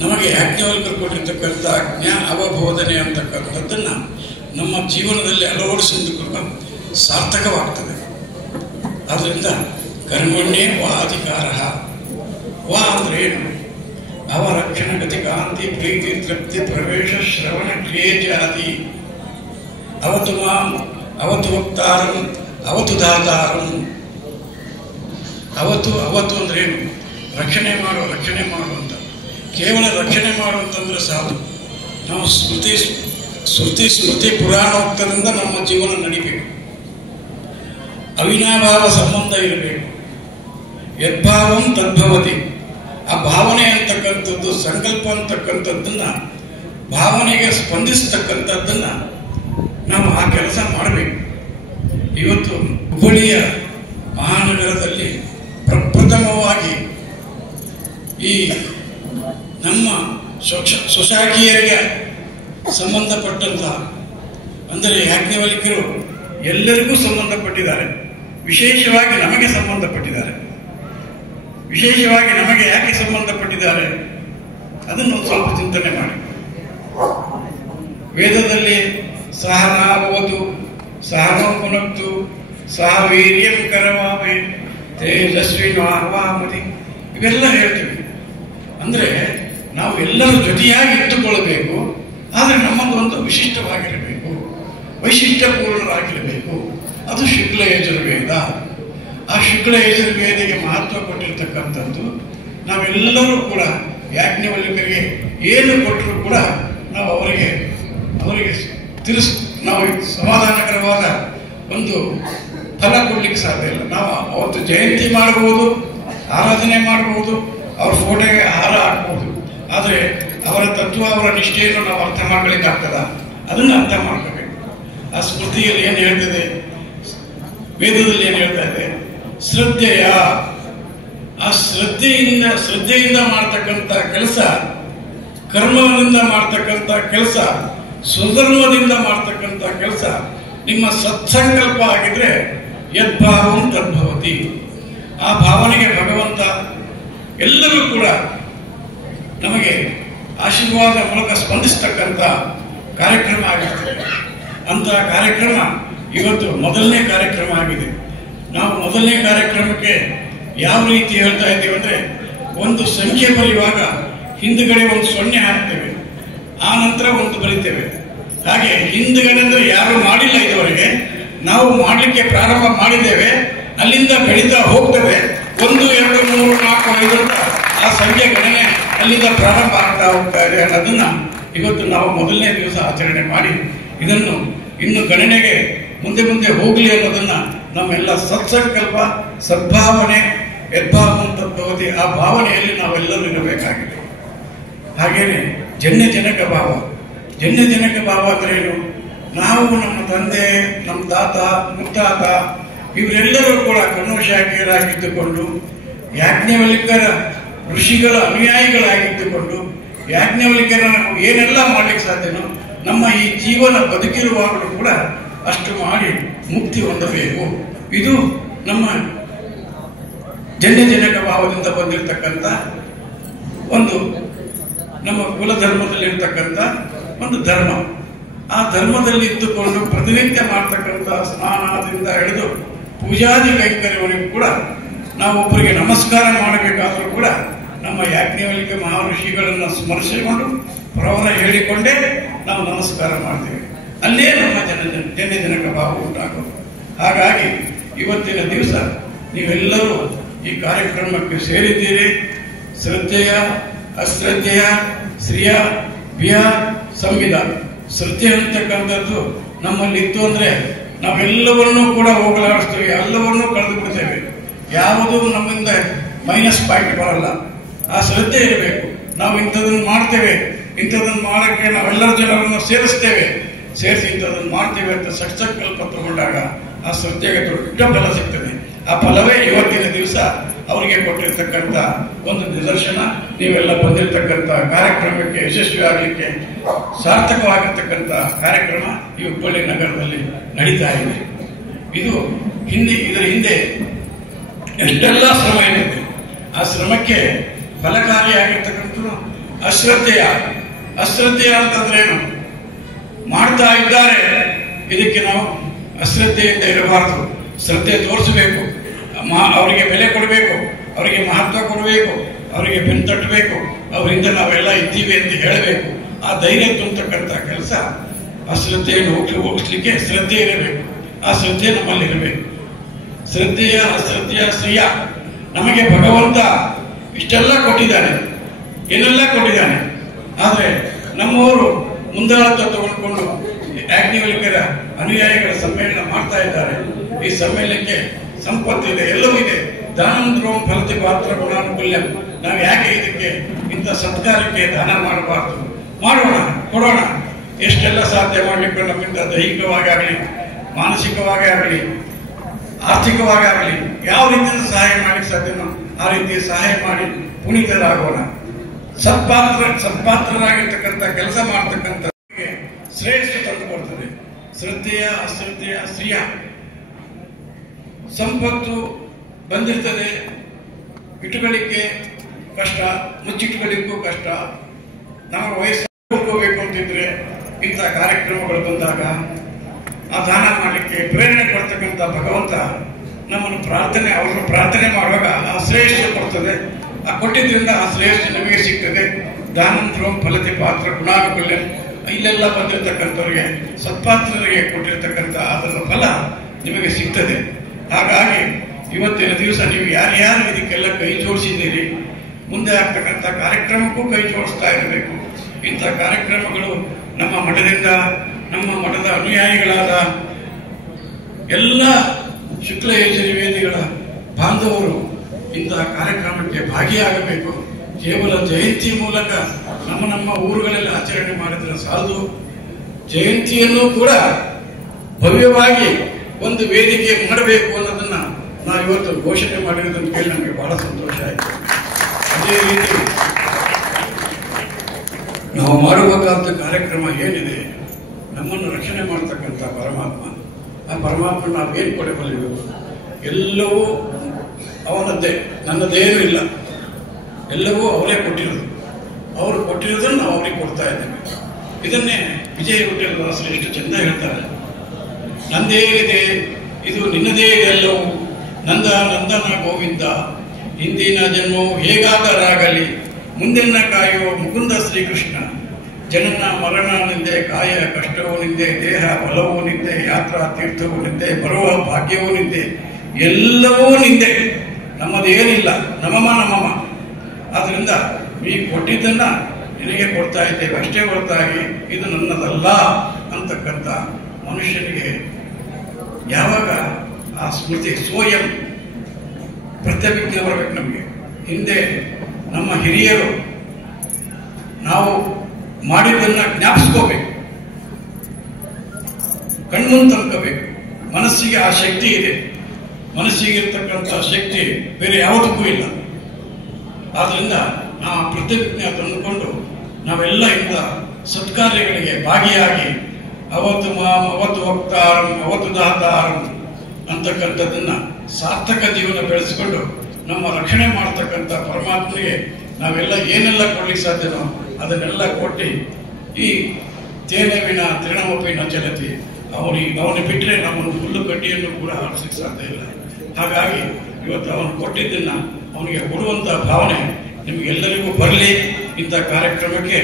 ನಮಗೆ ಯಾಜ್ಞವಲ್ಕ್ಯರು ಕೊಟ್ಟಿರ್ತಕ್ಕಂಥ ಅವಬೋಧನೆ ಅಂತಕ್ಕಂಥದ್ದನ್ನು ನಮ್ಮ ಜೀವನದಲ್ಲಿ ಅಳವಡಿಸಿಕೊಂಡು ಸಾರ್ಥಕವಾಗ್ತದೆ. ಆದ್ದರಿಂದ ಕರ್ಮಣ್ಯೇ ವಾಧಿಕಾರ ವಾ ಅಂದ್ರೆ ಏನು? ಅವರಕ್ಷಣ ಗತಿ ಕಾಂತಿ ಪ್ರೀತಿ ತೃಪ್ತಿ ಪ್ರವೇಶ ಶ್ರವಣ ಕ್ರಿಯೆ ಜಾತಿ ಅವತು ಮಾಂ ಅವತು ವಕ್ತಾರಂ ಅವತು ದಾತಾರಂ. ಅವತ್ತು ಅಂದ್ರೆ ಏನು? ರಕ್ಷಣೆ ಮಾಡು ಅಂತ. ಕೇವಲ ರಕ್ಷಣೆ ಮಾಡುವಂತಂದ್ರೆ ಸಾಕು. ನಾವು ಸ್ಮೃತಿ ಪುರಾಣೋಕ್ತದಿಂದ ನಮ್ಮ ಜೀವನ ನಡಿಬೇಕು. ಅವಿನಾಭಾವ ಸಂಬಂಧ ಇರಬೇಕು. ಯದ್ಭಾವಂ ತದ್ಭವತಿ. ಆ ಭಾವನೆ ಅಂತಕ್ಕಂಥದ್ದು, ಸಂಕಲ್ಪ ಅಂತಕ್ಕಂಥದ್ದನ್ನ, ಭಾವನೆಗೆ ಸ್ಪಂದಿಸ್ತಕ್ಕಂಥದ್ದನ್ನ ನಾವು ಆ ಕೆಲಸ ಮಾಡಬೇಕು. ಇವತ್ತು ಹುಬ್ಬಳ್ಳಿಯ ಮಹಾನಗರದಲ್ಲಿ ಪ್ರಪ್ರಥಮವಾಗಿ ಈ ನಮ್ಮ ಸ್ವಶಾಖೀಯರಿಗೆ ಸಂಬಂಧಪಟ್ಟಂತ, ಅಂದರೆ ಯಾಜ್ಞವಲ್ಕ್ಯರು ಎಲ್ಲರಿಗೂ ಸಂಬಂಧಪಟ್ಟಿದ್ದಾರೆ. ವಿಶೇಷವಾಗಿ ನಮಗೆ ಸಂಬಂಧಪಟ್ಟಿದ್ದಾರೆ. ವಿಶೇಷವಾಗಿ ನಮಗೆ ಯಾಕೆ ಸಂಬಂಧಪಟ್ಟಿದ್ದಾರೆ ಅದನ್ನು ಸ್ವಲ್ಪ ಚಿಂತನೆ ಮಾಡಿ. ವೇದದಲ್ಲಿ ಸಹನಾವತು ಸಹನೋ ಪುನಕ್ತು ಸಹ ವೀರ್ಯಂ ಕರವಾಮೆ ತೇಜಸ್ವಿನಾರ್ವಾಮತಿ ಇವೆಲ್ಲ ಹೇಳ್ತೀವಿ. ಅಂದ್ರೆ ನಾವು ಎಲ್ಲರ ಜೊತೆಯಾಗಿ ಇಟ್ಟುಕೊಳ್ಳಬೇಕು. ಆದರೆ ನಮ್ಮದೊಂದು ವಿಶಿಷ್ಟವಾಗಿರಬೇಕು, ವೈಶಿಷ್ಟ್ಯಪೂರ್ಣರಾಗಿರಬೇಕು. ಅದು ಶುಕ್ಲ ಯಜುರ್ವೇದ. ಆ ಶುಕ್ಲ ಯಜುರ್ವೇದಿಗೆ ಮಹತ್ವ ಕೊಟ್ಟಿರ್ತಕ್ಕಂಥದ್ದು. ನಾವೆಲ್ಲರೂ ಕೂಡ ಯಾಜ್ಞವಲ್ಕ್ಯರಿಗೆ ಏನು ಕೊಟ್ಟರು ಕೂಡ ನಾವು ಅವರಿಗೆ ನಾವು ಸಮಾಧಾನಕರವಾದ ಒಂದು ಫಲ ಕೊಡ್ಲಿಕ್ಕೆ ಸಾಧ್ಯ ಇಲ್ಲ. ನಾವು ಅವತ್ತು ಜಯಂತಿ ಮಾಡಬಹುದು, ಆರಾಧನೆ ಮಾಡಬಹುದು, ಅವ್ರ ಫೋಟೋಗೆ ಹಾರ ಹಾಕಬಹುದು. ಆದರೆ ಅವರ ತತ್ವ, ಅವರ ನಿಷ್ಠೆಯನ್ನು ನಾವು ಅರ್ಥ ಮಾಡ್ಕೊಳ್ಳಿಕ್ಕೆ ಆಗ್ತದ? ಅದನ್ನು ಅರ್ಥ ಮಾಡ್ಕೋಬೇಕು. ಆ ಸ್ಮೃತಿಯಲ್ಲಿ ಏನು ಹೇಳ್ತದೆ, ವೇದದಲ್ಲಿ ಏನು ಹೇಳ್ತಾ ಇದೆ? ಶ್ರದ್ಧೆಯ, ಆ ಶ್ರದ್ಧೆಯಿಂದ ಮಾಡ್ತಕ್ಕಂಥ ಕೆಲಸ, ಕರ್ಮದಿಂದ ಮಾಡ್ತಕ್ಕಂಥ ಕೆಲಸ, ಸ್ವಧರ್ಮದಿಂದ ಮಾಡ್ತಕ್ಕಂಥ ಕೆಲಸ ನಿಮ್ಮ ಸತ್ಸಂಕಲ್ಪ ಆಗಿದ್ರೆ ಯದ್ಭಾವಂ ತದ್ಭವತಿ. ಆ ಭಾವನೆಗೆ ಭಗವಂತ ಎಲ್ಲರೂ ಕೂಡ ನಮಗೆ ಆಶೀರ್ವಾದ ಮೂಲಕ ಸ್ಪಂದಿಸ್ತಕ್ಕಂಥ ಕಾರ್ಯಕ್ರಮ ಆಗಿರ್ತದೆ. ಅಂತಹ ಕಾರ್ಯಕ್ರಮ ಇವತ್ತು ಮೊದಲನೇ ಕಾರ್ಯಕ್ರಮ ಆಗಿದೆ. ನಾವು ಮೊದಲನೇ ಕಾರ್ಯಕ್ರಮಕ್ಕೆ ಯಾವ ರೀತಿ ಹೇಳ್ತಾ ಇದ್ದೇವೆ ಅಂದ್ರೆ, ಒಂದು ಸಂಖ್ಯೆ ಬರೆಯುವಾಗ ಹಿಂದುಗಡೆ ಒಂದು 0 ಹಾಕ್ತೇವೆ, ಆ ನಂತರ ಒಂದು ಬರೀತೇವೆ. ಹಾಗೆ ಹಿಂದುಗಡೆ ಅಂದ್ರೆ ಯಾರು ಮಾಡಿಲ್ಲ ಇದುವರೆಗೆ, ನಾವು ಮಾಡಲಿಕ್ಕೆ ಪ್ರಾರಂಭ ಮಾಡಿದ್ದೇವೆ. ಅಲ್ಲಿಂದ ಬೆಳೀತಾ ಹೋಗ್ತೇವೆ. 1, 2, 3, 4, 5 ಅಂತ ಆ ಸಂಖ್ಯೆ ಗಣನೆ ಅಲ್ಲಿಂದ ಪ್ರಾರಂಭ ಆಗ್ತಾ ಹೋಗ್ತಾ ಇದೆ ಅನ್ನೋದನ್ನ ಇವತ್ತು ನಾವು ಮೊದಲನೇ ದಿವಸ ಆಚರಣೆ ಮಾಡಿ, ಇದನ್ನು ಇನ್ನು ಗಣನೆಗೆ ಮುಂದೆ ಹೋಗ್ಲಿ ಅನ್ನೋದನ್ನ ನಮ್ಮೆಲ್ಲ ಸತ್ಸಂಕಲ್ಪ, ಸದ್ಭಾವನೆ, ಯದ್ಭಾವಂ ತದ್ಭವತಿ, ಆ ಭಾವನೆಯಲ್ಲಿ ನಾವೆಲ್ಲರೂ ಇರಬೇಕಾಗಿದೆ. ಹಾಗೇನೆ ಜನಕ ಭಾವ, ಜನ್ಯಜನಕ ಭಾವ ಅಂದ್ರೆ ಏನು? ನಾವು ನಮ್ಮ ತಂದೆ, ನಮ್ಮ ತಾತ, ಮುತ್ತಾತ ಇವರೆಲ್ಲರೂ ಕೂಡ ಕಣ್ಣು ಶಾಖೆಯರಾಗಿದ್ದುಕೊಂಡು ಯಾಜ್ಞವಲ್ಕ್ಯರ ಋಷಿಗಳ ಅನುಯಾಯಿಗಳಾಗಿದ್ದುಕೊಂಡು ಯಾಜ್ಞವಲ್ಕ್ಯರ ನಾವು ಏನೆಲ್ಲ ಮಾಡ್ಲಿಕ್ಕೆ ಸಾಧ್ಯನೋ ನಮ್ಮ ಈ ಜೀವನ ಬದುಕಿರುವಾಗಲೂ ಕೂಡ ಅಷ್ಟು ಮಾಡಿ ಮುಕ್ತಿ ಹೊಂದಬೇಕು. ಇದು ನಮ್ಮ ಜನ್ಯಜನಕ ಭಾವದಿಂದ ಬಂದಿರತಕ್ಕಂಥ ಒಂದು ನಮ್ಮ ಕುಲ ಧರ್ಮದಲ್ಲಿರ್ತಕ್ಕಂಥ ಒಂದು ಧರ್ಮ. ಆ ಧರ್ಮದಲ್ಲಿ ಇದ್ದುಕೊಂಡು ಪ್ರತಿನಿತ್ಯ ಮಾಡ್ತಕ್ಕಂಥ ಸ್ನಾನದಿಂದ ಹಿಡಿದು ಪೂಜಾದಿ ಕೈಂಕರ್ಯವರೆಗೂ ಕೂಡ ನಾವು ಒಬ್ಬರಿಗೆ ನಮಸ್ಕಾರ ಮಾಡಬೇಕಾದ್ರೂ ಕೂಡ ನಮ್ಮ ಯಾಜ್ಞವಲ್ಕ್ಯ ಮಹರ್ಷಿಗಳನ್ನು ಸ್ಮರಿಸಿಕೊಂಡು ಪ್ರವರ ಹೇಳಿಕೊಂಡೇ ನಾವು ನಮಸ್ಕಾರ ಮಾಡ್ತೇವೆ. ಅಲ್ಲೇ ನಮ್ಮ ಜನ್ಯಜನಕ ಭಾವ ಉಂಟಾಗೋದು. ಹಾಗಾಗಿ ಇವತ್ತಿನ ದಿವಸ ನೀವೆಲ್ಲರೂ ಈ ಕಾರ್ಯಕ್ರಮಕ್ಕೆ ಸೇರಿದ್ದೀರಿ. ಶ್ರದ್ಧೆಯ ಅಶ್ರದ್ಧೆಯ ಶ್ರಿಯ ವ್ಯ ಸಂವಿಧಾನ ಶ್ರದ್ಧೆ ಅಂತಕ್ಕಂಥದ್ದು ನಮ್ಮಲ್ಲಿ ಇತ್ತು ಅಂದ್ರೆ ನಾವೆಲ್ಲವನ್ನೂ ಕೂಡ ಹೋಗಲಾಡಿಸ್ತೇವೆ, ಎಲ್ಲವನ್ನೂ ಕಳೆದು ಬಿಡ್ತೇವೆ. ಯಾವುದೂ ನಮ್ಮಿಂದ ಮೈನಸ್ ಪಾಯಿಂಟ್ ಬರಲ್ಲ. ಆ ಶ್ರದ್ಧೆ ಇರಬೇಕು. ನಾವು ಇಂಥದನ್ನು ಮಾಡ್ತೇವೆ, ಇಂಥದನ್ನು ಮಾಡಕ್ಕೆ ನಾವೆಲ್ಲರ ಜನರನ್ನು ಸೇರಿಸ್ತೇವೆ, ಸೇರಿಸಿ ಇಂಥದನ್ನು ಮಾಡ್ತೇವೆ ಅಂತ ಸಂಕಲ್ಪ ತಗೊಂಡಾಗ ಆ ಶ್ರದ್ಧೆಗೆ ದೊಡ್ಡ ಫಲ ಸಿಗ್ತದೆ. ಆ ಫಲವೇ ಇವತ್ತಿನ ದಿವಸ ಅವರಿಗೆ ಕೊಟ್ಟಿರ್ತಕ್ಕಂಥ ಒಂದು ನಿದರ್ಶನ. ನೀವೆಲ್ಲ ಬಂದಿರತಕ್ಕಂಥ ಕಾರ್ಯಕ್ರಮಕ್ಕೆ ಯಶಸ್ವಿಯಾಗಲಿಕ್ಕೆ ಸಾರ್ಥಕವಾಗಿರ್ತಕ್ಕಂಥ ಕಾರ್ಯಕ್ರಮ ಈ ಹುಬ್ಬಳ್ಳಿ ನಗರದಲ್ಲಿ ನಡೀತಾ ಇದೆ. ಇದು ಇದರ ಹಿಂದೆ ಎಷ್ಟೆಲ್ಲ ಶ್ರಮ ಇರುತ್ತೆ. ಆ ಶ್ರಮಕ್ಕೆ ಫಲಕಾರಿಯಾಗಿರ್ತಕ್ಕಂಥದ್ದು ಅಶ್ರದ್ಧೆಯ ಅಂತಂದ್ರೇನು? ಮಾಡ್ತಾ ಇದ್ದಾರೆ, ಇದಕ್ಕೆ ನಾವು ಅಶ್ರದ್ಧೆಯಿಂದ ಇರಬಾರದು. ಶ್ರದ್ಧೆ ತೋರಿಸಬೇಕು, ಅವರಿಗೆ ಬೆಲೆ ಕೊಡಬೇಕು, ಅವರಿಗೆ ಮಹತ್ವ ಕೊಡಬೇಕು, ಅವರಿಗೆ ಬೆನ್ತಟ್ಟಬೇಕು, ಅವರಿಂದ ನಾವೆಲ್ಲ ಇದ್ದೀವಿ ಅಂತ ಹೇಳಬೇಕು. ಆ ಧೈರ್ಯ ತುಂಬತಕ್ಕಂಥ ಕೆಲಸ ಅಶ್ರದ್ಧೆಯನ್ನು ಹೋಗಿಸ್ಲಿಕ್ಕೆ ಶ್ರದ್ಧೆ ಇರಬೇಕು. ಆ ಶ್ರದ್ಧೆ ನಮ್ಮಲ್ಲಿ ಇರಬೇಕು. ಶ್ರದ್ಧೆಯ ಅಶ್ರದ್ಧೆಯ ಶ್ರೀಯ ನಮಗೆ ಭಗವಂತ ಇಷ್ಟೆಲ್ಲ ಕೊಟ್ಟಿದ್ದಾನೆ, ಏನೆಲ್ಲ ಕೊಟ್ಟಿದ್ದಾನೆ. ಆದರೆ ನಮ್ಮವರು ಮುಂದಾಳತ್ವ ತಗೊಂಡ್ಕೊಂಡು ಯಾಜ್ಞವಲ್ಕ್ಯರ ಅನುಯಾಯಿಗಳ ಸಮ್ಮೇಳನ ಮಾಡ್ತಾ ಇದ್ದಾರೆ. ಈ ಸಮ್ಮೇಳನಕ್ಕೆ ಸಂಪತ್ತಿದೆ, ಎಲ್ಲವೂ ಇದೆ. ದಾನಂದ್ರೋಂ ಫಲತಿ ಪಾತ್ರ ಗುಣಾನುಕೂಲ್ಯಂ. ನಾವು ಯಾಕೆ ಇದಕ್ಕೆ ಇಂಥ ಸತ್ಕಾರಕ್ಕೆ ದಾನ ಮಾಡಬಾರ್ದು? ಮಾಡೋಣ, ಕೊಡೋಣ. ಎಷ್ಟೆಲ್ಲ ಸಾಧ್ಯ ಮಾಡಲಿಕ್ಕೆ ನಮ್ಮಿಂದ ದೈಹಿಕವಾಗಿ ಆಗಲಿ, ಮಾನಸಿಕವಾಗಿ ಆಗಲಿ, ಆರ್ಥಿಕವಾಗಿ ಆಗಲಿ, ಯಾವ ರೀತಿಯಿಂದ ಸಹಾಯ ಮಾಡಲಿಕ್ಕೆ ಸಾಧ್ಯನೋ ಆ ರೀತಿ ಸಹಾಯ ಮಾಡಿ ಪುನೀತರಾಗೋಣ. ಸತ್ಪಾತ್ರರಾಗಿರ್ತಕ್ಕಂಥ ಕೆಲಸ ಮಾಡತಕ್ಕಂಥ ಶ್ರೇಷ್ಠ ತಂದು ಕೊಡ್ತದೆ. ಶ್ರದ್ಧೆಯ ಅಶ್ರದ್ಧೆಯ ಶ್ರೀಯ ಸಂಪತ್ತು ಬಂದಿರ್ತದೆ. ಇಟ್ಟುಗಳಿಕೆ ಕಷ್ಟ, ಮುಚ್ಚಿಟ್ಟುಗಳಿಗೂ ಕಷ್ಟ. ನಾವು ವಯಸ್ಸು ಅಂತಿದ್ರೆ ಇಂಥ ಕಾರ್ಯಕ್ರಮಗಳು ಬಂದಾಗ ಆ ದಾನ ಮಾಡಲಿಕ್ಕೆ ಪ್ರೇರಣೆ ಕೊಡ್ತಕ್ಕಂಥ ಭಗವಂತ ನಮ್ಮನ್ನು ಅವ್ರನ್ನು ಪ್ರಾರ್ಥನೆ ಮಾಡುವಾಗ ಆ ಶ್ರೇಷ್ಠ ಕೊಡ್ತದೆ. ಆ ಕೊಟ್ಟಿದ್ರಿಂದ ಆ ಶ್ರೇಷ್ಠ ನಮಗೆ ಸಿಗ್ತದೆ. ದಾನಂದ್ರೋಂ ಫಲತಿ ಪಾತ್ರ ಗುಣಾನುಕೂಲ್ಯ. ಇಲ್ಲೆಲ್ಲ ಬಂದಿರತಕ್ಕಂಥವ್ರಿಗೆ ಸತ್ಪಾತ್ರರಿಗೆ ಕೊಟ್ಟಿರ್ತಕ್ಕಂಥ ಅದರ ಫಲ ನಿಮಗೆ ಸಿಗ್ತದೆ. ಹಾಗಾಗಿ ಇವತ್ತಿನ ದಿವಸ ನೀವು ಯಾರ್ಯಾರು ಇದಕ್ಕೆಲ್ಲ ಕೈ ಜೋಡಿಸಿದ್ದೀರಿ, ಮುಂದೆ ಆಗ್ತಕ್ಕಂಥ ಕಾರ್ಯಕ್ರಮಕ್ಕೂ ಕೈ ಜೋಡಿಸ್ತಾ ಇರಬೇಕು. ಇಂಥ ಕಾರ್ಯಕ್ರಮಗಳು ನಮ್ಮ ಮಠದಿಂದ, ನಮ್ಮ ಮಠದ ಅನುಯಾಯಿಗಳಾದ ಎಲ್ಲ ಶುಕ್ಲ ಯಜುರ್ವೇದಿಗಳ ಬಾಂಧವರು ಇಂತಹ ಕಾರ್ಯಕ್ರಮಕ್ಕೆ ಭಾಗಿಯಾಗಬೇಕು. ಕೇವಲ ಜಯಂತಿ ಮೂಲಕ ನಮ್ಮ ಊರುಗಳಲ್ಲಿ ಆಚರಣೆ ಮಾಡಿದ್ರೆ ಸಾಲದು. ಜಯಂತಿಯನ್ನು ಕೂಡ ಭವ್ಯವಾಗಿ ಒಂದು ವೇದಿಕೆ ಮಾಡಬೇಕು ಅನ್ನೋದನ್ನ ನಾವು ಇವತ್ತು ಘೋಷಣೆ ಮಾಡಿರೋದನ್ನು ಕೇಳಿ ನಮಗೆ ಬಹಳ ಸಂತೋಷ ಆಯಿತು. ಅದೇ ರೀತಿ ನಾವು ಮಾಡಬೇಕಾದ ಕಾರ್ಯಕ್ರಮ ಏನಿದೆ, ನಮ್ಮನ್ನು ರಕ್ಷಣೆ ಮಾಡತಕ್ಕಂಥ ಪರಮಾತ್ಮ, ಆ ಪರಮಾತ್ಮ ನಾವೇನು ಕೊಡಬಲ್ಲೆವು? ಎಲ್ಲವೂ ಅವನದ್ದೇ, ನನ್ನದೇನೂ ಇಲ್ಲ. ಎಲ್ಲವೂ ಅವರೇ ಕೊಟ್ಟಿರೋದು. ಅವರು ಕೊಟ್ಟಿರೋದನ್ನು ನಾವು ಅವರಿಗೆ ಕೊಡ್ತಾ ಇದ್ದೇವೆ. ಇದನ್ನೇ ವಿಜಯ ವಿಠಲದಾಸರು ಎಷ್ಟು ಚೆಂದ ಹೇಳ್ತಾರೆ. ನಂದೇನಿದೆ ಇದು ನಿನ್ನದೇ ಇದೆಲ್ಲವೂ, ನಂದ ನಂದನ ಗೋವಿಂದ, ಹಿಂದಿನ ಜನ್ಮವು ಹೇಗಾದರಾಗಲಿ ಮುಂದಿನ ಕಾಯುವ ಮುಕುಂದ ಶ್ರೀಕೃಷ್ಣ. ಜನನ ಮರಣ ನಿಂದೆ, ಕಾಯ ಕಷ್ಟವೂ ನಿಂದೆ, ದೇಹ ಬಲವೂ ನಿಂದೆ, ಯಾತ್ರಾ ತೀರ್ಥವೂ ನಿಂದೆ, ಬರುವ ಭಾಗ್ಯವೂ ನಿಂದೆ, ಎಲ್ಲವೂ ನಿಂದೆ, ನಮ್ಮದೇನಿಲ್ಲ, ನಮಮ. ಆದ್ರಿಂದ ಈ ಕೊಟ್ಟಿದ್ದನ್ನ ನಿನಗೆ ಕೊಡ್ತಾ ಇದ್ದೇವೆ ಅಷ್ಟೇ ಹೊರತಾಗಿ ಇದು ನನ್ನದಲ್ಲ ಅಂತಕ್ಕಂಥ ಮನುಷ್ಯನಿಗೆ ಯಾವಾಗ ಆ ಸ್ಮೃತಿ ಸ್ವಯಂ ಪ್ರತ್ಯಭಿಜ್ಞೆ ಬರಬೇಕು. ನಮಗೆ ಹಿಂದೆ ನಮ್ಮ ಹಿರಿಯರು ನಾವು ಮಾಡಿದ್ದನ್ನ ಜ್ಞಾಪಿಸ್ಕೋಬೇಕು, ಕಣ್ಮುಂದ್ ತಂದ್ಕೋಬೇಕು. ಮನಸ್ಸಿಗೆ ಆ ಶಕ್ತಿ ಇದೆ. ಮನಸ್ಸಿಗಿರ್ತಕ್ಕಂಥ ಶಕ್ತಿ ಬೇರೆ ಯಾವುದಕ್ಕೂ ಇಲ್ಲ. ಆದ್ರಿಂದ ನಾವು ಪ್ರತಿಜ್ಞೆ ತಂದುಕೊಂಡು ನಾವೆಲ್ಲ ಇಂದ ಸತ್ಕಾರ್ಯಗಳಿಗೆ ಭಾಗಿಯಾಗಿ ಅವತ್ತು ವಕ್ತಾರಂ ಅವತ್ತು ದಾತಾರಂ ಅಂತಕ್ಕಂಥದ್ದನ್ನ ಸಾರ್ಥಕ ಜೀವನ ಬೆಳೆಸಿಕೊಂಡು ನಮ್ಮ ರಕ್ಷಣೆ ಮಾಡತಕ್ಕಂಥ ಪರಮಾತ್ಮನಿಗೆ ನಾವೆಲ್ಲ ಏನೆಲ್ಲ ಕೊಡ್ಲಿಕ್ಕೆ ಸಾಧ್ಯನೋ ಅದನ್ನೆಲ್ಲ ಕೊಟ್ಟು ಈ ತೇನವಿನ ತೃಣಮಪಿನ ಚಲತಿ ಅವನು ಬಿಟ್ಟರೆ ನಮ್ಮನ್ನು ಹುಲ್ಲು ಕಡ್ಡಿಯನ್ನು ಕೂಡ ಆರಿಸಲಿಕ್ಕೆ ಸಾಧ್ಯ ಇಲ್ಲ. ಹಾಗಾಗಿ ಇವತ್ತು ಅವನು ಕೊಟ್ಟಿದ್ದನ್ನ ಅವನಿಗೆ ಕೊಡುವಂತ ಭಾವನೆ ನಿಮಗೆಲ್ಲರಿಗೂ ಬರಲಿ. ಇಂಥ ಕಾರ್ಯಕ್ರಮಕ್ಕೆ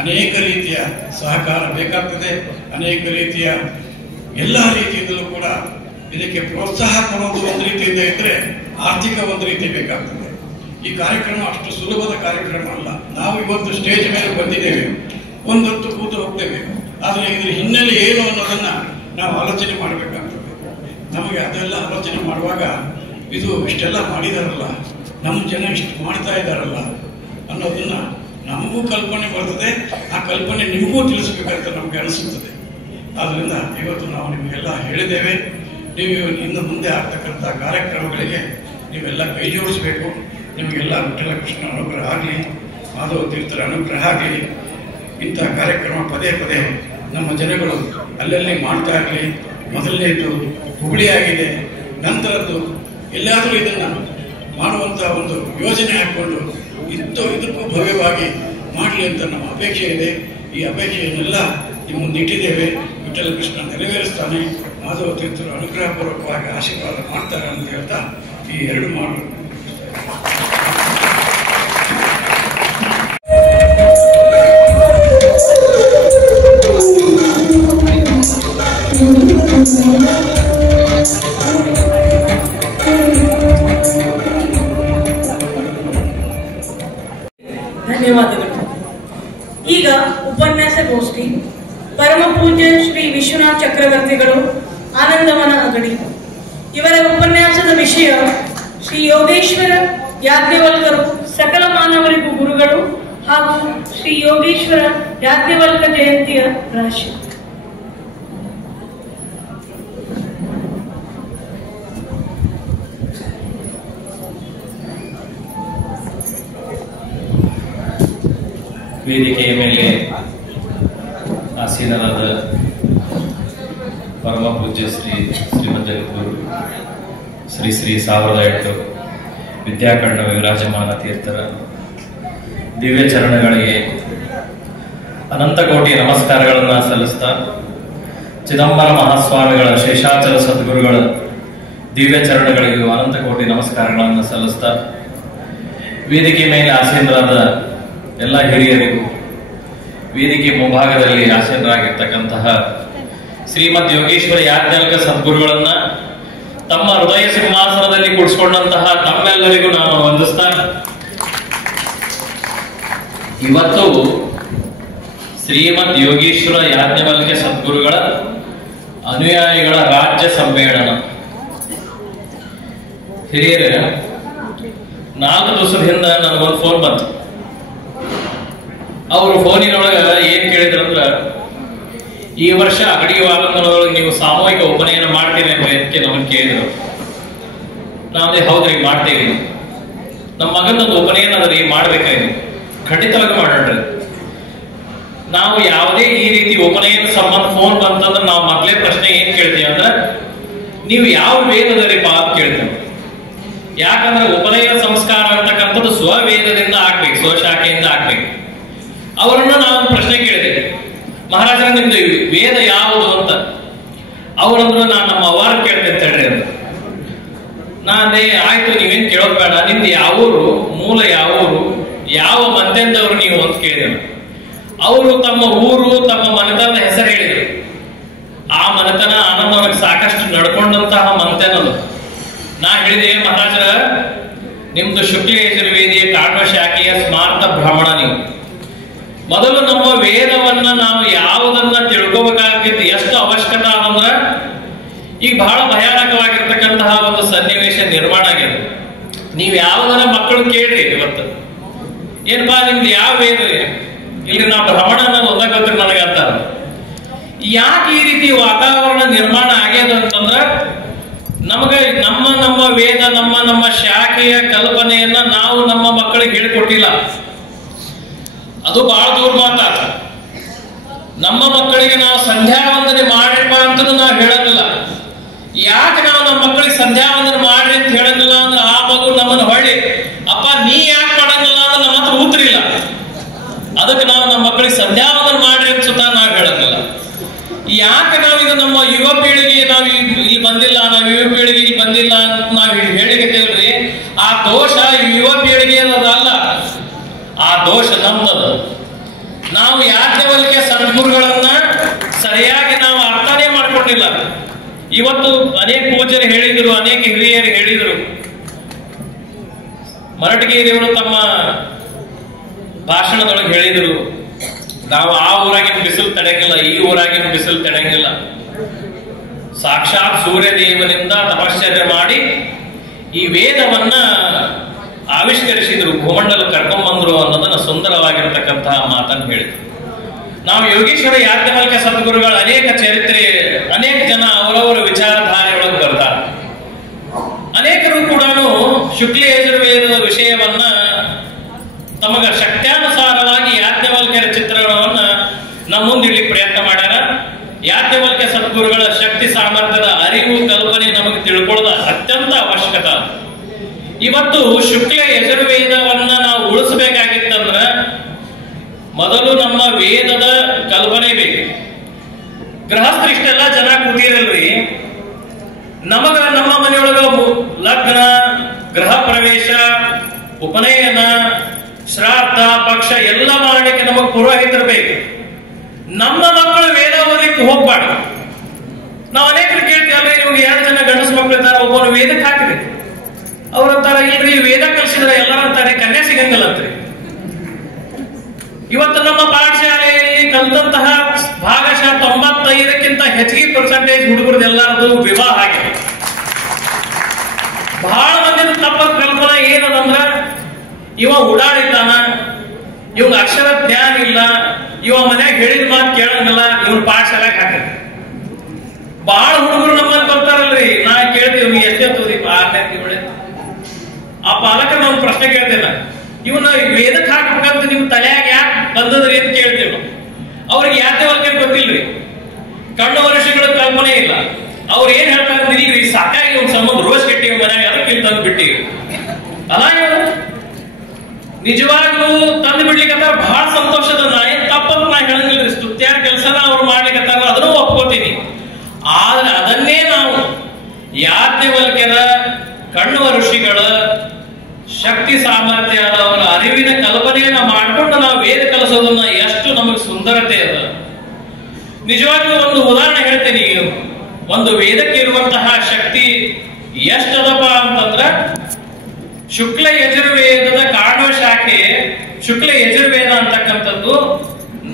ಅನೇಕ ರೀತಿಯ ಸಹಕಾರ ಬೇಕಾಗ್ತದೆ. ಅನೇಕ ರೀತಿಯ ಎಲ್ಲ ರೀತಿಯಿಂದಲೂ ಕೂಡ ಇದಕ್ಕೆ ಪ್ರೋತ್ಸಾಹ ಕೊಡೋದು ಒಂದು ರೀತಿಯಿಂದ ಇದ್ರೆ ಆರ್ಥಿಕ ಒಂದು ರೀತಿ ಬೇಕಾಗ್ತದೆ. ಈ ಕಾರ್ಯಕ್ರಮ ಅಷ್ಟು ಸುಲಭದ ಕಾರ್ಯಕ್ರಮ ಅಲ್ಲ. ನಾವು ಇವತ್ತು ಸ್ಟೇಜ್ ಮೇಲೆ ಬಂದಿದ್ದೇವೆ, ಒಂದೊತ್ತು ಕೂತು ಹೋಗ್ತೇವೆ. ಆದರೆ ಇದ್ರ ಹಿನ್ನೆಲೆ ಏನು ಅನ್ನೋದನ್ನ ನಾವು ಆಲೋಚನೆ ಮಾಡಬೇಕಾಗ್ತದೆ. ನಮಗೆ ಅದೆಲ್ಲ ಆಲೋಚನೆ ಮಾಡುವಾಗ ಇದು ಇಷ್ಟೆಲ್ಲ ಮಾಡಿದಾರಲ್ಲ, ನಮ್ಮ ಜನ ಇಷ್ಟು ಮಾಡ್ತಾ ಇದ್ದಾರಲ್ಲ ಅನ್ನೋದನ್ನ ನಮಗೂ ಕಲ್ಪನೆ ಬರ್ತದೆ. ಆ ಕಲ್ಪನೆ ನಿಮಗೂ ತಿಳಿಸ್ಬೇಕಂತ ನಮ್ಗೆ ಅನಿಸುತ್ತದೆ. ಆದ್ರಿಂದ ಇವತ್ತು ನಾವು ನಿಮಗೆಲ್ಲ ಹೇಳಿದ್ದೇವೆ. ನೀವು ಇನ್ನು ಮುಂದೆ ಆಗ್ತಕ್ಕಂಥ ಕಾರ್ಯಕ್ರಮಗಳಿಗೆ ನೀವೆಲ್ಲ ಕೈ ಜೋಡಿಸಬೇಕು. ನಿಮಗೆಲ್ಲ ವಿಠ್ಠಲ ಕೃಷ್ಣ ಅನುಗ್ರಹ ಆಗಲಿ, ಮಾಧವ ತೀರ್ಥರ ಅನುಗ್ರಹ ಆಗಲಿ. ಇಂಥ ಕಾರ್ಯಕ್ರಮ ಪದೇ ಪದೇ ನಮ್ಮ ಜನಗಳು ಅಲ್ಲಲ್ಲಿ ಮಾಡ್ತಾ ಇರಲಿ. ಮೊದಲನೇದು ಹುಬ್ಳಿ ಆಗಿದೆ, ನಂತರದ್ದು ಎಲ್ಲಾದರೂ ಇದನ್ನ ಮಾಡುವಂತ ಒಂದು ಯೋಜನೆ ಹಾಕೊಂಡು ಇದಕ್ಕೂ ಭವ್ಯವಾಗಿ ಮಾಡಲಿ ಅಂತ ನಮ್ಮ ಅಪೇಕ್ಷೆ ಇದೆ. ಈ ಅಪೇಕ್ಷೆಯನ್ನೆಲ್ಲ ನಿಮ್ಮ ಮುಂದಿಟ್ಟಿದ್ದೇವೆ. ವಿಠ್ಠಲ ಕೃಷ್ಣ ನೆರವೇರಿಸ್ತಾನೆ, ಮಾಧವ ತೀರ್ಥರು ಅನುಗ್ರಹಪೂರ್ವಕವಾಗಿ ಆಶೀರ್ವಾದ ಮಾಡ್ತಾರೆ ಅಂತ ಹೇಳ್ತಾ ಈ ಎರಡು ಮಾಡು ಧನ್ಯವಾದಗಳು. ಈಗ ಉಪನ್ಯಾಸಗೋಷ್ಠಿ. ಪರಮ ಪೂಜ್ಯ ಶ್ರೀ ವಿಶ್ವನಾಥ್ ಚಕ್ರವರ್ತಿಗಳು, ಆನಂದವನ ಅಗಡಿ. ಇವರ ಉಪನ್ಯಾಸದ ವಿಷಯ ಶ್ರೀ ಯೋಗೇಶ್ವರ ಯಾಜ್ಞವಲ್ಕರು ಸಕಲ ಮಾನವರಿಗೂ ಗುರುಗಳು ಹಾಗೂ ಶ್ರೀ ಯೋಗೇಶ್ವರ ಯಾಜ್ಞವಲ್ಕ ಜಯಂತಿಯ ರಹಸ್ಯ. ವೇದಿಕೆಯ ಮೇಲೆ ಆಸೀನರಾದ ಪರಮ ಪೂಜ್ಯ ಶ್ರೀಮದ್ ಜಗದ್ಗುರು ಶ್ರೀ ಶ್ರೀ 1008 ವಿದ್ಯಾಕರ್ಣ ವಿರಾಜಮಾನ ತೀರ್ಥರ ದಿವ್ಯ ಚರಣಗಳಿಗೆ ಅನಂತ ಕೋಟಿ ನಮಸ್ಕಾರಗಳನ್ನು ಸಲ್ಲಿಸ್ತಾ, ಚಿದಂಬರ ಮಹಾಸ್ವಾಮಿಗಳ ಶೇಷಾಚಲ ಸದ್ಗುರುಗಳ ದಿವ್ಯ ಚರಣಗಳಿಗೂ ಅನಂತ ಕೋಟಿ ನಮಸ್ಕಾರಗಳನ್ನು ಸಲ್ಲಿಸ್ತಾ, ವೇದಿಕೆ ಮೇಲೆ ಆಸೀನರಾದ ಎಲ್ಲ ಹಿರಿಯರಿಗೂ, ವೇದಿಕೆ ಮುಂಭಾಗದಲ್ಲಿ ಆಸೀನರಾಗಿರ್ತಕ್ಕಂತಹ ಶ್ರೀಮದ್ ಯೋಗೇಶ್ವರ ಯಾಜ್ಞವಲ್ಕ ಸದ್ಗುರುಗಳನ್ನ ತಮ್ಮ ಹೃದಯ ಸಿಂಹಾಸನದಲ್ಲಿ ಕೂಡಿಸಿಕೊಂಡಂತಹ ತಮ್ಮೆಲ್ಲರಿಗೂ ನಾನು ವಂದಿಸ್ತಾ, ಇವತ್ತು ಶ್ರೀಮದ್ ಯೋಗೇಶ್ವರ ಯಾಜ್ಞವಲ್ಕ ಸದ್ಗುರುಗಳ ಅನುಯಾಯಿಗಳ ರಾಜ್ಯ ಸಮ್ಮೇಳನ. ಹಿರಿಯರ 4 ದಿವಸದ ಹಿಂದೆ ನನಗೊಂದು ಫೋನ್ ಬಂತು. ಅವರು ಫೋನಿನೊಳಗ ಏನ್ ಕೇಳಿದ್ರಂದ್ರ, ಈ ವರ್ಷ ಅಗಡಿ ವಾಲಂದನೊಳಗೆ ನೀವು ಸಾಮೂಹಿಕ ಉಪನಯನ ಮಾಡ್ತೀರಿ ಅಂತ ನಮ್ಮನ್ನು ಕೇಳಿದ್ರು. ನಾವೇ ಹೌದ್ರಿ ಮಾಡ್ತೀವಿ, ನಮ್ಮ ಮಗನೊಂದು ಉಪನಯನ ಅದ್ರಿ ಮಾಡ್ಬೇಕಾಗಿ, ಖಂಡಿತವಾಗಿ ಮಾಡೋಣ್ರಿ. ನಾವು ಯಾವುದೇ ಈ ರೀತಿ ಉಪನಯನ ಸಂಬಂಧ ಫೋನ್ ಬಂತಂದ್ರೆ ನಾವು ಮೊದಲೇ ಪ್ರಶ್ನೆ ಏನ್ ಕೇಳ್ತೀವಿ ಅಂದ್ರ, ನೀವು ಯಾವ ವೇದದರಿಪ್ಪ ಅಂತ ಕೇಳ್ತೇವೆ. ಯಾಕಂದ್ರೆ ಉಪನಯನ ಸಂಸ್ಕಾರ ಅಂತಕ್ಕಂಥದ್ದು ಸ್ವವೇದದಿಂದ ಆಗ್ಬೇಕು, ಸ್ವಶಾಖೆಯಿಂದ ಆಗ್ಬೇಕು. ಅವರನ್ನ ನಾವು ಪ್ರಶ್ನೆ ಕೇಳಿದ್ದೇವೆ, ಮಹಾರಾಜರ ನಿಮ್ದು ವೇದ ಯಾವುದು ಅಂತ. ಅವರಂದ್ರು ನಾನು ನಮ್ಮ ಅವ್ವಾರ ಕೇಳ್ತೇನೆ ತಡ್ರಿ ಅಂತ. ನಾನೇ ಆಯ್ತು, ನೀವೇನ್ ಕೇಳೋದ್ ಬೇಡ, ನಿಮ್ದು ಯಾವೂರು, ಮೂಲ ಯಾವೂರು, ಯಾವ ಮಂತೆಂದವ್ರು ನೀವು ಅಂತ ಕೇಳಿದ್ರು. ಅವರು ತಮ್ಮ ಊರು, ತಮ್ಮ ಮನೆತನದ ಹೆಸರು ಹೇಳಿದ್ರು. ಆ ಮನೆತನ ಆನಂದವ್ರಿಗೆ ಸಾಕಷ್ಟು ನಡ್ಕೊಂಡಂತಹ ಮಂತೆನದು. ನಾ ಹೇಳಿದೆ, ಮಹಾರಾಜರ ನಿಮ್ದು ಶುಕ್ಲ ಯಜುರ್ವೇದಿಯ ಕಾಣ್ವ ಶಾಖೆಯ ಸ್ಮಾರ್ತ ಬ್ರಾಹ್ಮಣ ನೀವು. ಮೊದಲು ನಮ್ಮ ವೇದವನ್ನ ನಾವು ಯಾವುದನ್ನ ತಿಳ್ಕೋಬೇಕಾಗಿದ್ದು ಎಷ್ಟು ಅವಶ್ಯಕತೆ ಆದಂದ್ರ, ಈಗ ಬಹಳ ಭಯಾನಕವಾಗಿರ್ತಕ್ಕಂತಹ ಒಂದು ಸನ್ನಿವೇಶ ನಿರ್ಮಾಣ ಆಗಿದೆ. ನೀವ್ ಯಾವ್ದನ್ನ ಮಕ್ಕಳು ಕೇಳ್ರಿ ಇವತ್ತು, ಏನಪ್ಪಾ ನಿಮ್ದು ಯಾವ ವೇದ ಇಲ್ಲಿ ನಾ ಭ್ರಮಣ ಅನ್ನೋದು ಒಂದಾಗ ಗೊತ್ತಿರ ನನಗೆ ಅಂತಾರ. ಯಾಕೆ ಈ ರೀತಿ ವಾತಾವರಣ ನಿರ್ಮಾಣ ಆಗ್ಯದ ಅಂತಂದ್ರ ನಮಗ ನಮ್ಮ ವೇದ ನಮ್ಮ ಶಾಖೆಯ ಕಲ್ಪನೆಯನ್ನ ನಾವು ನಮ್ಮ ಮಕ್ಕಳಿಗೆ ಹೇಳಿಕೊಟ್ಟಿಲ್ಲ. ಅದು ಬಹಳ ದೂರ ಮಾತ. ನಮ್ಮ ಮಕ್ಕಳಿಗೆ ನಾವು ಸಂಧ್ಯಾ ವಂದನೆ ಮಾಡ್ರಿಪ್ಪ ಅಂತಲೂ ನಾವು ಹೇಳಂಗಿಲ್ಲ. ಯಾಕೆ ನಾವು ನಮ್ಮ ಮಕ್ಕಳಿಗೆ ಸಂಧ್ಯಾ ವಂದನೆ ಮಾಡ್ರಿ ಅಂತ ಹೇಳಂಗಿಲ್ಲ ಅಂದ್ರೆ ಆ ಮಗು ನಮ್ಮನ್ನು ಹೊಳ್ಳಿ ಅಪ್ಪ ನೀ ಯಾಕೆ ಮಾಡಂಗಿಲ್ಲ ಅಂದ್ರೆ ನಮ್ಮ ಹತ್ರ ಉತ್ತರಿಲ್ಲ. ಅದಕ್ಕೆ ನಾವು ನಮ್ಮ ಮಕ್ಕಳಿಗೆ ಸಂಧ್ಯಾ ವಂದನೆ ಮಾಡ್ರಿ ಅಂತ ಸುತ್ತ ನಾವು ಹೇಳಂಗಿಲ್ಲ. ಯಾಕೆ ನಾವೀಗ ನಮ್ಮ ಯುವ ಪೀಳಿಗೆ ನಾವು ಇಲ್ಲಿ ಬಂದಿಲ್ಲ, ನಾವು ಯುವ ಪೀಳಿಗೆ ಇಲ್ಲಿ ಬಂದಿಲ್ಲ ಅಂತ ನಾವು ಹೇಳಿಕತ್ತೇವ್ರಿ. ಆ ದೋಷ ಯುವ ಪೀಳಿಗೆ ಅನ್ನೋದಲ್ಲ, ಆ ದೋಷ ನಮ್ದದು. ನಾವು ಯಾಜ್ಞವಲ್ಕ್ಯ ಸದ್ಗುರುಗಳನ್ನ ಸರಿಯಾಗಿ ನಾವು ಅರ್ಥನೇ ಮಾಡ್ಕೊಂಡಿಲ್ಲ. ಇವತ್ತು ಅನೇಕ ಪೂಜ್ಯರು ಹೇಳಿದರು, ಅನೇಕ ಹಿರಿಯರು ಹೇಳಿದರು. ಮರಟಗಿರಿಯವರು ತಮ್ಮ ಭಾಷಣದೊಳಗೆ ಹೇಳಿದರು, ನಾವು ಆ ಊರಾಗಿನ ಬಿಸಿಲು ತಡೆಯಂಗಿಲ್ಲ, ಈ ಊರಾಗಿನ ಬಿಸಿಲು ತಡೆಯಂಗಿಲ್ಲ. ಸಾಕ್ಷಾತ್ ಸೂರ್ಯದೇವನಿಂದ ತಪಶ್ಚರ್ಯ ಮಾಡಿ ಈ ವೇದವನ್ನ ಆವಿಷ್ಕರಿಸಿದ್ರು, ಭೂಮಂಡಲ ಕರ್ಕೊಂಡ್ಬಂದ್ರು ಅನ್ನೋದನ್ನ ಸುಂದರವಾಗಿರತಕ್ಕಂತಹ ಮಾತನ್ನು ಹೇಳಿದ್ರು. ನಾವು ಯೋಗೀಶ್ವರ ಯಾಜ್ಞವಲ್ಕ್ಯ ಸದ್ಗುರುಗಳ ಅನೇಕ ಚರಿತ್ರೆ, ಅನೇಕ ಜನ ಅವರವರ ವಿಚಾರಧಾರೆಯೊಳಗೆ ಬರ್ತಾರೆ. ಅನೇಕರು ಕೂಡ ಶುಕ್ಲ ಯಜುರ್ವೇದದ ವಿಷಯವನ್ನ ತಮಗ ಶಕ್ತ್ಯಾನುಸಾರವಾಗಿ ಯಾಜ್ಞವಲ್ಕ್ಯರ ಚಿತ್ರಣವನ್ನ ನಮ್ಮ ಮುಂದಿಡ್ಲಿ ಪ್ರಯತ್ನ ಮಾಡ್ಯಾರ. ಯಾಜ್ಞವಲ್ಕ್ಯ ಸದ್ಗುರುಗಳ ಶಕ್ತಿ ಸಾಮರ್ಥ್ಯದ ಅರಿವು ಕಲ್ಪನೆ ನಮಗೆ ತಿಳ್ಕೊಳ್ಳೋದ ಅತ್ಯಂತ ಅವಶ್ಯಕತ. ಇವತ್ತು ಶುಕ್ಲ ಯಜುರ್ವೇದವನ್ನ ನಾವು ಉಳಿಸಬೇಕಾಗಿತ್ತಂದ್ರ ಮೊದಲು ನಮ್ಮ ವೇದದ ಕಲ್ಪನೆ ಬೇಕು. ಗೃಹಸ್ಥರಿಷ್ಟೆಲ್ಲ ಜನ ಕೂತಿರಲ್ರಿ, ನಮಗ ನಮ್ಮ ಮನೆಯೊಳಗ ಲಗ್ನ, ಗೃಹ ಪ್ರವೇಶ, ಉಪನಯನ, ಶ್ರಾದ್ದ, ಪಕ್ಷ ಎಲ್ಲ ಮಾಡಲಿಕ್ಕೆ ನಮಗ್ ಪುರೋಹಿತರು ಬೇಕು. ನಮ್ಮ ಮಕ್ಕಳು ವೇದ ಓದಲಿಕ್ಕೆ ಹೋಗ್ಬಾರ್ದು. ನಾವು ಅನೇಕರು ಕೇಳ್ತೀವಲ್ಲ, ಇವಾಗ 2 ಜನ ಗಂಡಸು ಮಕ್ಕಳು ಇರ್ತಾರ, ಒಬ್ಬರು ವೇದಕ್ಕೆ ಹಾಕಿರಿ. ಅವ್ರಂತಾರ ಇಲ್ರಿ ವೇದ ಕಲಿಸಿದ್ರೆ ಎಲ್ಲರಂತಾರೆ ಕನ್ಯಾ ಸಿಗಂಗಿಲ್ಲ ಅಂತ್ರಿ. ಇವತ್ತು ನಮ್ಮ ಪಾಠಶಾಲೆಯಲ್ಲಿ ಕಲಿತಂತಹ ಭಾಗಶಃ 95ಕ್ಕಿಂತ ಹೆಚ್ಚಿಗೆ ಪರ್ಸೆಂಟೇಜ್ ಹುಡುಗರದೆಲ್ಲರದು ವಿವಾಹ ಆಗಿದೆ. ಬಹಳ ಮಂದಿ ತಪ್ಪ ಕಲ್ಪನೆ ಏನದಂದ್ರ ಇವ ಉಡಾಡಿದ್ದಾನ, ಇವಾಗ ಅಕ್ಷರ ಜ್ಞಾನ ಇಲ್ಲ, ಇವ ಮನ್ಯಾಗ ಹೇಳಿದ ಮಾತು ಕೇಳಂಗಿಲ್ಲ, ಇವ್ನ ಪಾಠಶಾಲೆಗೆ ಹಾಕಿದ. ಬಹಳ ಹುಡುಗರು ನಮ್ಮಲ್ಲಿ ಬರ್ತಾರಲ್ರಿ, ನಾ ಕೇಳ್ತೀವಿ ನೀವು ಎಷ್ಟೇ ತೋರಿ 6ನೇ ತಿಂಗಳ ಆ ಪಾಲಕರ ನಾವು ಪ್ರಶ್ನೆ ಕೇಳ್ತೇನ, ಇವನ್ನ ವೇದಕ್ಕೆ ಹಾಕ್ಬೇಕಂತ ನಿಮ್ ತಲೆಯಾಗ ಯಾಕೆ ಬಂದದ್ರಿ ಅಂತ ಕೇಳ್ತೇವೆ. ಅವ್ರಿಗೆ ಯಾಜ್ಞವಲ್ಕ್ಯ ಗೊತ್ತಿಲ್ರಿ, ಕಣ್ಣು ವರ್ಷಗಳ ಕಲ್ಪನೆ ಇಲ್ಲ. ಅವ್ರು ಏನ್ ಹೇಳ್ತಾರೆ, ಈಗ ಸಾಕಾಗಿ ಒಂದ್ ಸಂಬಂಧ ರೋಸ್ ಕಟ್ಟಿವಿ ಮನ್ಯಾಗ, ಅದಕ್ಕೆ ಇಲ್ಲಿ ತಂದು ಬಿಟ್ಟಿವಿ ಅಲ್ಲ. ನಿಜವಾಗ್ಲೂ ತಂದು ಬಿಡ್ಲಿಕ್ಕಂತ ಬಹಳ ಸಂತೋಷದ. ನಾ ಏನ್ ತಪ್ಪಂತ ನಾ ಹೇಳಂಗಿಲ್ಲ, ಸ್ತುತ್ಯಾರ ಕೆಲಸನ ಅವ್ರು ಮಾಡ್ಲಿಕ್ಕಂತಾರ, ಅದನ್ನು ಒಪ್ಕೋತೀನಿ. ಆದ್ರೆ ಅದನ್ನೇ ನಾವು ಯಾಜ್ಞವಲ್ಕ್ಯರ ಕಣ್ಣುವ ಋಷಿಗಳ ಶಕ್ತಿ ಸಾಮರ್ಥ್ಯ ಅವರ ಅರಿವಿನ ಕಲ್ಪನೆಯನ್ನ ಮಾಡ್ಕೊಂಡು ನಾವು ವೇದ ಕಲಿಸೋದನ್ನ ಎಷ್ಟು ನಮಗೆ ಸುಂದರತೆ ಅದ. ನಿಜವಾಗ್ಲೂ ಒಂದು ಉದಾಹರಣೆ ಹೇಳ್ತೇನೆ. ಒಂದು ವೇದಕ್ಕೆ ಇರುವಂತಹ ಶಕ್ತಿ ಎಷ್ಟದಪ್ಪ ಅಂತಂದ್ರ, ಶುಕ್ಲ ಯಜುರ್ವೇದದ ಕಾಣುವ ಶಾಖೆ ಶುಕ್ಲ ಯಜುರ್ವೇದ ಅಂತಕ್ಕಂಥದ್ದು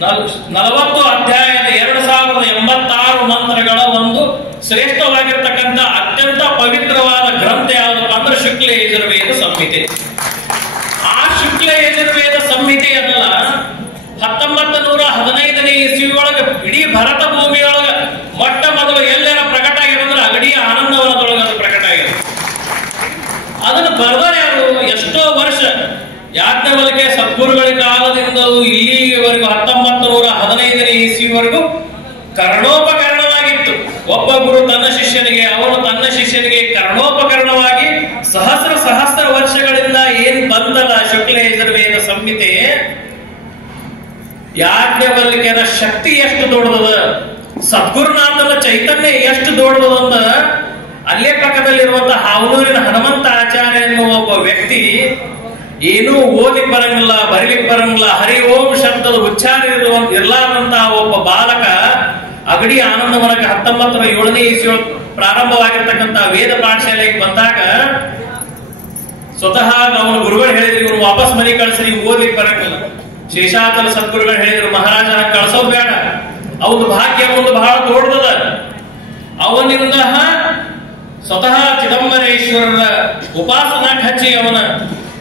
40 ಅಧ್ಯಾಯದ 2086 ಮಂತ್ರಗಳ ಒಂದು ಶ್ರೇಷ್ಠವಾಗಿರ್ತಕ್ಕಂಥ ಅತ್ಯಂತ ಪವಿತ್ರವಾದ ಗ್ರಂಥ ಯಾವುದಪ್ಪ ಅಂದ್ರೆ ಶುಕ್ಲ ಯಜುರ್ವೇದ ಸಂಹಿತೆ. ಆ ಶುಕ್ಲ ಯಜುರ್ವೇದ ಸಂಹಿತೆಯಲ್ಲ 1915ನೇ ಇಸ್ವಿ ಒಳಗ ಇಡೀ ಭರತ ಭೂಮಿಯೊಳಗ ಮೊಟ್ಟ ಮೊದಲು ಎಲ್ಲರ ಪ್ರಕಟ ಆಗಿರೋದ್ರ ಅಗಡಿಯ ಆನಂದವನದೊಳಗ ಅದು ಪ್ರಕಟ ಆಗಿದೆ. ಅದನ್ನು ಬರೆದವರು ಯಾರು? ಎಷ್ಟೋ ವರ್ಷ ಯಾಜ್ಞವಲ್ಕ್ಯ ಸದ್ಗುರುಗಳ ಕಾಲದಿಂದ ಇಲ್ಲಿವರೆಗೂ 1915ನೇ ಇಸ್ವಿವರೆಗೂ ಕರ್ಣೋಪಕರಣವಾಗಿತ್ತು. ಒಬ್ಬ ಗುರು ತನ್ನ ಶಿಷ್ಯನಿಗೆ, ಅವನು ತನ್ನ ಶಿಷ್ಯನಿಗೆ ಕರ್ಣೋಪಕರಣವಾಗಿ ಸಹಸ್ರ ವರ್ಷಗಳಿಂದ ಏನ್ ಬಂದಲ್ಲ ಶುಕ್ಲ ಯಜುರ್ವೇದ ಸಂಹಿತೆ, ಯಾಜ್ಞವಲ್ಕ್ಯರ ಶಕ್ತಿ ಎಷ್ಟು ದೊಡ್ಡದ, ಸದ್ಗುರುನಾಥನ ಚೈತನ್ಯ ಎಷ್ಟು ದೊಡ್ಡದಂತ ಅಲ್ಲೇ ಪಕ್ಕದಲ್ಲಿರುವಂತಹ ಹಾವನೂರಿನ ಹನುಮಂತ ಆಚಾರ್ಯ ಎನ್ನುವ ಒಬ್ಬ ವ್ಯಕ್ತಿ ಏನೂ ಓದಿಕ್ ಬರಂಗಿಲ್ಲ, ಬರೀಲಿಕ್ಕೆ ಬರಂಗಿಲ್ಲ, ಹರಿ ಓಂ ಶಬ್ದದ ಉಚ್ಚಾರ ಇರ್ಲಾರ್ದಂತಹ ಒಬ್ಬ ಬಾಲಕ ಅಗಡಿ ಆನಂದವನಕ್ಕೆ 1907ನೇ ಇಸ್ವಿ ಪ್ರಾರಂಭವಾಗಿರ್ತಕ್ಕಂಥ ವೇದ ಪಾಠಶಾಲೆಗೆ ಬಂದಾಗ ಸ್ವತಃ ಅವನ ಗುರುಗಳು ಹೇಳಿದ್ರು, ಇವನು ವಾಪಸ್ ಮನೆ ಕಳಿಸ್ರಿ, ಓದ್ಲಿಕ್ಕೆ ಬರಂಗಿಲ್ಲ. ಶೇಷಾಚಲ ಸದ್ಗುರುಗಳು ಹೇಳಿದ್ರು, ಮಹಾರಾಜ ಕಳ್ಸೋದ್ ಬೇಡ, ಅವನ ಭಾಗ್ಯ ಒಂದು ಬಹಳ ದೊಡ್ಡದ. ಅವನಿಂದ ಸ್ವತಃ ಚಿದಂಬರೇಶ್ವರರ ಉಪಾಸನಾ ಹಚ್ಚಿ ಅವನ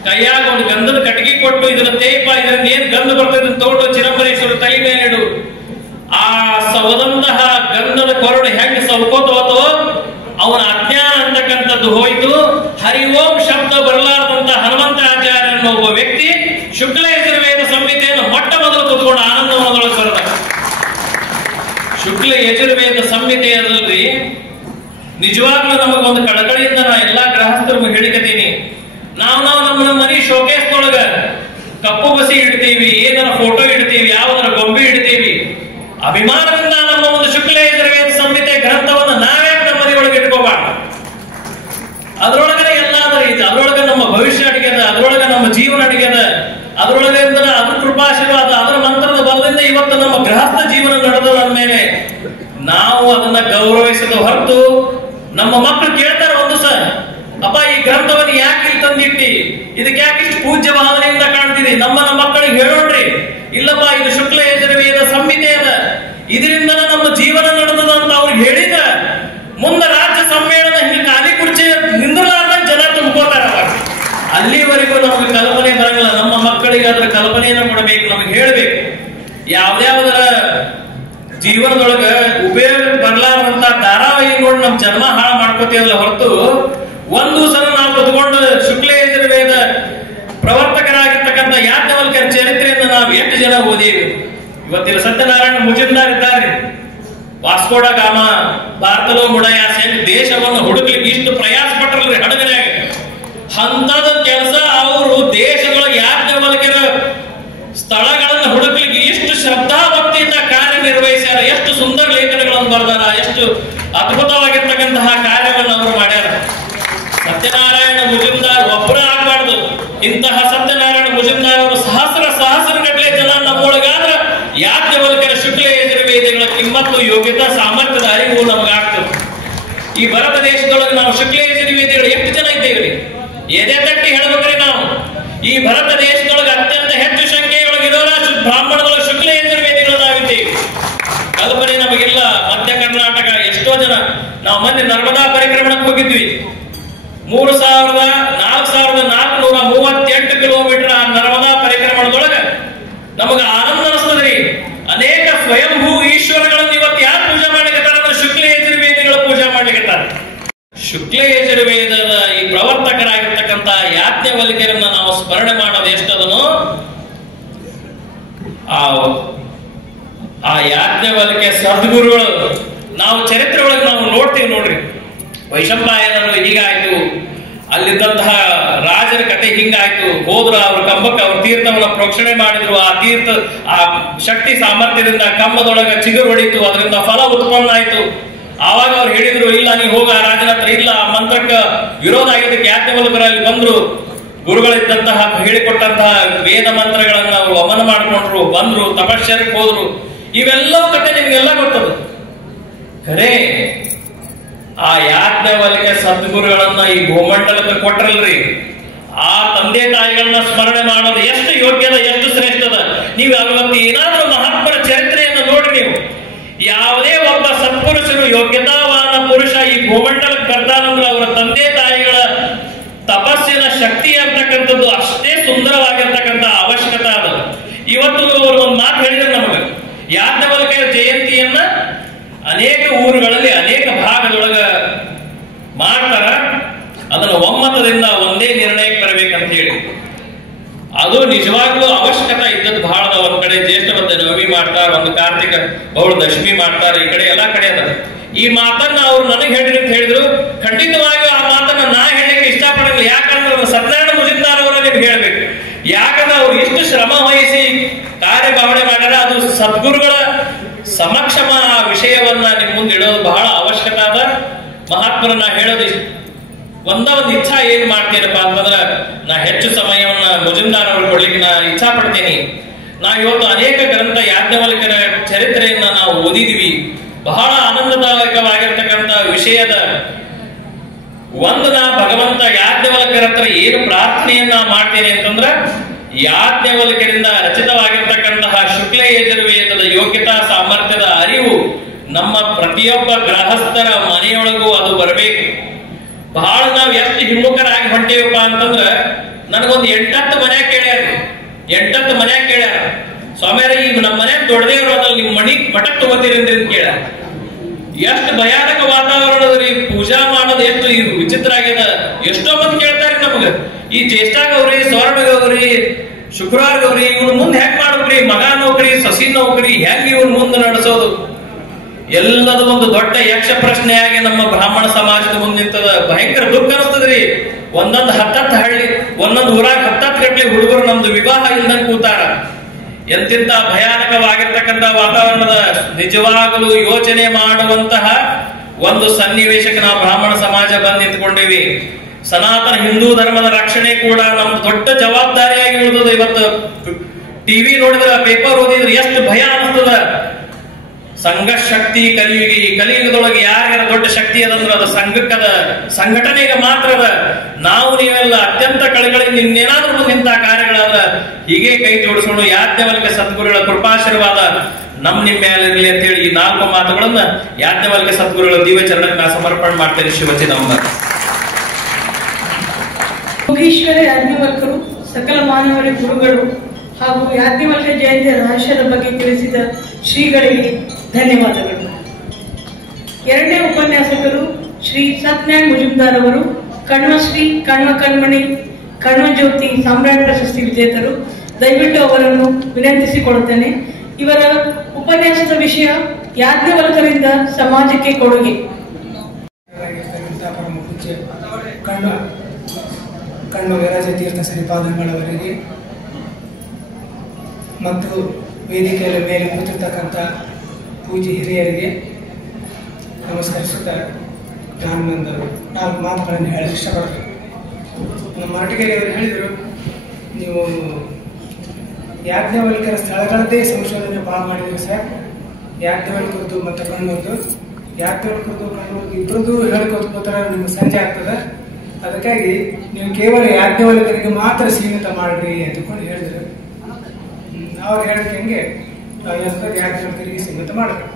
ಕೈಯಾಗ ಒಂದು ಗಂಧದ ಕಟ್ಟಿಗೆ ಕೊಟ್ಟು ಇದನ್ನ ತೇಪ, ಇದರಿಂದ ಏನ್ ಗಂಧ ಬರ್ತದೆ ತೋಟ ಚಿರಂಬರೇಶ್ವರ ತಲೆ ಮೇಲಿಡು. ಆ ಸವದಂತಹ ಗಂಧದ ಕೊರಡು ಹೆಂಗ್ ಸೌಕೋತ ಹೋತೋ ಅವನ ಅಜ್ಞಾನ ಅಂತಕ್ಕಂಥದ್ದು ಹೋಯ್ತು. ಹರಿ ಓಂ ಶಬ್ದ ಬರಲಾರದಂತ ಹನುಮಂತಾಚಾರ್ಯ ಅನ್ನೋ ಒಬ್ಬ ವ್ಯಕ್ತಿ ಶುಕ್ಲ ಯಜುರ್ವೇದ ಸಂಹಿತೆಯನ್ನು ಮೊಟ್ಟ ಮೊದಲು ಕೂತ್ಕೊಂಡು ಆನಂದವನದೊಳಗೆ ಬರೆದ. ಶುಕ್ಲ ಯಜುರ್ವೇದ ಸಂಹಿತೆಯಲ್ಲಿ ನಿಜವಾಗ್ಲೂ ನಮಗೊಂದು ಕಳಕಳಿಯಿಂದ ನಾ ಎಲ್ಲಾ ಗೃಹಸ್ಥರು ಹೇಳಿಕತೀನಿ. ನಾವು ನಮ್ಮ ಮನೆ ಶೋಕೇಸ್ನೊಳಗ ಕಪ್ಪು ಬಸಿ ಇಡ್ತೀವಿ, ಏನಾರ ಫೋಟೋ ಇಡ್ತೀವಿ, ಯಾವ್ದಾರ ಗೊಂಬೆ ಇಡ್ತೀವಿ. ಅಭಿಮಾನದಿಂದ ನಮ್ಮ ಒಂದು ಶುಕ್ಲ ಯಜುರ್ವೇದ ಸಂಹಿತೆ ಗ್ರಂಥವನ್ನು ನಾವೇ ನಮ್ಮ ಮನೆಯೊಳಗೆ ಇಟ್ಕೋಬಾರ್ದು. ಅದ್ರೊಳಗಡೆ ಎಲ್ಲಾದ್ರೂ ಇದೆ, ಅದ್ರೊಳಗೆ ನಮ್ಮ ಭವಿಷ್ಯ ಅಡಿಗೆದ, ಅದ್ರೊಳಗೆ ನಮ್ಮ ಜೀವನ ಅಡಿಗೆದ, ಅದ್ರೊಳಗೆ ಅದ್ರ ಕೃಪಾಶೀರ್ವಾದ, ಅದರ ಮಂತ್ರದ ಬಲದಿಂದ ಇವತ್ತು ನಮ್ಮ ಗೃಹಸ್ಥ ಜೀವನ ನಡೆದ ಮೇಲೆ ನಾವು ಅದನ್ನ ಗೌರವಿಸದ ಹೊರತು ನಮ್ಮ ಮಕ್ಕಳು ಕೇಳ್ತಾರೆ ಒಂದು ಸರ್, ಅಪ್ಪ ಈ ಗ್ರಂಥವನ್ನು ಯಾಕೆ ಇಲ್ಲಿ ತಂದಿಟ್ಟಿ, ಇದಕ್ಕೆ ಯಾಕೆ ಇಷ್ಟು ಪೂಜ್ಯ ಭಾವನೆಯಿಂದ ಕಾಣ್ತೀರಿ? ನಮ್ಮ ಮಕ್ಕಳಿಗೆ ಹೇಳೋಣ್ರಿ, ಇಲ್ಲಪ್ಪ ಇದು ಶುಕ್ಲ ಯಜುರ್ವೇದ ಸಂಹಿತೆ ಅದ, ಇದರಿಂದ ನಮ್ಮ ಜೀವನ ನಡೆದದ ಅಂತ ಅವ್ರಿಗೆ ಹೇಳಿದ ಮುಂದೆ ರಾಜ್ಯ ಸಮ್ಮೇಳನ ಹಿಂಗೆ ಖಾಲಿ ಕುರ್ಚಿ ನಿಂದಲಾರ್ದಂಗ ಜನ ತುಂಬ್ಕೋತಾರ. ಅಲ್ಲಿವರೆಗೂ ನಮ್ಗೆ ಕಲ್ಪನೆ ಬರಲ್ಲ. ನಮ್ಮ ಮಕ್ಕಳಿಗೆ ಅದರ ಕಲ್ಪನೆಯನ್ನು ಕೊಡಬೇಕು, ನಮ್ಗೆ ಹೇಳ್ಬೇಕು. ಯಾವ್ದಾವ್ದರ ಜೀವನದೊಳಗ ಉಪಯೋಗ ಬರ್ಲಾರಂತ ಧಾರಾವಾಹಿ ನೋಡಿ ನಮ್ ಜನ್ಮ ಹಾಳು ಮಾಡ್ಕೋತೀವಲ್ಲ ಹೊರತು ಒಂದು ಸಲ ನಾವು ಕುತ್ಕೊಂಡು ಶುಕ್ಲ ಯಜುರ್ವೇದ ಪ್ರವರ್ತಕರಾಗಿರ್ತಕ್ಕಂಥ ಯಾಜ್ಞವಲ್ಕ್ಯರ ಚರಿತ್ರೆಯನ್ನು ನಾವು ಎಷ್ಟು ಜನ ಓದೀವಿ. ಇವತ್ತಿನ ಸತ್ಯನಾರಾಯಣ ಮುಜುಮ್ದಾರ್ ಇದ್ದಾರೆ, ವಾಸ್ಕೋಡ ಗಾಮ, ಬಾರ್ತಲೋ ಮುಡಯಾಸೆ ದೇಶವನ್ನು ಹುಡುಕ್ಲಿಕ್ಕೆ ಇಷ್ಟು ಪ್ರಯಾಸ ಪಟ್ಟರಲ್ರಿ ಹಡಗನಾಗ. ಅಂತದ ಕೆಲಸ ಅವರು ದೇಶದೊಳಗೆ ಯಾಜ್ಞವಲ್ಕ್ಯರ ಸ್ಥಳಗಳನ್ನು ಹುಡುಕ್ಲಿಕ್ಕೆ ಇಷ್ಟು ಶ್ರದ್ಧಾಭಕ್ತಿಯಿಂದ ಕಾರ್ಯನಿರ್ವಹಿಸ್ಯಾರ. ಎಷ್ಟು ಸುಂದರ ಲೇಖನಗಳನ್ನು ಬರೆದಾರ, ಎಷ್ಟು ಅದ್ಭುತವಾಗಿರ್ತಕ್ಕಂತಹ ಕಾರ್ಯವನ್ನು ಅವರು ಮಾಡ್ಯಾರ. ಸತ್ಯನಾರಾಯಣ ಮುಜುಮ್ದಾರ್ ಒಬ್ಬರ ಆಗ್ಬಾರ್ದು. ಇಂತಹ ಸತ್ಯನಾರಾಯಣ ಮುಜುಮ್ದಾರ್ ಅವರು ಸಹಸ್ರ ಗಟ್ಟಲೆ ಜನ ನಮ್ಮೊಳಗಾದ್ರ ಯಾಜ್ಞವಲ್ಕ್ಯರ ಶುಕ್ಲ ಯಜುರ್ವೇದಗಳ ಕಿಮ್ಮತ್ತು, ಯೋಗ್ಯತಾ, ಸಾಮರ್ಥ್ಯದ ಅರಿವು ನಮಗಾಗ್ತದೆ. ಈ ಭಾರತ ದೇಶದೊಳಗೆ ನಾವು ಶುಕ್ಲ ಯಜುರ್ವೇದಿಗಳು ಎಷ್ಟು ಜನ ಇದ್ದೇವ್ರಿ? ಎದೆ ತಟ್ಟಿ ಹೇಳ್ಬೇಕ್ರಿ ನಾವು. ಈ ಭಾರತ ದೇಶದೊಳಗೆ ಅತ್ಯಂತ ಹೆಚ್ಚು ಸಂಖ್ಯೆಯೊಳಗಿರೋರ ಬ್ರಾಹ್ಮಣದೊಳಗೆ ಶುಕ್ಲ ಯಜುರ್ವೇದಿಗಳು ನಾವಿದ್ದೇವೆ. ಕಲ್ಪನೆ ನಮಗಿಲ್ಲ. ಮಧ್ಯ ಕರ್ನಾಟಕ ಎಷ್ಟೋ ಜನ ನಾವು ಮೊನ್ನೆ ನರ್ಮದಾ ಪರಿಕ್ರಮಣಕ್ಕೆ ಹೋಗಿದ್ವಿ. 4438 ಕಿಲೋಮೀಟರ್ ಆ ನರ್ಮದಾ ಪರಿಕ್ರಮಣದೊಳಗೆ ನಮಗ ಆನಂದ ಅನಿಸ್ತದ್ರಿ. ಅನೇಕ ಸ್ವಯಂಭೂ ಈಶ್ವರಗಳನ್ನು ಇವತ್ತು ಯಾರು ಪೂಜೆ ಮಾಡ್ಲಿಕ್ಕೆತ್ತಾರ ಅಂದ್ರೆ ಶುಕ್ಲ ಯಜುರ್ವೇದಿಗಳು ಪೂಜೆ ಮಾಡ್ಲಿಕ್ಕೆತ್ತಾರ. ಶುಕ್ಲ ಯಜುರ್ವೇದದ ಈ ಪ್ರವರ್ತಕರಾಗಿರ್ತಕ್ಕಂಥ ಯಾಜ್ಞವಲ್ಕ್ಯರನ್ನ ನಾವು ಸ್ಮರಣೆ ಮಾಡೋದು ಎಷ್ಟದನೋ ಆ ಯಾಜ್ಞವಲ್ಕ್ಯ ಸದ್ಗುರುಗಳು ನಾವು ಚರಿತ್ರೆ ಒಳಗೆ ನಾವು ನೋಡ್ತೀವಿ ನೋಡ್ರಿ. ವೈಶಂಪಾಯನರು ಹೀಗಾಯ್ತು, ಅಲ್ಲಿದ್ದಂತಹ ರಾಜರ ಕತೆ ಹಿಂಗಾಯ್ತು, ಹೋದ್ರು ಅವ್ರ ಕಂಬಕ್ಕೆ ಅವ್ರ ತೀರ್ಥವನ್ನ ಪ್ರೋಕ್ಷಣೆ ಮಾಡಿದ್ರು. ಆ ತೀರ್ಥ ಆ ಶಕ್ತಿ ಸಾಮರ್ಥ್ಯದಿಂದ ಕಂಬದೊಳಗ ಚಿಗುರು ಹೊಡಿತು, ಅದರಿಂದ ಫಲ ಉತ್ಪನ್ನ ಆಯ್ತು. ಆವಾಗ ಅವ್ರು ಹೇಳಿದ್ರು, ಇಲ್ಲ ನೀವು ಹೋಗ ರಾಜನ ಹತ್ರ, ಇಲ್ಲ ಆ ಮಂತ್ರಕ್ಕೆ ವಿರೋಧ ಆಗಿದ್ದಕ್ಕೆ ಯಾಜ್ಞವಲ್ಕ್ಯರಲ್ಲಿ ಬಂದ್ರು. ಗುರುಗಳಿದ್ದಂತಹ ಹೇಳಿಕೊಟ್ಟಂತಹ ವೇದ ಮಂತ್ರಗಳನ್ನ ಅವರು ವಮನ ಮಾಡ್ಕೊಂಡ್ರು, ಬಂದ್ರು, ತಪಶ್ಚರ್ಯಕ್ಕೆ ಹೋದ್ರು. ಇವೆಲ್ಲವೂ ಕತೆ ನಿಮ್ಗೆಲ್ಲ ಗೊತ್ತದು. ಖರೇ ಆ ಯಾಜ್ಞವಲ್ಕ್ಯ ಸದ್ಗುರುಗಳನ್ನ ಈ ಭೂಮಂಡಲಕ್ಕೆ ಕೊಟ್ರಲ್ರಿ, ಆ ತಂದೆ ತಾಯಿಗಳನ್ನ ಸ್ಮರಣೆ ಮಾಡೋದು ಎಷ್ಟು ಯೋಗ್ಯದ, ಎಷ್ಟು ಶ್ರೇಷ್ಠದ. ನೀವು ಅವತ್ತು ಏನಾದ್ರೂ ಮಹಾತ್ಮರ ಚರಿತ್ರೆಯನ್ನು ನೋಡ್ರಿ. ನೀವು ಯಾವುದೇ ಒಬ್ಬ ಸತ್ಪುರುಷರು, ಯೋಗ್ಯತಾವಾನ ಪುರುಷ ಈ ಭೂಮಂಡಲಕ್ಕೆ ಬರ್ತಾನಂದ್ರೆ ಅವರ ತಂದೆ ತಾಯಿಗಳ ತಪಸ್ಸಿನ ಶಕ್ತಿ ಅಂತಕ್ಕಂಥದ್ದು ಅಷ್ಟೇ ಸುಂದರವಾಗಿರ್ತಕ್ಕಂಥ ಅವಶ್ಯಕತೆ ಅದ. ಇವತ್ತು ಅವರು ಒಂದು ಮಾತು ಹೇಳಿದ್ರು ನಮಗೆ, ಯಾಜ್ಞವಲ್ಕ್ಯರ ಜಯಂತಿಯನ್ನ ಅನೇಕ ಊರುಗಳಲ್ಲಿ ಅನೇಕ ಭಾಗದೊಳಗ ಮಾಡ್ತಾರ, ಅದನ್ನ ಒಮ್ಮತದಿಂದ ಒಂದೇ ನಿರ್ಣಯಕ್ಕೆ ಬರಬೇಕಂತ ಹೇಳಿ. ಅದು ನಿಜವಾಗ್ಲೂ ಅವಶ್ಯಕತೆ ಇದ್ದದ್ದು ಬಹಳ. ಒಂದ್ ಕಡೆ ಜ್ಯೇಷ್ಠ ನವಮಿ ಮಾಡ್ತಾರ, ಒಂದು ಕಾರ್ತಿಕ ಬಹುಳ ದಶಮಿ ಮಾಡ್ತಾರ, ಈ ಕಡೆ ಎಲ್ಲಾ ಕಡೆ ಅದ. ಈ ಮಾತನ್ನ ಅವ್ರು ನನಗೆ ಹೇಳ್ರಿ ಅಂತ ಹೇಳಿದ್ರು. ಖಂಡಿತವಾಗಿ ಆ ಮಾತನ್ನ ನಾ ಹೇಳಲಿಕ್ಕೆ ಇಷ್ಟಪಡಲ್ಲ. ಯಾಕಂದ್ರೆ ಸತ್ಯನಾರಾಯಣ ಮುಜುಮ್ದಾರ್ ಅವರು ನಿಮ್ಗೆ ಹೇಳ್ಬೇಕು. ಯಾಕಂದ್ರೆ ಅವ್ರು ಇಷ್ಟು ಶ್ರಮ ವಹಿಸಿ ಕಾರ್ಯಭಾವನೆ ಮಾಡ್ಯಾರ. ಅದು ಸದ್ಗುರುಗಳ ಸಮಕ್ಷಮ ಆ ವಿಷಯವನ್ನ ನಿಮ್ ಮುಂದೆ ಇಡೋದು ಬಹಳ ಅವಶ್ಯಕತೆ ಅದ. ಮಹಾತ್ಮರನ್ನ ಹೇಳೋದು ಒಂದು ಇಚ್ಛಾ ಏನ್ ಮಾಡ್ತೀರಪ್ಪ ಅಂತಂದ್ರ, ನಾ ಹೆಚ್ಚು ಸಮಯವನ್ನ ಮುಜುಮ್ದಾರ್ ಅವರು ಕೊಡ್ಲಿಕ್ಕೆ ನಾ ಇಚ್ಛಾ ಪಡ್ತೀನಿ. ನಾವ್ ಇವತ್ತು ಅನೇಕ ಗ್ರಂಥ ಯಾಜ್ಞವಲ್ಕ್ಯರ ಚರಿತ್ರೆಯನ್ನ ನಾವು ಓದಿದ್ವಿ. ಬಹಳ ಆನಂದದಾಯಕವಾಗಿರ್ತಕ್ಕಂಥ ವಿಷಯದ ಒಂದು ನಾ ಭಗವಂತ ಯಾಜ್ಞವಲ್ಕ್ಯರ ಹತ್ರ ಏನು ಪ್ರಾರ್ಥನೆಯನ್ನ ಮಾಡ್ತೇನೆ ಅಂತಂದ್ರ, ಯಾಜ್ಞವಲ್ಕ್ಯರಿಂದ ರಚಿತವಾಗಿರ್ತಕ್ಕಂತಹ ಶುಕ್ಲ ಯಜುರ್ವೇದದ ಯೋಗ್ಯತಾ ಸಾಮರ್ಥ್ಯದ ಅರಿವು ನಮ್ಮ ಪ್ರತಿಯೊಬ್ಬ ಗೃಹಸ್ಥರ ಮನೆಯೊಳಗೂ ಅದು ಬರಬೇಕು. ಬಹಳ ನಾವ್ ಎಷ್ಟು ಹಿಮ್ಮುಖರಾಗಿ ಹೊಂಟೇವಪ್ಪ ಅಂತಂದ್ರ, ನನಗೊಂದು 8-10 ಮನೆ ಕೇಳ್ಯಾರ, 8 ಮನ್ಯಾಗ ಕೇಳ್ಯಾರ, ಸ್ವಾಮಿಯಾರ ಈಗ ನಮ್ಮ ಮನ್ಯಾಗ ದೊಡ್ಡದೇವ್ರು ಅದ್ರಲ್ಲಿ ನಿಮ್ ಮಠಕ್ ತಗೋತೀರಿ ಅಂತ ಕೇಳ್ಯಾರ. ಎಷ್ಟು ಭಯಾನಕ ವಾತಾವರಣದ್ರಿ, ಪೂಜಾ ಮಾಡೋದು ಎಷ್ಟು ಈಗ ವಿಚಿತ್ರ ಆಗ್ಯದ. ಎಷ್ಟೋ ಮಂದಿ ಕೇಳ್ತಾರಿ ನಮಗ, ಈ ಜ್ಯೇಷ್ಠ ಗೌರಿ, ಸ್ವರ್ಣ ಗೌರಿ, ಶುಕ್ರವಾರ ಗೌರಿ ಇವ್ನ ಮುಂದೆ ಹೆಂಗ್ ಮಾಡ್ಬೇಕ್ರಿ, ಮಗ ನೌಕರಿ ಸಸಿ ನೌಕರಿ ಹೆಂಗ್ ಇವ್ನ ಮುಂದೆ ನಡೆಸೋದು? ಎಲ್ಲದ ಒಂದು ದೊಡ್ಡ ಯಕ್ಷ ಪ್ರಶ್ನೆಯಾಗಿ ನಮ್ಮ ಬ್ರಾಹ್ಮಣ ಸಮಾಜದ ಮುಂದೆ ನಿಂತದ. ಭಯಂಕರ ದುಃಖ ಅನಿಸ್ತದ್ರಿ. ಒಂದೊಂದು 10 ಹಳ್ಳಿ, ಒಂದೊಂದು ಊರಾಗ 10 ಗಂಟೆ ಹುಡುಗರು ನಮ್ದು ವಿವಾಹ ಇಲ್ದಂಗ್ ಕೂತಾರ. ಎಂತಿಂತ ಭಯಾನಕವಾಗಿರ್ತಕ್ಕಂಥ ವಾತಾವರಣದ ನಿಜವಾಗಲೂ ಯೋಚನೆ ಮಾಡುವಂತಹ ಒಂದು ಸನ್ನಿವೇಶಕ್ಕೆ ನಾವು ಬ್ರಾಹ್ಮಣ ಸಮಾಜ ಬಂದು ನಿಂತ್ಕೊಂಡಿವಿ. ಸನಾತನ ಹಿಂದೂ ಧರ್ಮದ ರಕ್ಷಣೆ ಕೂಡ ನಮ್ಮ ದೊಡ್ಡ ಜವಾಬ್ದಾರಿಯಾಗಿ ಉಳಿದದ. ಇವತ್ತು ಟಿವಿ ನೋಡಿದ್ರ, ಪೇಪರ್ ಓದಿದ್ರೆ ಎಷ್ಟು ಭಯ ಅನಿಸ್ತದ. ಸಂಘ ಶಕ್ತಿ ಕಲಿಯುಗ, ಈ ಕಲಿಯುಗದೊಳಗೆ ಯಾರ್ಯಾರ ದೊಡ್ಡ ಶಕ್ತಿ ಅದಂದ್ರ ಅದು ಸಂಘಕ್ಕದ, ಸಂಘಟನೆಗೆ ಮಾತ್ರ ಅದ. ನಾವು ನೀವೆಲ್ಲ ಅತ್ಯಂತ ಕಳಕಳಿಯಿಂದ ಇನ್ನೇನಾದ್ರೂ ಇಂತಹ ಕಾರ್ಯಗಳಾದ ಹೀಗೆ ಕೈ ಜೋಡಿಸೋಣ. ಯಾಜ್ಞವಲ್ಕ್ಯ ಸದ್ಗುರುಗಳ ಕೃಪಾಶೀರ್ವಾದ ನಿಮ್ಮ ಮೇಲೆ ಇರಲಿ ಅಂತ ಹೇಳಿ ಈ 4 ಮಾತುಗಳನ್ನ ಯಾಜ್ಞವಲ್ಕ್ಯ ಸದ್ಗುರುಗಳ ದಿವ್ಯ ಚರಣಕ್ಕೆ ನಾ ಸಮರ್ಪಣೆ ಮಾಡ್ತೇನೆ. ಶಿವಚಿದಂಬ. ಯೋಗೀಶ್ವರ ಯಾಜ್ಞವಲ್ಕರು ಸಕಲ ಮಾನವರ ಗುರುಗಳು ಹಾಗೂ ಯಾಜ್ಞವಲ್ಕ್ಯ ಜಯಂತಿಯ ರಹಸ್ಯದ ಬಗ್ಗೆ ತಿಳಿಸಿದ ಶ್ರೀಗಳಿಗೆ ಧನ್ಯವಾದಗಳು. 2ನೇ ಉಪನ್ಯಾಸಕರು ಶ್ರೀ ಸತ್ಯನಾರಾಯಣ ಮುಜುಮ್ದಾರ್ ಅವರು, ಕಣ್ವಶ್ರೀ, ಕಣ್ವ ಕಣ್ಮಣಿ, ಕಣ್ವಜ್ಯೋತಿ ಸಾಮ್ರಾಟ್ ಪ್ರಶಸ್ತಿ ವಿಜೇತರು. ದಯವಿಟ್ಟು ಅವರನ್ನು ವಿನಂತಿಸಿಕೊಳ್ಳುತ್ತೇನೆ. ಇವರ ಉಪನ್ಯಾಸದ ವಿಷಯ ಯಾಜ್ಞವಲ್ಕರಿಂದ ಸಮಾಜಕ್ಕೆ ಕೊಡುಗೆ. ಕಣ್ವ ವೀರಾಜ ತೀರ್ಥ ಶ್ರೀಪಾದಂಗಳವರಿಗೆ ಮತ್ತು ವೇದಿಕೆಯ ಮೇಲೆ ಕೂತಿರ್ತಕ್ಕಂಥ ಪೂಜ್ಯ ಹಿರಿಯರಿಗೆ ನಮಸ್ಕರಿಸುತ್ತಾ ನಾನು 4 ಮಾತುಗಳನ್ನು ಹೇಳಲು ಇಷ್ಟಪಡ್ತೇನೆ. ನಮ್ಮ ಮಾಟಿಗೆಯವರು ಹೇಳಿದರು, ನೀವು ಯಾಜ್ಞವಲ್ಕ್ಯರ ಸ್ಥಳಗಳದ್ದೇ ಸಂಶೋಧನೆ ಭಾಳ ಮಾಡಿದರೆ ಸಾಕು. ಯಾಜ್ಞವಲ್ಕ್ಯರದ್ದು ಮತ್ತು ಕಣ್ವದ್ದು, ಯಾಜ್ಞವಲ್ಕ್ಯರದ್ದು ಕಣ್ವದ್ದು ಇಬ್ಬರದ್ದು ಹೇಳ್ಕೊತ್ಕೋತಾರೆ, ನಿಮ್ಗೆ ಸಂಜೆ ಆಗ್ತದೆ. ಅದಕ್ಕಾಗಿ ನೀವು ಕೇವಲ ಯಾಜ್ಞವಲ್ಕ್ಯರಿಗೆ ಮಾತ್ರ ಸೀಮಿತ ಮಾಡ್ರಿ ಅಂತಕೊಂಡು ಹೇಳಿದ್ರು. ಅವ್ರು ಹೇಳಿದಂಗೆ ಯಾಜ್ಞವಲ್ಕ್ಯರಿಗೆ ಸೀಮಿತ ಮಾಡಿದ್ರು.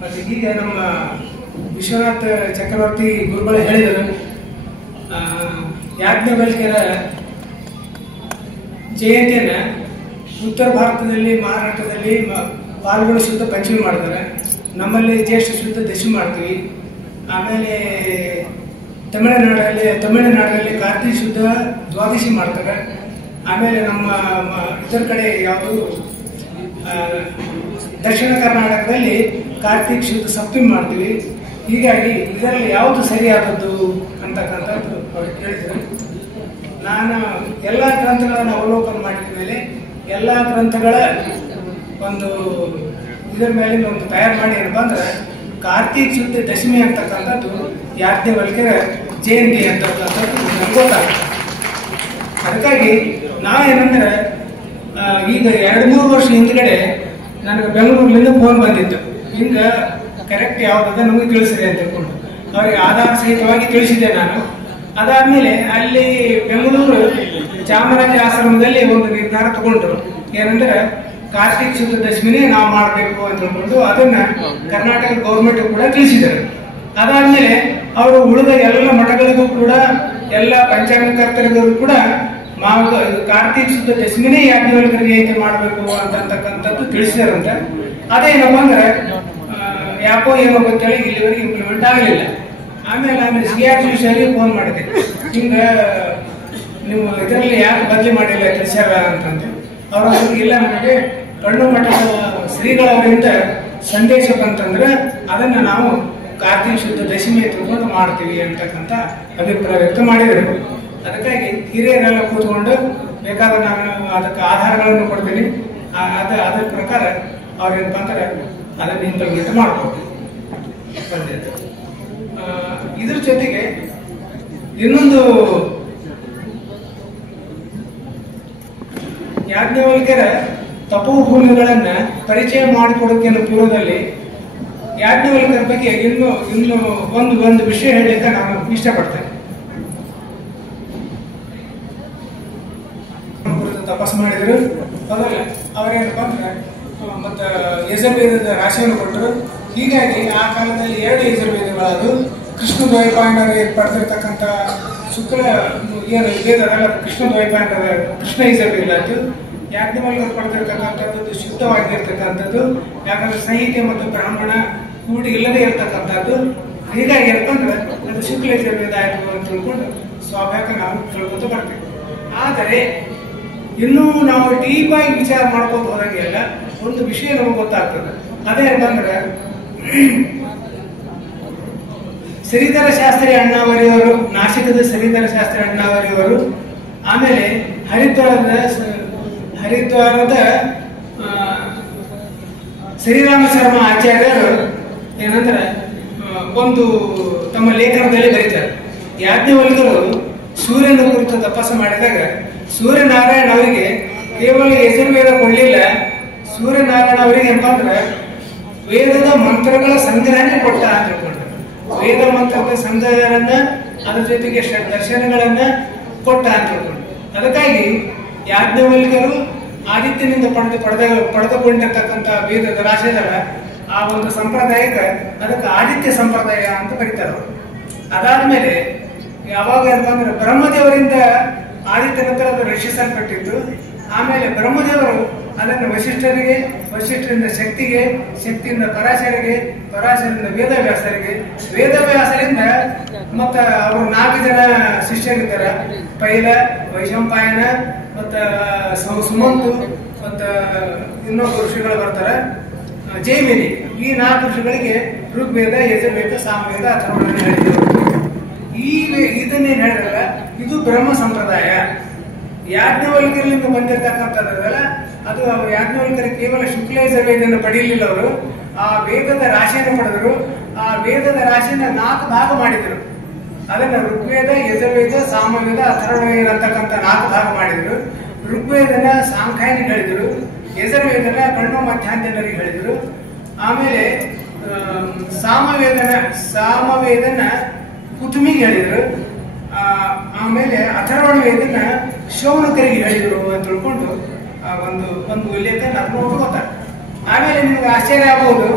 ಮತ್ತು ಈಗ ನಮ್ಮ ವಿಶ್ವನಾಥ ಚಕ್ರವರ್ತಿ ಗುರುಗಳು ಹೇಳಿದರು, ಯಾಜ್ಞವಲ್ಕ್ಯರ ಜಯಂತಿಯನ್ನ ಉತ್ತರ ಭಾರತದಲ್ಲಿ, ಮಹಾರಾಷ್ಟ್ರದಲ್ಲಿ ಪಾಲ್ಗೊಳ್ಳ ಶುದ್ಧ ಪಂಚಮಿ ಮಾಡ್ತಾರೆ. ನಮ್ಮಲ್ಲಿ ಜ್ಯೇಷ್ಠ ಶುದ್ಧ ದಶಮಿ ಮಾಡ್ತೀವಿ. ಆಮೇಲೆ ತಮಿಳುನಾಡಲ್ಲಿ ಕಾರ್ತಿಕ ಶುದ್ಧ ದ್ವಾದಶಿ ಮಾಡ್ತಾರೆ. ಆಮೇಲೆ ನಮ್ಮ ಇತರ ಕಡೆ ಯಾವುದು ದಕ್ಷಿಣ ಕರ್ನಾಟಕದಲ್ಲಿ ಕಾರ್ತಿಕ ಶುದ್ಧ ಸಪ್ತಮಿ ಮಾಡ್ತೀವಿ. ಹೀಗಾಗಿ ಇದರಲ್ಲಿ ಯಾವುದು ಸರಿಯಾದದ್ದು ಅಂತಕ್ಕಂಥದ್ದು ಅವ್ರಿಗೆ ಕೇಳಿದ್ರು. ನಾನು ಎಲ್ಲ ಗ್ರಂಥಗಳನ್ನು ಅವಲೋಕನ ಮಾಡಿದ ಮೇಲೆ ಎಲ್ಲ ಗ್ರಂಥಗಳ ಒಂದು ಇದರ ಮೇಲೆ ಒಂದು ತಯಾರು ಮಾಡಿ ಏನಪ್ಪ ಅಂದ್ರೆ ಕಾರ್ತಿಕ ಶುದ್ಧ ದಶಮಿ ಅಂತಕ್ಕಂಥದ್ದು ಯಾಜ್ಞವಲ್ಕ್ಯರ ಜಯಂತಿ ಅಂತಕ್ಕಂಥದ್ದು ನಮ್ಗೆ ಗೊತ್ತಾಗುತ್ತೆ. ಅದಕ್ಕಾಗಿ ನಾವೇನಂದ್ರೆ ಈಗ 2-3 ವರ್ಷ ಹಿಂದ್ಗಡೆ ನನಗೆ ಬೆಂಗಳೂರಿನಿಂದ ಫೋನ್ ಬಂದಿತ್ತು, ಹಿಂಗೆ ಕರೆಕ್ಟ್ ಯಾವ್ದದ ನಮಗೆ ತಿಳಿಸಿದೆ ಅಂತ ಹೇಳ್ಕೊಂಡು ಅವ್ರಿಗೆ ಆಧಾರ ಸಹಿತವಾಗಿ ತಿಳಿಸಿದ್ದೆ ನಾನು. ಅದಾದ್ಮೇಲೆ ಅಲ್ಲಿ ಬೆಂಗಳೂರು ಚಾಮರಾಜ ಆಶ್ರಮದಲ್ಲಿ ಒಂದು ನಿರ್ಧಾರ ತಗೊಂಡ್ರು, ಏನಂದ್ರೆ ಕಾರ್ತಿಕ ಶುದ್ಧ ದಶಮಿನೇ ನಾವು ಮಾಡಬೇಕು ಅಂತ ಹೇಳ್ಕೊಂಡು ಅದನ್ನ ಕರ್ನಾಟಕ ಗೌರ್ಮೆಂಟ್ ಕೂಡ ತಿಳಿಸಿದರು. ಅದಾದ್ಮೇಲೆ ಅವರು ಉಳಿದ ಎಲ್ಲ ಮಠಗಳಿಗೂ ಕೂಡ, ಎಲ್ಲ ಪಂಚಾಂಗಕರ್ತರಿಗೂ ಕೂಡ ಕಾರ್ತಿಕ ಶುದ್ಧ ದಶಮಿನೇ ಯಾಜ್ಞವಲ್ಕ್ಯರ ಜಯಂತಿ ಮಾಡಬೇಕು ಅಂತಕ್ಕಂಥದ್ದು ತಿಳಿಸಿದಾರಂತ. ಅದೇನಪ್ಪ ಅಂದ್ರೆ ಯಾಕೋ ಏನೋ ಗೊತ್ತೇಳಿ ಇಲ್ಲಿವರೆಗೆ ಇಂಪ್ಲಿಮೆಂಟ್ ಆಗಲಿಲ್ಲ. ಆಮೇಲೆ CRG ಫೋನ್ ಮಾಡಿದೆ, ಹಿಂಗ ನೀವು ಇದರಲ್ಲಿ ಯಾಕೆ ಬದಲಿ ಮಾಡಿಲ್ಲ ತಿಳಿಸ್ಯಾರ ಅಂತಂದು. ಅವರು ಇಲ್ಲ, ನನಗೆ ಕಣ್ಣು ಮಠದ ಶ್ರೀಗಳವರಿಂದ ಸಂದೇಶ ಬಂತಂದ್ರೆ ಅದನ್ನ ನಾವು ಕಾರ್ತಿಕ ಶುದ್ಧ ದಶಮಿ ತಿಳ್ಕೊಂಡು ಮಾಡ್ತೀವಿ ಅಂತಕ್ಕಂಥ ಅಭಿಪ್ರಾಯ ವ್ಯಕ್ತ ಮಾಡಿದರು. ಅದಕ್ಕಾಗಿ ಹಿರಿಯರೆಲ್ಲ ಕೂತ್ಕೊಂಡು ಬೇಕಾದ ನಾನು ಅದಕ್ಕೆ ಆಧಾರಗಳನ್ನು ಕೊಡ್ತೀನಿ. ಅದರ ಪ್ರಕಾರ ಅವ್ರೇನಪ್ಪ ಅಂತಾರೆ ಅದನ್ನು ಇಂಪ್ಲಿಮೆಂಟ್ ಮಾಡ್ಬೋದು. ಇದ್ರ ಜೊತೆಗೆ ಇನ್ನೊಂದು ಯಾಜ್ಞವಲ್ಕ್ಯರ ತಪೋಭೂಮಿಗಳನ್ನ ಪರಿಚಯ ಮಾಡಿಕೊಡೋಕೆ ಪೂರ್ವದಲ್ಲಿ ಯಾಜ್ಞವಲ್ಕ್ಯರ ಬಗ್ಗೆ ಇನ್ನು ಒಂದು ವಿಷಯ ಹೇಳಲಿಕ್ಕೆ ನಾನು ಇಷ್ಟಪಡ್ತೇನೆ. ತಪಸ್ ಮಾಡಿದ್ರು, ಅದಲ್ಲ ಅವರೇನಪ್ಪ ಅಂದ್ರೆ ಮತ್ತೆ ಯಜುರ್ವೇದದ ರಾಶಿಯನ್ನು ಕೊಟ್ಟರು. ಹೀಗಾಗಿ ಆ ಕಾಲದಲ್ಲಿ 2 ಯಜುರ್ವೇದಗಳಾದು. ಕೃಷ್ಣ ದ್ವೈಪಾಯನರು ಪಡೆದಿರ್ತಕ್ಕಂಥ ಶುಕ್ಲ ಏನು ವೇದ ಅದಲ್ಲ, ಕೃಷ್ಣ ದ್ವೈಪಾಯನರ ಕೃಷ್ಣ ಯಜುರ್ವೇದ ಆಯ್ತು. ಯಾಜ್ಞವಲ್ಕ್ಯರು ಪಡೆದಿರ್ತಕ್ಕಂಥದ್ದು ಶುದ್ಧವಾಗಿರ್ತಕ್ಕಂಥದ್ದು. ಯಾಕಂದ್ರೆ ಸಂಹಿತೆ ಮತ್ತು ಬ್ರಾಹ್ಮಣ ಕೂಡಿ ಇಲ್ಲದೆ ಇರತಕ್ಕಂಥದ್ದು. ಹೀಗಾಗಿ ಯಾಕಂದ್ರೆ ಅದು ಶುಕ್ಲೇಶ್ವರ ಆಯ್ತು ಅಂತ ತಿಳ್ಕೊಂಡು ಸ್ವಾಭಾವಿಕ ನಾವು ತಿಳ್ಕೊತ ಬರ್ತೀವಿ. ಆದರೆ ಇನ್ನೂ ನಾವು ಡೀಪ್ ಆಗಿ ವಿಚಾರ ಮಾಡ್ಕೊಂಡು ಹೋದಂಗೆಲ್ಲ ಒಂದು ವಿಷಯ ನಮಗೆ ಗೊತ್ತಾಗ್ತದೆ. ಅದೇ ಅಂತಂದ್ರೆ ಶ್ರೀಧರ ಶಾಸ್ತ್ರಿ ಅಣ್ಣಾವರಿಯವರು, ನಾಸಿಕದ ಶ್ರೀಧರ ಶಾಸ್ತ್ರಿ ಅಣ್ಣಾವರಿಯವರು, ಆಮೇಲೆ ಹರಿದ್ವಾರದ ಶ್ರೀರಾಮ ಶರ್ಮ ಆಚಾರ್ಯರು ಏನಂದ್ರೆ ಒಂದು ತಮ್ಮ ಲೇಖನದಲ್ಲಿ ಬರೀತಾರೆ, ಯಾಜ್ಞವಲ್ಕ್ಯರು ಸೂರ್ಯನ ಕುರಿತು ತಪಸ್ಸು ಮಾಡಿದಾಗ ಸೂರ್ಯನಾರಾಯಣ ಅವರಿಗೆ ಕೇವಲ ಯಜುರ್ವೇದ ಕೊಡ್ಲಿಲ್ಲ. ಸೂರ್ಯನಾರಾಯಣ ಅವರಿಗೆ ಏನಪ್ಪ ಅಂದ್ರೆ ವೇದದ ಮಂತ್ರಗಳ ಸಂಗ್ರಹಣೆ ಕೊಟ್ಟ ಅಂತ ಹೇಳ್ಕೊಂಡ್ರೆ, ವೇದ ಮಂತ್ರದ ಸಂಗ್ರಹಗಳನ್ನ ಅದ್ರ ಜೊತೆಗೆ ದರ್ಶನಗಳನ್ನ ಕೊಟ್ಟ ಅಂತ ಹೇಳ್ಕೊಂಡು. ಅದಕ್ಕಾಗಿ ಯಾಜ್ಞವಲ್ಕ್ಯರು ಆದಿತ್ಯನಿಂದ ಪಡೆದುಕೊಂಡಿರ್ತಕ್ಕಂಥ ವೇದದ ರಾಶಿಗಳ ಆ ಒಂದು ಸಂಪ್ರದಾಯಕ್ಕೆ ಅದಕ್ಕೆ ಆದಿತ್ಯ ಸಂಪ್ರದಾಯ ಅಂತ ಕರೀತಾರೆ. ಅದಾದ್ಮೇಲೆ ಯಾವಾಗ ಅಂತಂದ್ರೆ ಬ್ರಹ್ಮದೇವರಿಂದ ಆದಿತ್ಯ ನಂತರ ಅದು ರಕ್ಷಿಸಲ್ಪಟ್ಟಿದ್ದು. ಆಮೇಲೆ ಬ್ರಹ್ಮದೇವರು ಅದನ್ನು ವಶಿಷ್ಠರಿಗೆ, ವಶಿಷ್ಠರಿಂದ ಶಕ್ತಿಗೆ, ಶಕ್ತಿಯಿಂದ ಪರಾಶರಿಗೆ, ಪರಾಶರಿಂದ ವೇದವ್ಯಾಸರಿಗೆ, ವೇದವ್ಯಾಸರಿಂದ ಮತ್ತ ಅವರು 4 ಜನ ಶಿಷ್ಯರಿದ್ದಾರೆ. ಪೈಲ, ವೈಶಂಪಾಯನ, ಮತ್ತ ಸುಮಂತು, ಮತ್ತ ಇನ್ನೊಬ್ಬ ಋಷಿಗಳು ಬರ್ತಾರೆ, ಜೈಮಿನಿ. ಈ 4 ಋಷಿಗಳಿಗೆ ಋಗ್ವೇದ, ಯಜುರ್ವೇದ, ಸಾಮವೇದ, ಅಥರ್ವಣ ಹೇಳಿದ್ರು. ಇದನ್ನೇನ್ ಹೇಳಿದ್ರಲ್ಲ, ಇದು ಬ್ರಹ್ಮ ಸಂಪ್ರದಾಯ. ಯಾಜ್ಞವಲ್ಕ್ಯರಿಂದ ಬಂದಿರತಕ್ಕಂಥದ್ದಲ್ಲ, ಅದು ಯಾಜ್ಞವಲ್ಕ್ಯರು ಕೇವಲ ಶುಕ್ಲ ಯಜುರ್ವೇದವನ್ನು ಪಡೆಯಲಿಲ್ಲ. ಅವರು ಆ ವೇದದ ರಾಶಿಯನ್ನು ಪಡೆದರು. ಆ ವೇದದ ರಾಶಿಯನ್ನ 4 ಭಾಗ ಮಾಡಿದ್ರು. ಅದನ್ನ ಋಗ್ವೇದ, ಯಜುರ್ವೇದ, ಸಾಮವೇದ, ಅಥರ್ವವೇದ ಅಂತಕ್ಕಂಥ 4 ಭಾಗ ಮಾಡಿದ್ರು. ಋಗ್ವೇದನ ಸಾಂಖ್ಯಾಯನಿಗೆ ಹೇಳಿದ್ರು, ಯಜುರ್ವೇದನ ಕಣ್ಣು ಮಧ್ಯಾಂಜನರಿಗೆ ಹೇಳಿದ್ರು. ಆಮೇಲೆ ಸಾಮವೇದನ ಕುತುಮಿಗೆ ಹೇಳಿದ್ರು. ಆಮೇಲೆ ಅಥರ್ವಣ ವೇದನ ಶೌನಕರಿಗೆ ಹೇಳಿದ್ರು ಅಂತ ತಿಳ್ಕೊಂಡು ಒಂದು ಉಲ್ಲೇಖ ನಡ್ಕೊಂಡು ಗೊತ್ತಾಗ್ತದೆ. ಆಮೇಲೆ ನಿಮ್ಗೆ ಆಶ್ಚರ್ಯ ಆಗಬಹುದು,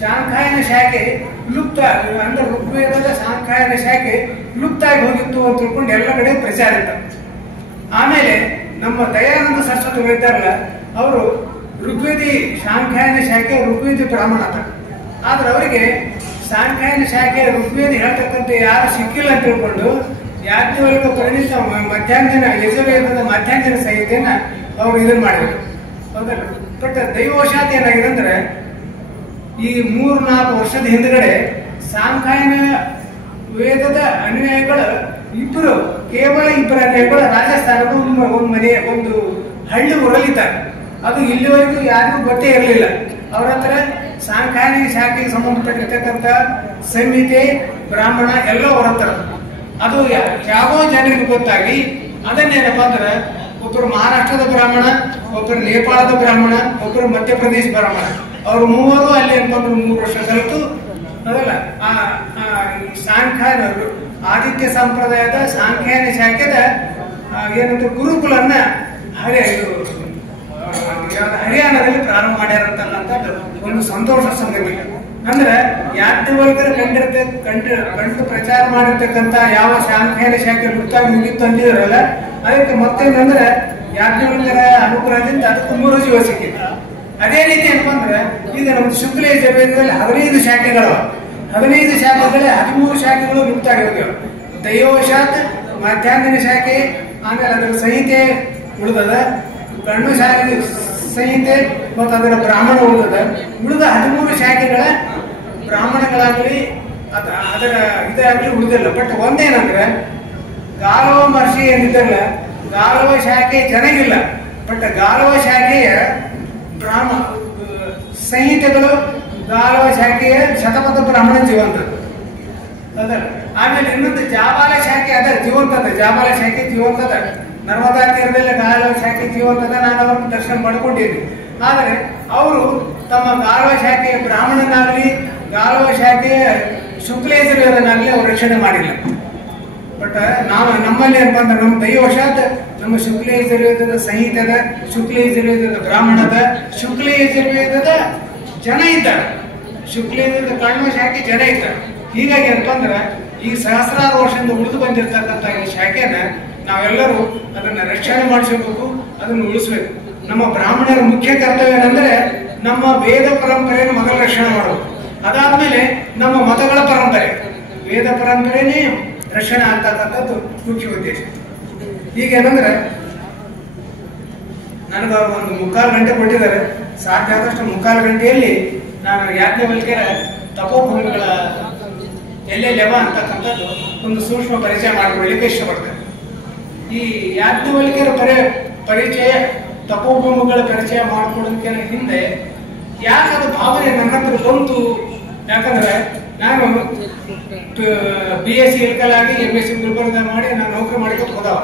ಸಾಂಖ್ಯಾಯನ ಶಾಖೆ ಲುಪ್ತ ಅಂದ್ರೆ ಋಗ್ವೇದದ ಸಾಂಖ್ಯಾಯನ ಶಾಖೆ ಲುಪ್ತ ಆಗಿ ಹೋಗಿತ್ತು ಅಂತ ತಿಳ್ಕೊಂಡು ಎಲ್ಲ ಕಡೆ ಪ್ರಚಾರ ಇತ್ತು. ಆಮೇಲೆ ನಮ್ಮ ದಯಾನಂದ ಸರಸ್ವತಿ ಇದ್ದಾರಲ್ಲ, ಅವರು ಋಗ್ವೇದಿ ಸಾಂಖ್ಯಾಯನ ಶಾಖೆ ಋಗ್ವೇದಿ ಬ್ರಾಹ್ಮಣ ಅಂತ. ಆದ್ರೆ ಅವರಿಗೆ ಸಾಂಖ್ಯಾಯನ ಶಾಖೆ ಋಗ್ವೇದಿ ಹೇಳ್ತಕ್ಕಂಥ ಯಾರು ಸಿಕ್ಕಿಲ್ಲ ಅಂತ ತಿಳ್ಕೊಂಡು ಯಾಜ್ಞವಲ್ಕ್ಯ ಪರಿಣಿತ ಮಧ್ಯಾಂಜನ, ಯಜುರ್ವೇದದ ಮಧ್ಯಾಂಜನ ಸಂಹಿತೆಯನ್ನ ಅವರು ಇದನ್ನ ಮಾಡಿದ್ರು. ಹೌದಲ್ಲ? ಬಟ್ ದೈವವಶಾತ್ ಏನಾಗಿದೆ ಅಂದ್ರೆ ಈ 3-4 ವರ್ಷದ ಹಿಂದ್ಗಡೆ ಸಾಂಖ್ಯಾಯನ ವೇದದ ಅನುಯಾಯಿಗಳು ಕೇವಲ ಇಬ್ಬರು ಅನುಯಾಯಿಗಳು ರಾಜಸ್ಥಾನದ ಒಂದು ಹಳ್ಳಿ ಊರಲ್ಲಿದ್ದಾರೆ. ಅದು ಇಲ್ಲಿವರೆಗೂ ಯಾರಿಗೂ ಗೊತ್ತೇ ಇರಲಿಲ್ಲ. ಅವ್ರ ಹತ್ರ ಸಾಂಖ್ಯಾಯನ ಶಾಖೆಗೆ ಸಂಬಂಧಪಟ್ಟಿರ್ತಕ್ಕಂಥ ಸಂಹಿತೆ, ಬ್ರಾಹ್ಮಣ ಎಲ್ಲ ಅವ್ರ ಹತ್ರ. ಅದು ಯಾವ ಜನರಿಗೆ ಗೊತ್ತಾಗಿ ಅದನ್ನೇನಪ್ಪ ಅಂದ್ರೆ ಒಬ್ಬರು ಮಹಾರಾಷ್ಟ್ರದ ಬ್ರಾಹ್ಮಣ, ಒಬ್ಬರು ನೇಪಾಳದ ಬ್ರಾಹ್ಮಣ, ಒಬ್ಬರು ಮಧ್ಯಪ್ರದೇಶ ಬ್ರಾಹ್ಮಣ, ಅವರು 3 ಅಲ್ಲಿ ಏನಪ್ಪ 3 ವರ್ಷ ಕಲಿತು ಅದಲ್ಲ ಸಾಂಖ್ಯಾಯನ ಆದಿತ್ಯ ಸಂಪ್ರದಾಯದ ಸಾಂಖ್ಯಾಯನ ಶಾಖೆದ ಏನಂತ ಗುರುಕುಲನ್ನ ಹರಿಯಾಣದಲ್ಲಿ ಪ್ರಾರಂಭ ಮಾಡ್ಯಾರಂತಕ್ಕಂಥ ಒಂದು ಸಂತೋಷ ಸಂಗತಿ. ಅಂದ್ರೆ ಯಾಜ್ಞವಲ್ಕ್ಯರು ಕಂಡು ಪ್ರಚಾರ ಮಾಡಿರ್ತಕ್ಕಂಥ ಯಾವ ಸಾಂಖ್ಯಾಯನ ಶಾಖೆ ವೃತ್ತಾಗಿ ಮುಗಿತ್ತು ಅಂತಿದ್ರಲ್ಲ, ಅದಕ್ಕೆ ಮತ್ತೇನಂದ್ರೆ ಯಾಜ್ಞವಲ್ಕ್ಯರ ಅನುಗ್ರಹದಿಂದ ಅದಕ್ಕೆ 3 ಜೀವ ಸಿಕ್ಕಿತ್ತು. ಅದೇ ರೀತಿ ಏನಪ್ಪ ಅಂದ್ರೆ ಈಗ ನಮ್ದು ಶುಕ್ಲ ಯಜುರ್ವೇದದಲ್ಲಿ 15 ಶಾಖೆಗಳು, 15 ಶಾಖೆಗಳಲ್ಲಿ 13 ಶಾಖೆಗಳು ಮುಕ್ತಾಗಿ ಹೋಗ್ಯಾವ. ದೈವವಶಾತ್ ಮಧ್ಯಾಂಜನ ಶಾಖೆ, ಆಮೇಲೆ ಅದರ ಸಂಹಿತೆ ಉಳಿದದ, ಕಣ್ಣು ಶಾಖೆ ಸಂಹಿತೆ ಮತ್ತು ಅದರ ಬ್ರಾಹ್ಮಣ ಉಳಿದದ. ಉಳಿದ 13 ಶಾಖೆಗಳ ಬ್ರಾಹ್ಮಣಗಳಾಗಲಿ ಅದರ ಇದಾಗಲಿ ಉಳಿದಿಲ್ಲ. ಬಟ್ ಒಂದೇನಂದ್ರೆ ಗಾಲವ ಮಹರ್ಷಿ ಏನಿದ್ದಲ್ಲ, ಗಾಲವ ಶಾಖೆ ಚೆನ್ನಾಗಿಲ್ಲ. ಬಟ್ ಗಾಲವ ಶಾಖೆಯ ಸಂಹಿತೆಗಳು, ಗಾಲವ ಶಾಖೆಯ ಶತಪಥ ಬ್ರಾಹ್ಮಣ ಜೀವಂತದ್ದು ಅದಲ್ಲ. ಆಮೇಲೆ ಇನ್ನೊಂದು ಜಾಬಾಲ ಶಾಖೆ ಅದ ಜೀವಂತದ, ಜಾಬಾಲ ಶಾಖೆ ಜೀವಂತದ. ನರ್ಮದಾ ತೀರದಲ್ಲಿ ಗಾಲವ ಶಾಖೆ ಜೀವಂತದ. ನಾನು ಅವ್ರನ್ನ ದರ್ಶನ ಮಾಡ್ಕೊಂಡಿದ್ದೀನಿ. ಆದರೆ ಅವರು ತಮ್ಮ ಗಾಲವ ಶಾಖೆಯ ಬ್ರಾಹ್ಮಣನಾಗಲಿ ಗಾಲವ ಶಾಖೆಯ ಶುಕ್ಲ ಯಜುರ್ವೇದನಾಗಲಿ ಅವರು ರಕ್ಷಣೆ ಮಾಡಿಲ್ಲ. ಬಟ್ ನಮ್ಮಲ್ಲಿ ಏನಪ್ಪ ಅಂದ್ರೆ ನಮ್ಮ ದೈವವಶಾತ್ ನಮ್ಮ ಶುಕ್ಲ ಯಜುರ್ವೇದದ ಸಂಹಿತದ, ಶುಕ್ಲ ಯಜುರ್ವೇದದ ಬ್ರಾಹ್ಮಣದ, ಶುಕ್ಲ ಯಜುರ್ವೇದದ ಜನ ಇದ್ದಾರೆ, ಶುಕ್ಲ ಯಜುರ್ವೇದ ಕಣ್ವ ಶಾಖೆ ಜನ ಇದ್ದಾರೆ. ಹೀಗಾಗಿ ಏನಪ್ಪ ಅಂದ್ರೆ ಈ ಸಹಸ್ರಾರು ವರ್ಷದಿಂದ ಉಳಿದು ಬಂದಿರತಕ್ಕಂಥ ಈ ಶಾಖೆನ ನಾವೆಲ್ಲರೂ ಅದನ್ನ ರಕ್ಷಣೆ ಮಾಡಿಸಬೇಕು, ಅದನ್ನು ಉಳಿಸ್ಬೇಕು. ನಮ್ಮ ಬ್ರಾಹ್ಮಣರ ಮುಖ್ಯ ಕರ್ತವ್ಯ ಏನಂದ್ರೆ ನಮ್ಮ ವೇದ ಪರಂಪರೆಯನ್ನು ಮೊದಲು ರಕ್ಷಣೆ ಮಾಡೋದು. ಅದಾದ್ಮೇಲೆ ನಮ್ಮ ಮತಗಳ ಪರಂಪರೆ, ವೇದ ಪರಂಪರೆನೇ ರಕ್ಷಣೆ ಆಗ್ತಕ್ಕಂಥದ್ದು ಮುಖ್ಯ ಉದ್ದೇಶ. ಈಗೇನಂದ್ರೆ ನನಗೆ ಒಂದು 3/4 ಗಂಟೆ ಕೊಟ್ಟಿದ್ದಾರೆ. ಸಾಧ್ಯ ಆದಷ್ಟು 3/4 ಗಂಟೆಯಲ್ಲಿ ನಾನು ಯಾಜ್ಞವಲ್ಕ್ಯರ ತಪೋಭೂಮಿಗಳ ಎಲ್ಲೆಲೆವ ಅಂತಕ್ಕಂಥದ್ದು ಒಂದು ಸೂಕ್ಷ್ಮ ಪರಿಚಯ ಮಾಡಿಕೊಳ್ಳಿಕ್ಕೆ ಇಷ್ಟಪಡ್ತೇನೆ. ಈ ಯಾಜ್ಞವಲ್ಕ್ಯರ ಪರಿಚಯ, ತಪೋಭೂಮಿಗಳ ಪರಿಚಯ ಮಾಡಿಕೊಳ್ಳೋದಕ್ಕೆ ಹಿಂದೆ ಯಾಕದು ಭಾವನೆ ನನ್ನ ಹತ್ರ ಬಂತು? ಯಾಕಂದ್ರೆ ನಾನು BSc ಇಳಕಲಾಗಿ MSc ಗುಲ್ಬರ್ಗ ಮಾಡಿ ನಾನು ನೌಕರಿ ಮಾಡಿಕೊತ ಹೋದವ.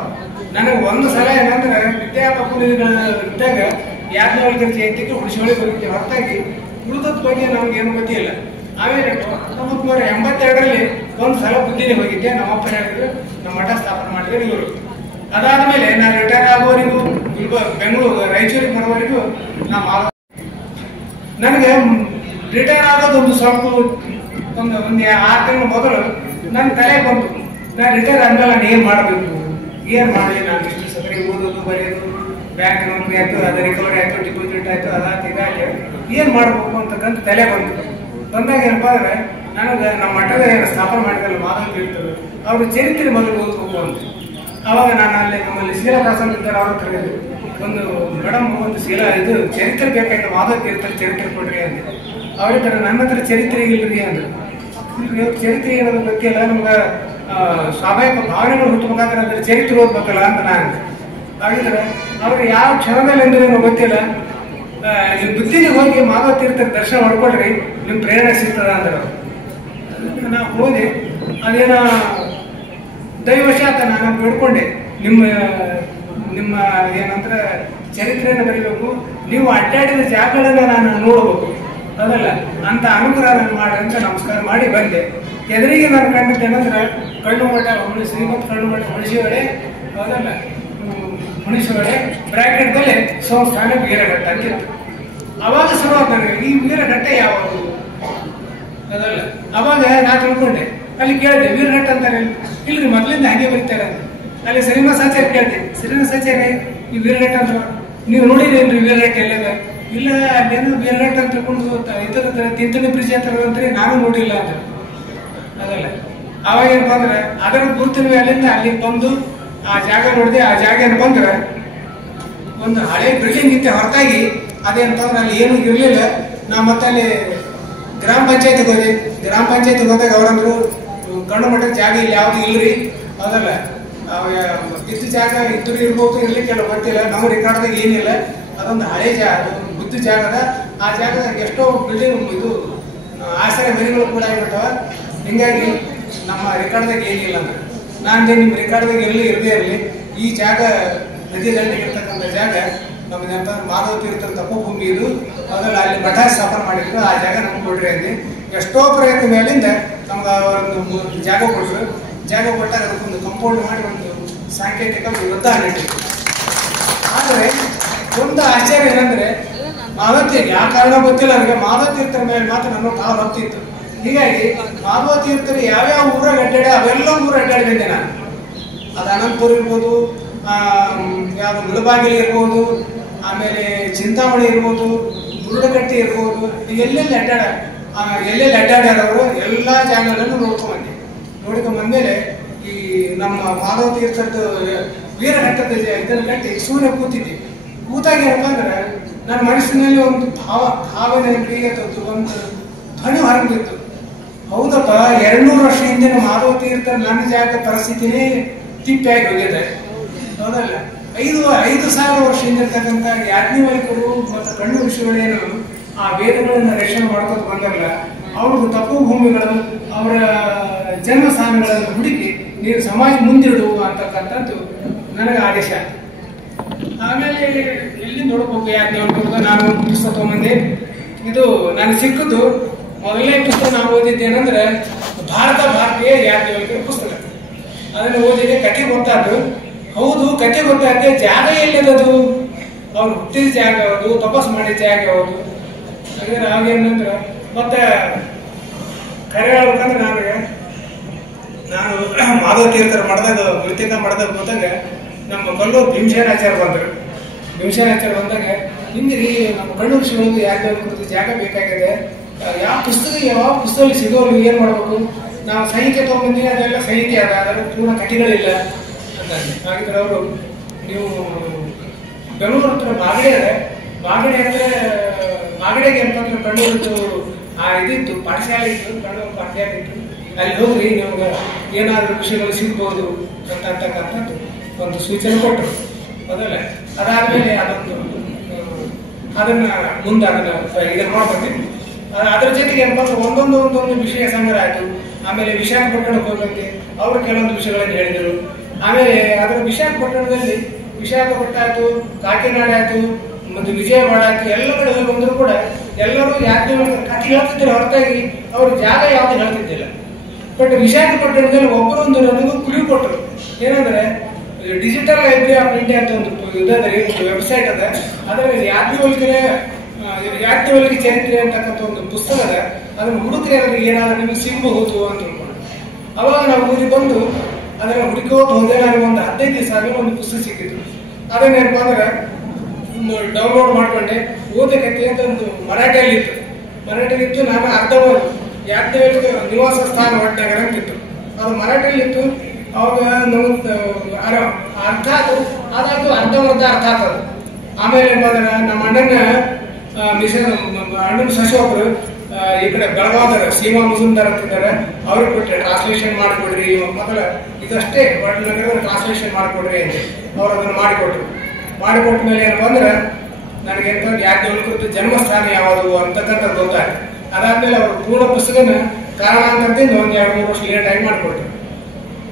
ನನಗೆ ಒಂದು ಸಲ ಏನಂದ್ರೆ ಇದ್ದಾಗ ಯಾಜ್ಞವಲ್ಕ್ಯರ ಜಯಂತಿಗೆ ಹುಣಸೋಳಿ ಬರುತ್ತೆ, ಹೊರತಾಗಿ ಉಳಿದದ ಬಗ್ಗೆ ನಮ್ಗೆ ಏನು ಗೊತ್ತಿಲ್ಲ. ಆಮೇಲೆ 1982ರಲ್ಲಿ ಒಂದು ಸಲ ಬುದ್ಧಿನೇ ಹೋಗಿದ್ದೆ. ನಮ್ಮಪ್ಪ ಹೇಳಿದ್ರು ನಮ್ಮ ಮಠ ಸ್ಥಾಪನೆ ಮಾಡಿದ್ರು ಇವರು. ಅದಾದ್ಮೇಲೆ ನಾನು ರಿಟೈರ್ ಆಗೋವರೆಗೂ ಬೆಂಗಳೂರು ರಾಯಚೂರಿಗೆ ಬರೋವರೆಗೂ ನನಗೆ ರಿಟೈರ್ ಆಗೋದು ಒಂದು ಸ್ವಲ್ಪ ಒಂದು 6 ತಿಂಗಳ ಮೊದಲು ನನ್ನ ತಲೆ ಬಂತು, ನಾನು ರಿಟೈರ್ ಆದ್ಮೇಲೆ ನಾನು ಏನ್ ಮಾಡಬೇಕು, ಏನ್ ಮಾಡಲಿ, ನಾನು ಇಷ್ಟು ಸರಿ ಓದೋದು ಬರೆಯೋದು, ಬ್ಯಾಂಕ್ ನೌಕರಿ ಆಯ್ತು, ಅದು ರಿಕವರಿ ಆಯ್ತು, ಡಿಪಾಸಿಟ್ ಆಯ್ತು, ಅದಾಯ್ತು ಇದಾಯ್ತು, ಏನ್ ಮಾಡ್ಬೇಕು ಅಂತಕ್ಕಂಥ ತಲೆ ಬಂತು. ಬಂದಾಗ ಏನಪ್ಪಾ ಅಂದ್ರೆ ನನಗೆ ನಮ್ಮ ಮಠದ ಸ್ಥಾಪನೆ ಮಾಡಿದಲ್ಲ ಮಾಧವ ಇರ್ತದೆ, ಅವ್ರ ಚರಿತ್ರೆ ಮೊದಲು ಓದ್ಬೇಕು ಅಂತ. ಅವಾಗ ನಾನು ಅಲ್ಲಿ ನಮ್ಮಲ್ಲಿ ಶೀಲಾ ದಾಸನ್ ಇದ್ದಾರೆ, ಅವ್ರ ಹತ್ರ ಒಂದು ಮೇಡಮ್ ಒಂದು ಇದು ಚರಿತ್ರೆ ಬೇಕಾಯ್ತು, ಮಾಧವ ತೀರ್ಥರ ಚರಿತ್ರೆ ಕೊಡ್ರಿ ಅಂತ. ಅವ್ರ ನನ್ನ ಹತ್ರ ಚರಿತ್ರೆ ಇಲ್ರಿ ಅಂದ್ರೆ, ಚರಿತ್ರೆ ಏನೋದ್ರ ಬಗ್ಗೆ ಎಲ್ಲ ನಮ್ಗೆ ಸ್ವಾಭಾವಿಕ ಭಾವನೆಗಳು ಹುಟ್ಟಬೇಕಾದ್ರೆ ಅಂದ್ರೆ ಚರಿತ್ರೆ ಓದ್ಬೇಕಲ್ಲ ಅಂತ ನಾನು ಆಗಿದ್ರೆ ಅವ್ರು ಯಾವ ಕ್ಷಣದಲ್ಲಿ ಅಂದ್ರೆ ನಮ್ಗೆ ಗೊತ್ತಿಲ್ಲ, ನಿಮ್ ಬುದ್ಧಿಗೆ ಹೋಗಿ ಮಾಧವ ತೀರ್ಥರ ದರ್ಶನ ಮಾಡ್ಕೊಳ್ರಿ, ನಿಮ್ ಪ್ರೇರಣೆ ಸಿಗ್ತದ ಅಂದ್ರೆ. ನಾ ಹೋದೆ, ಅದೇನ ದೈವಶಾತ ನಾನು ಬೇಡ್ಕೊಂಡೆ, ನಿಮ್ಮ ಏನಂದ್ರೆ ಚರಿತ್ರೆಯನ್ನು ಬರೀಬೇಕು, ನೀವು ಅಡ್ಡಾಡಿದ ಜಾಗಗಳನ್ನ ನಾನು ನೋಡ್ಬೇಕು, ಅದಲ್ಲ ಅಂತ ಅನುಗ್ರಹ ನಾನು ಮಾಡಿ ಅಂತ ನಮಸ್ಕಾರ ಮಾಡಿ ಬಂದೆ. ಎದುರಿಗೆ ನಾನು ಕಂಡಿದ್ದೇನೆಂದ್ರೆ ಕಣ್ಣು ಮಠ ಶ್ರೀಮಂತ ಕಣ್ಣು ಮಠ ಹುಣಸಿವಳೆ, ಅದಲ್ಲ ಹುಣಸಿವಳೆ ಬ್ರಾಕೆಟ್ದಲ್ಲಿ ಸಂಸ್ಥಾನ ವೀರಘಟ್ಟ ಅಂತಿತ್ತು. ಅವಾಗ ಶುರುವಾದ ನನಗೆ ಈ ವೀರಘಟ್ಟ ಯಾವುದು ಅದಲ್ಲ. ಅವಾಗ ನಾ ತಿಳ್ಕೊಂಡೆ, ಅಲ್ಲಿ ಕೇಳಿದೆ ವೀರಘಟ್ಟ ಅಂತಾರೆ, ಇಲ್ರಿ ಮೊದಲಿಂದ ಹಾಗೆ ಬರೀತಾರೆ ಅಂತ. ಅಲ್ಲಿ ಶ್ರೀನಿವಾಸಾಚಾರ್ಯ ಕೇಳಿದೆ, ಶ್ರೀನಿವಾಸಾಚಾರ್ಯ ಈ ವೀರಘಟ್ಟ ಅಂತ ನೀವು ನೋಡಿದೇನ್ರಿ ವೀರಘಟ್ಟ ಎಲ್ಲದ? ಇಲ್ಲ ಅಲ್ಲೇನು ವೀರಘಟ್ಟ ಅಂತ ತಿಳ್ಕೊಂಡು ಇತರ ತಿಂತಣಿ ಬ್ರಿಡ್ಜ್ ಅಂತ ನಾನು ನೋಡಿಲ್ಲ ಅಂತ ಅದಲ್ಲ. ಅವಾಗ ಏನಪ್ಪಾ ಅಂದ್ರೆ ಅದರ ಗುರುತಿನ ಅಲ್ಲಿಂದ ಅಲ್ಲಿಗೆ ಬಂದು ಆ ಜಾಗ ನೋಡಿದೆ. ಆ ಜಾಗ ಏನಪ್ಪಾ ಅಂದ್ರೆ ಒಂದು ಹಳೆ ಬಿಲ್ಡಿಂಗ್ ಇತ್ತೆ, ಹೊರತಾಗಿ ಅದೇನಪ್ಪ ಅಂದ್ರೆ ಅಲ್ಲಿ ಏನು ಇರ್ಲಿಲ್ಲ. ನಾ ಮತ್ತೆ ಅಲ್ಲಿ ಗ್ರಾಮ ಪಂಚಾಯತಿಗೆ ಹೋದೆ. ಗ್ರಾಮ ಪಂಚಾಯತಿಗೆ ಹೋದಾಗ ಅವರಂದ್ರು ಕಣ್ಣು ಮಠದ ಜಾಗ ಇಲ್ಲಿ ಯಾವ್ದು ಇಲ್ರಿ, ಅದಲ್ಲ ಇದ್ದ ಜಾಗ ಇದ್ರು ಇರ್ಬೋದು, ಇರ್ಲಿಕ್ಕೆ ಗೊತ್ತಿಲ್ಲ, ನಮ್ಮ ರೆಕಾರ್ಡ್ದಾಗ ಏನಿಲ್ಲ. ಅದೊಂದು ಹಳೆ ಜಾಗ, ಬುದ್ಧ ಜಾಗದ. ಆ ಜಾಗದಾಗ ಎಷ್ಟೋ ಬಿಲ್ಡಿಂಗ್ ಇದು ಆಶ್ರಯ ಮನೆಗಳು ಕೂಡ ಆಗ್ಬಿಟ್ಟವ. ಹಿಂಗಾಗಿ ನಮ್ಮ ರೆಕಾರ್ಡ್ದಾಗ ಏನಿಲ್ಲ ಅಂದ್ರೆ ನಾನು ನಿಮ್ಮ ರೆಕಾರ್ಡ್ದಾಗ ಎಲ್ಲಿ ಇರದೇ ಇರಲಿ, ಈ ಜಾಗ ನದಿ ದಂಡೆಗೆ ಇರ್ತಕ್ಕಂಥ ಜಾಗ ನಮ್ದು ಮಾಧವ ತೀರ್ಥರ ತಪೋಭೂಮಿ ಇದು, ಅದಲ್ಲ ಅಲ್ಲಿ ಮಠ ಸ್ಥಾಪನೆ ಮಾಡಿದ್ರು, ಆ ಜಾಗ ನಮ್ಗೆ ಕೊಡ್ರಿ ಅಂದೆ. ಎಷ್ಟೋ ಪ್ರಯತ್ನ ಮೇಲಿಂದ ನಮ್ಗೆ ಒಂದು ಜಾಗ ಕೊಟ್ಟರು. ಜಾಗ ಕೊಟ್ಟಾಗ ಅದಕ್ಕೊಂದು ಕಂಪೌಂಡ್ ಮಾಡಿ ಒಂದು ಸಾಂಕೇತಿಕ ವೃದ್ಧ ನೆಟ್ಟಿದ್ರು. ಆದರೆ ಒಂದು ಆಶ್ಚರ್ಯ ಏನಂದ್ರೆ ಮಾಧವ ತೀರ್ಥ ಯಾವ ಕಾರಣ ಗೊತ್ತಿಲ್ಲ ಅವ್ರಿಗೆ, ಮಾಧವ ತೀರ್ಥರ ಮೇಲೆ ಮಾತ್ರ ನನ್ನ ಕಾಲು ಹೊತ್ತಿತ್ತು. ಹೀಗಾಗಿ ಮಾಧವ ತೀರ್ಥರು ಯಾವ್ಯಾವ ಊರಾಗ ಅಡ್ಡಾಡಿ ಅವೆಲ್ಲ ಊರು ಅಡ್ಡಾಡಿ ಬಂದೆ ನಾನು. ಅದು ಅನಂತಪುರ ಇರ್ಬೋದು, ಯಾವ್ದು ಮುಳಬಾಗಿಲು ಇರ್ಬೋದು, ಆಮೇಲೆ ಚಿಂತಾಮಣಿ ಇರ್ಬೋದು, ಬುರುಡಗಟ್ಟಿ ಇರ್ಬೋದು, ಎಲ್ಲೆಲ್ಲಿ ಅಡ್ಡಾಡ್ಯಾರವರು ಎಲ್ಲ ಜಾಗಗಳನ್ನು ನೋಡ್ಕೊಂಡ್ಬಂದೆ. ನೋಡ್ಕೊಂಡ್ಬಂದ್ಮೇಲೆ ಈ ನಮ್ಮ ಮಾಧವ ತೀರ್ಥದ್ದು ವೀರಘಟ್ಟದ ಇದನ್ನು ಕಟ್ಟಿ ಸೂರ್ಯ ಕೂತಿದ್ದೆ. ಕೂತಾಗ ಏನಪ್ಪ ಅಂದ್ರೆ ನನ್ನ ಮನಸ್ಸಿನಲ್ಲಿ ಒಂದು ಭಾವನೆ ಕ್ರಿಯೆತದ್ದು, ಒಂದು ಧ್ವನಿ ಹೊರಬಿತ್ತು. ಹೌದಪ್ಪ, 200 ವರ್ಷ ಹಿಂದಿನ ಮಾಧವ ತೀರ್ಥ ನನ್ನ ಜಾಗ ಪರಿಸ್ಥಿತಿನೇ ತಿಪ್ಪಾಗಿ ಹೋಗಿದೆ, ಹೌದಲ್ಲ. 5,000 ವರ್ಷ ಹಿಂದಿರ್ತಕ್ಕಂಥ ಯಾಜ್ಞವಲ್ಕ್ಯರು ಮತ್ತು ಕಣ್ಣು ಋಷಿಗಳೇನು ಆ ವೇದಗಳನ್ನು ರಕ್ಷಣೆ ಮಾಡ್ಕೊಂಡು ಬಂದಲ್ಲ, ಅವ್ರದ್ದು ತಪೋಭೂಮಿಗಳನ್ನು ಅವರ ಜನ್ಮಸ್ಥಾನಗಳನ್ನು ಹುಡುಕಿ ನೀನು ಸಮಾಜ ಮುಂದಿಡು ಅಂತಕ್ಕಂಥದ್ದು ನನಗೆ ಆದೇಶ. ಆಮೇಲೆ ಎಲ್ಲಿ ನೋಡ್ಬೇಕು ಯಾಜ್ಞವಲ್ಕ್ಯರು, ನಾನು ಪುಸ್ತಕ ತಗೊಂಬಂದೆ. ಇದು ನನಗೆ ಸಿಕ್ಕದ್ದು ಮೊದಲನೇ ಪುಸ್ತಕ ನಾನು ಓದಿದ್ದೇನೆಂದ್ರೆ ಭಾರತೀಯ ಯಾಜ್ಞವಲ್ಕ್ಯರ ಪುಸ್ತಕ. ಅದನ್ನು ಓದಿದೆ, ಕಥೆ ಗೊತ್ತಾದ್ದು. ಹೌದು, ಕಥೆ ಗೊತ್ತಾದ್ರೆ ಜಾಗ ಎಲ್ಲಿರೋದು, ಅವ್ರು ಹುಟ್ಟಿದ ಜಾಗ ಯಾವುದು, ತಪಸ್ ಮಾಡಿದ ಜಾಗ ಯಾವುದು. ಹಾಗಾದ್ರೆ ಅವಾಗೇನಂದ್ರೆ ಮತ್ತೆ ಕರೆ ಹೇಳ್ಬೇಕಂದ್ರೆ ನಾನು ಮಾಧವ ತೀರ್ಥರ ಮಠದಾಗ ಮೃತಿಕ ಮಠದಾಗ ಹೋದಾಗ ನಮ್ಮ ಕಲ್ಲೂರು ಭೀಮಸೇನಾಚಾರ್ಯ ಬಂದರು. ನಿಮಿಷಾಚಾರ ಬಂದಾಗ ಹಿಂದಿರಿ ನಮ್ಮ ಕಣ್ಣೂರು ಶಿವನಿಗೆ ಯಾಕೆ ಕುರಿತು ಜಾಗ ಬೇಕಾಗಿದೆ, ಯಾವ ಪುಸ್ತಕದಲ್ಲಿ ಸಿಗೋರು ಏನ್ ಮಾಡ್ಬೇಕು, ನಾವು ಸಾಹಿತ್ಯ ತಗೊಂಡ್ಬಂದಿನಿ ಅದೆಲ್ಲ ಸಾಹಿತ್ಯ ಅದ, ಅದರ ಪೂರ್ಣ ಕಥೆಗಳಿಲ್ಲ ಅಂತ. ಹಾಗಿದ್ರೆ ಅವರು ನೀವು ಬೆಂಗಳೂರು ಹತ್ರ ಮಾಗಡಿ ಅದ, ಮಾಗಡಿ ಅಂದ್ರೆ ಮಾಗಡಿಗೆ ಅಂತಂದ್ರೆ ಕಣ್ಣೂರಿದ್ದು ಇದಿತ್ತು, ಪಾಠಶಾಲೆ ಇತ್ತು, ಕಣ್ಣೂರು ಪಾಠಶಾಲೆ ಇತ್ತು, ಅಲ್ಲಿ ಹೋಗ್ರಿ ನಿಮ್ಗೆ ಏನಾದ್ರು ವಿಷಯಗಳು ಸಿಗ್ಬೋದು ಅಂತಕ್ಕಂಥದ್ದು ಒಂದು ಸೂಚನೆ ಕೊಟ್ಟರು. ಮೊದಲ ಅದಾದ್ಮೇಲೆ ಅದನ್ನ ಮುಂದೆ ಇದನ್ನ ಮಾಡ್ಬರ್ತೀನಿ. ಅದ್ರ ಜೊತೆಗೆ ಏನಪ್ಪ ಒಂದೊಂದು ವಿಷಯ ಸಂಗ್ರಹ ಆಯ್ತು. ಆಮೇಲೆ ವಿಶಾಖಪಟ್ಟಣಕ್ಕೆ ಹೋಗಂತೆ ಅವರು ಕೆಲವೊಂದು ವಿಷಯಗಳನ್ನು ಹೇಳಿದರು. ಆಮೇಲೆ ಅದರ ವಿಶಾಖಪಟ್ಟಣದಲ್ಲಿ ವಿಶಾಖಪಟ್ಟಣ ಆಯ್ತು, ಕಾಕಿನಾಡ ಆಯ್ತು, ಮತ್ತು ವಿಜಯವಾಡ ಆಯ್ತು, ಎಲ್ಲ ಕಡೆ ಹೋಗಿ ಬಂದ್ರು ಕೂಡ ಎಲ್ಲರೂ ಯಾಕೆ ಕಥೆ ಹೇಳ್ತಿದ್ರು ಹೊರತಾಗಿ ಅವರು ಜಾಗ ಯಾವ್ದು ಹೇಳ್ತಿದ್ದಿಲ್ಲ. ಬಟ್ ವಿಶಾಖಪಟ್ಟಣದಲ್ಲಿ ಒಬ್ಬರೊಂದು ನನಗೂ ಕುಳಿ ಕೊಟ್ಟರು. ಏನಂದ್ರೆ ಡಿಜಿಟಲ್ ಲೈಬ್ರರಿ ಆಫ್ ಇಂಡಿಯಾ ಅಂತ ಒಂದು ಇದದ್ರಿ, ಒಂದು ವೆಬ್ಸೈಟ್ ಅದ, ಅದರಲ್ಲಿ ಯಾಜ್ಞವಲ್ಕ್ಯ ಚರಿತ್ರೆ ಅಂತಕ್ಕಂಥ ಒಂದು ಪುಸ್ತಕ ಅದ, ಅದನ್ನ ಹುಡುಕ್ರೆ ಅದ್ರಲ್ಲಿ ಏನಾದ್ರು ನಿಮಗೆ ಸಿಗಬಹುದು ಅಂತ ತಿಳ್ಕೊಂಡು ಅವಾಗ ನಾವು ಊರಿಗೆ ಬಂದು ಅದನ್ನ ಹುಡುಕೋದು ಹೋದೆ. ನನಗೆ ಒಂದು 15 ದಿವಸ ಆದ್ಮೇಲೆ ಒಂದು ಪುಸ್ತಕ ಸಿಕ್ಕಿತ್ತು. ಅದನ್ನೇನಪ್ಪ ಅಂದ್ರೆ ಡೌನ್ಲೋಡ್ ಮಾಡ್ಕೊಂಡೆ, ಓದಕತ್ತೆ ಅಂತ ಒಂದು ಮರಾಠಿಯಲ್ಲಿ ಇತ್ತು. ನಾನು ಅರ್ಧ ಯಾಜ್ಞವಲ್ಕ್ಯ ನಿವಾಸ ಸ್ಥಾನ ಒಡ್ಡನಗರ ಅಂತಿತ್ತು, ಅದು ಮರಾಠಿಯಲ್ಲಿ ಇತ್ತು. ಅವಾಗ ನಮಗೆ ಅರ್ಥ ಆಯ್ತು, ಅದಾಯ್ತು ಅರ್ಧ ಅರ್ಥ ಆಗ್ತದೆ. ಆಮೇಲೆ ಏನಂದ್ರೆ ನಮ್ಮ ಅಣ್ಣನ ಸಸಿ ಒಬ್ರು ಈ ಕಡೆ ಬೆಳಗಾವದಾರ ಸೀಮಾ ಮುಜುಮ್ದಾರ್ ಅಂತಿದ್ದಾರೆ, ಅವ್ರಿಗೆ ಕೊಟ್ಟರೆ ಟ್ರಾನ್ಸ್ಲೇಷನ್ ಮಾಡಿಕೊಡ್ರಿ, ಮೊದಲ ಇದಷ್ಟೇ ಒಡ್ಡನಗರ ಟ್ರಾನ್ಸ್ಲೇಷನ್ ಮಾಡಿಕೊಡ್ರಿ ಅಂತ ಅವ್ರು ಅದನ್ನು ಮಾಡಿಕೊಟ್ಟ ಮೇಲೆ ಏನಪ್ಪ ಅಂದ್ರೆ ನನಗೆ ಯಾಜ್ಞವಲ್ಕ್ಯರದ್ದು ಜನ್ಮಸ್ಥಾನ ಯಾವುದು ಅಂತಕ್ಕಂಥದ್ದು ಗೊತ್ತಾಯ್ತು. ಅದಾದ್ಮೇಲೆ ಅವರು ಪೂರ್ಣ ಪುಸ್ತಕನ ಕಾರಣಾಂತರದಿಂದ ಒಂದು 2-3 ವರ್ಷ ಲೇಟ್ ಆಗಿ ಮಾಡಿಕೊಟ್ರು.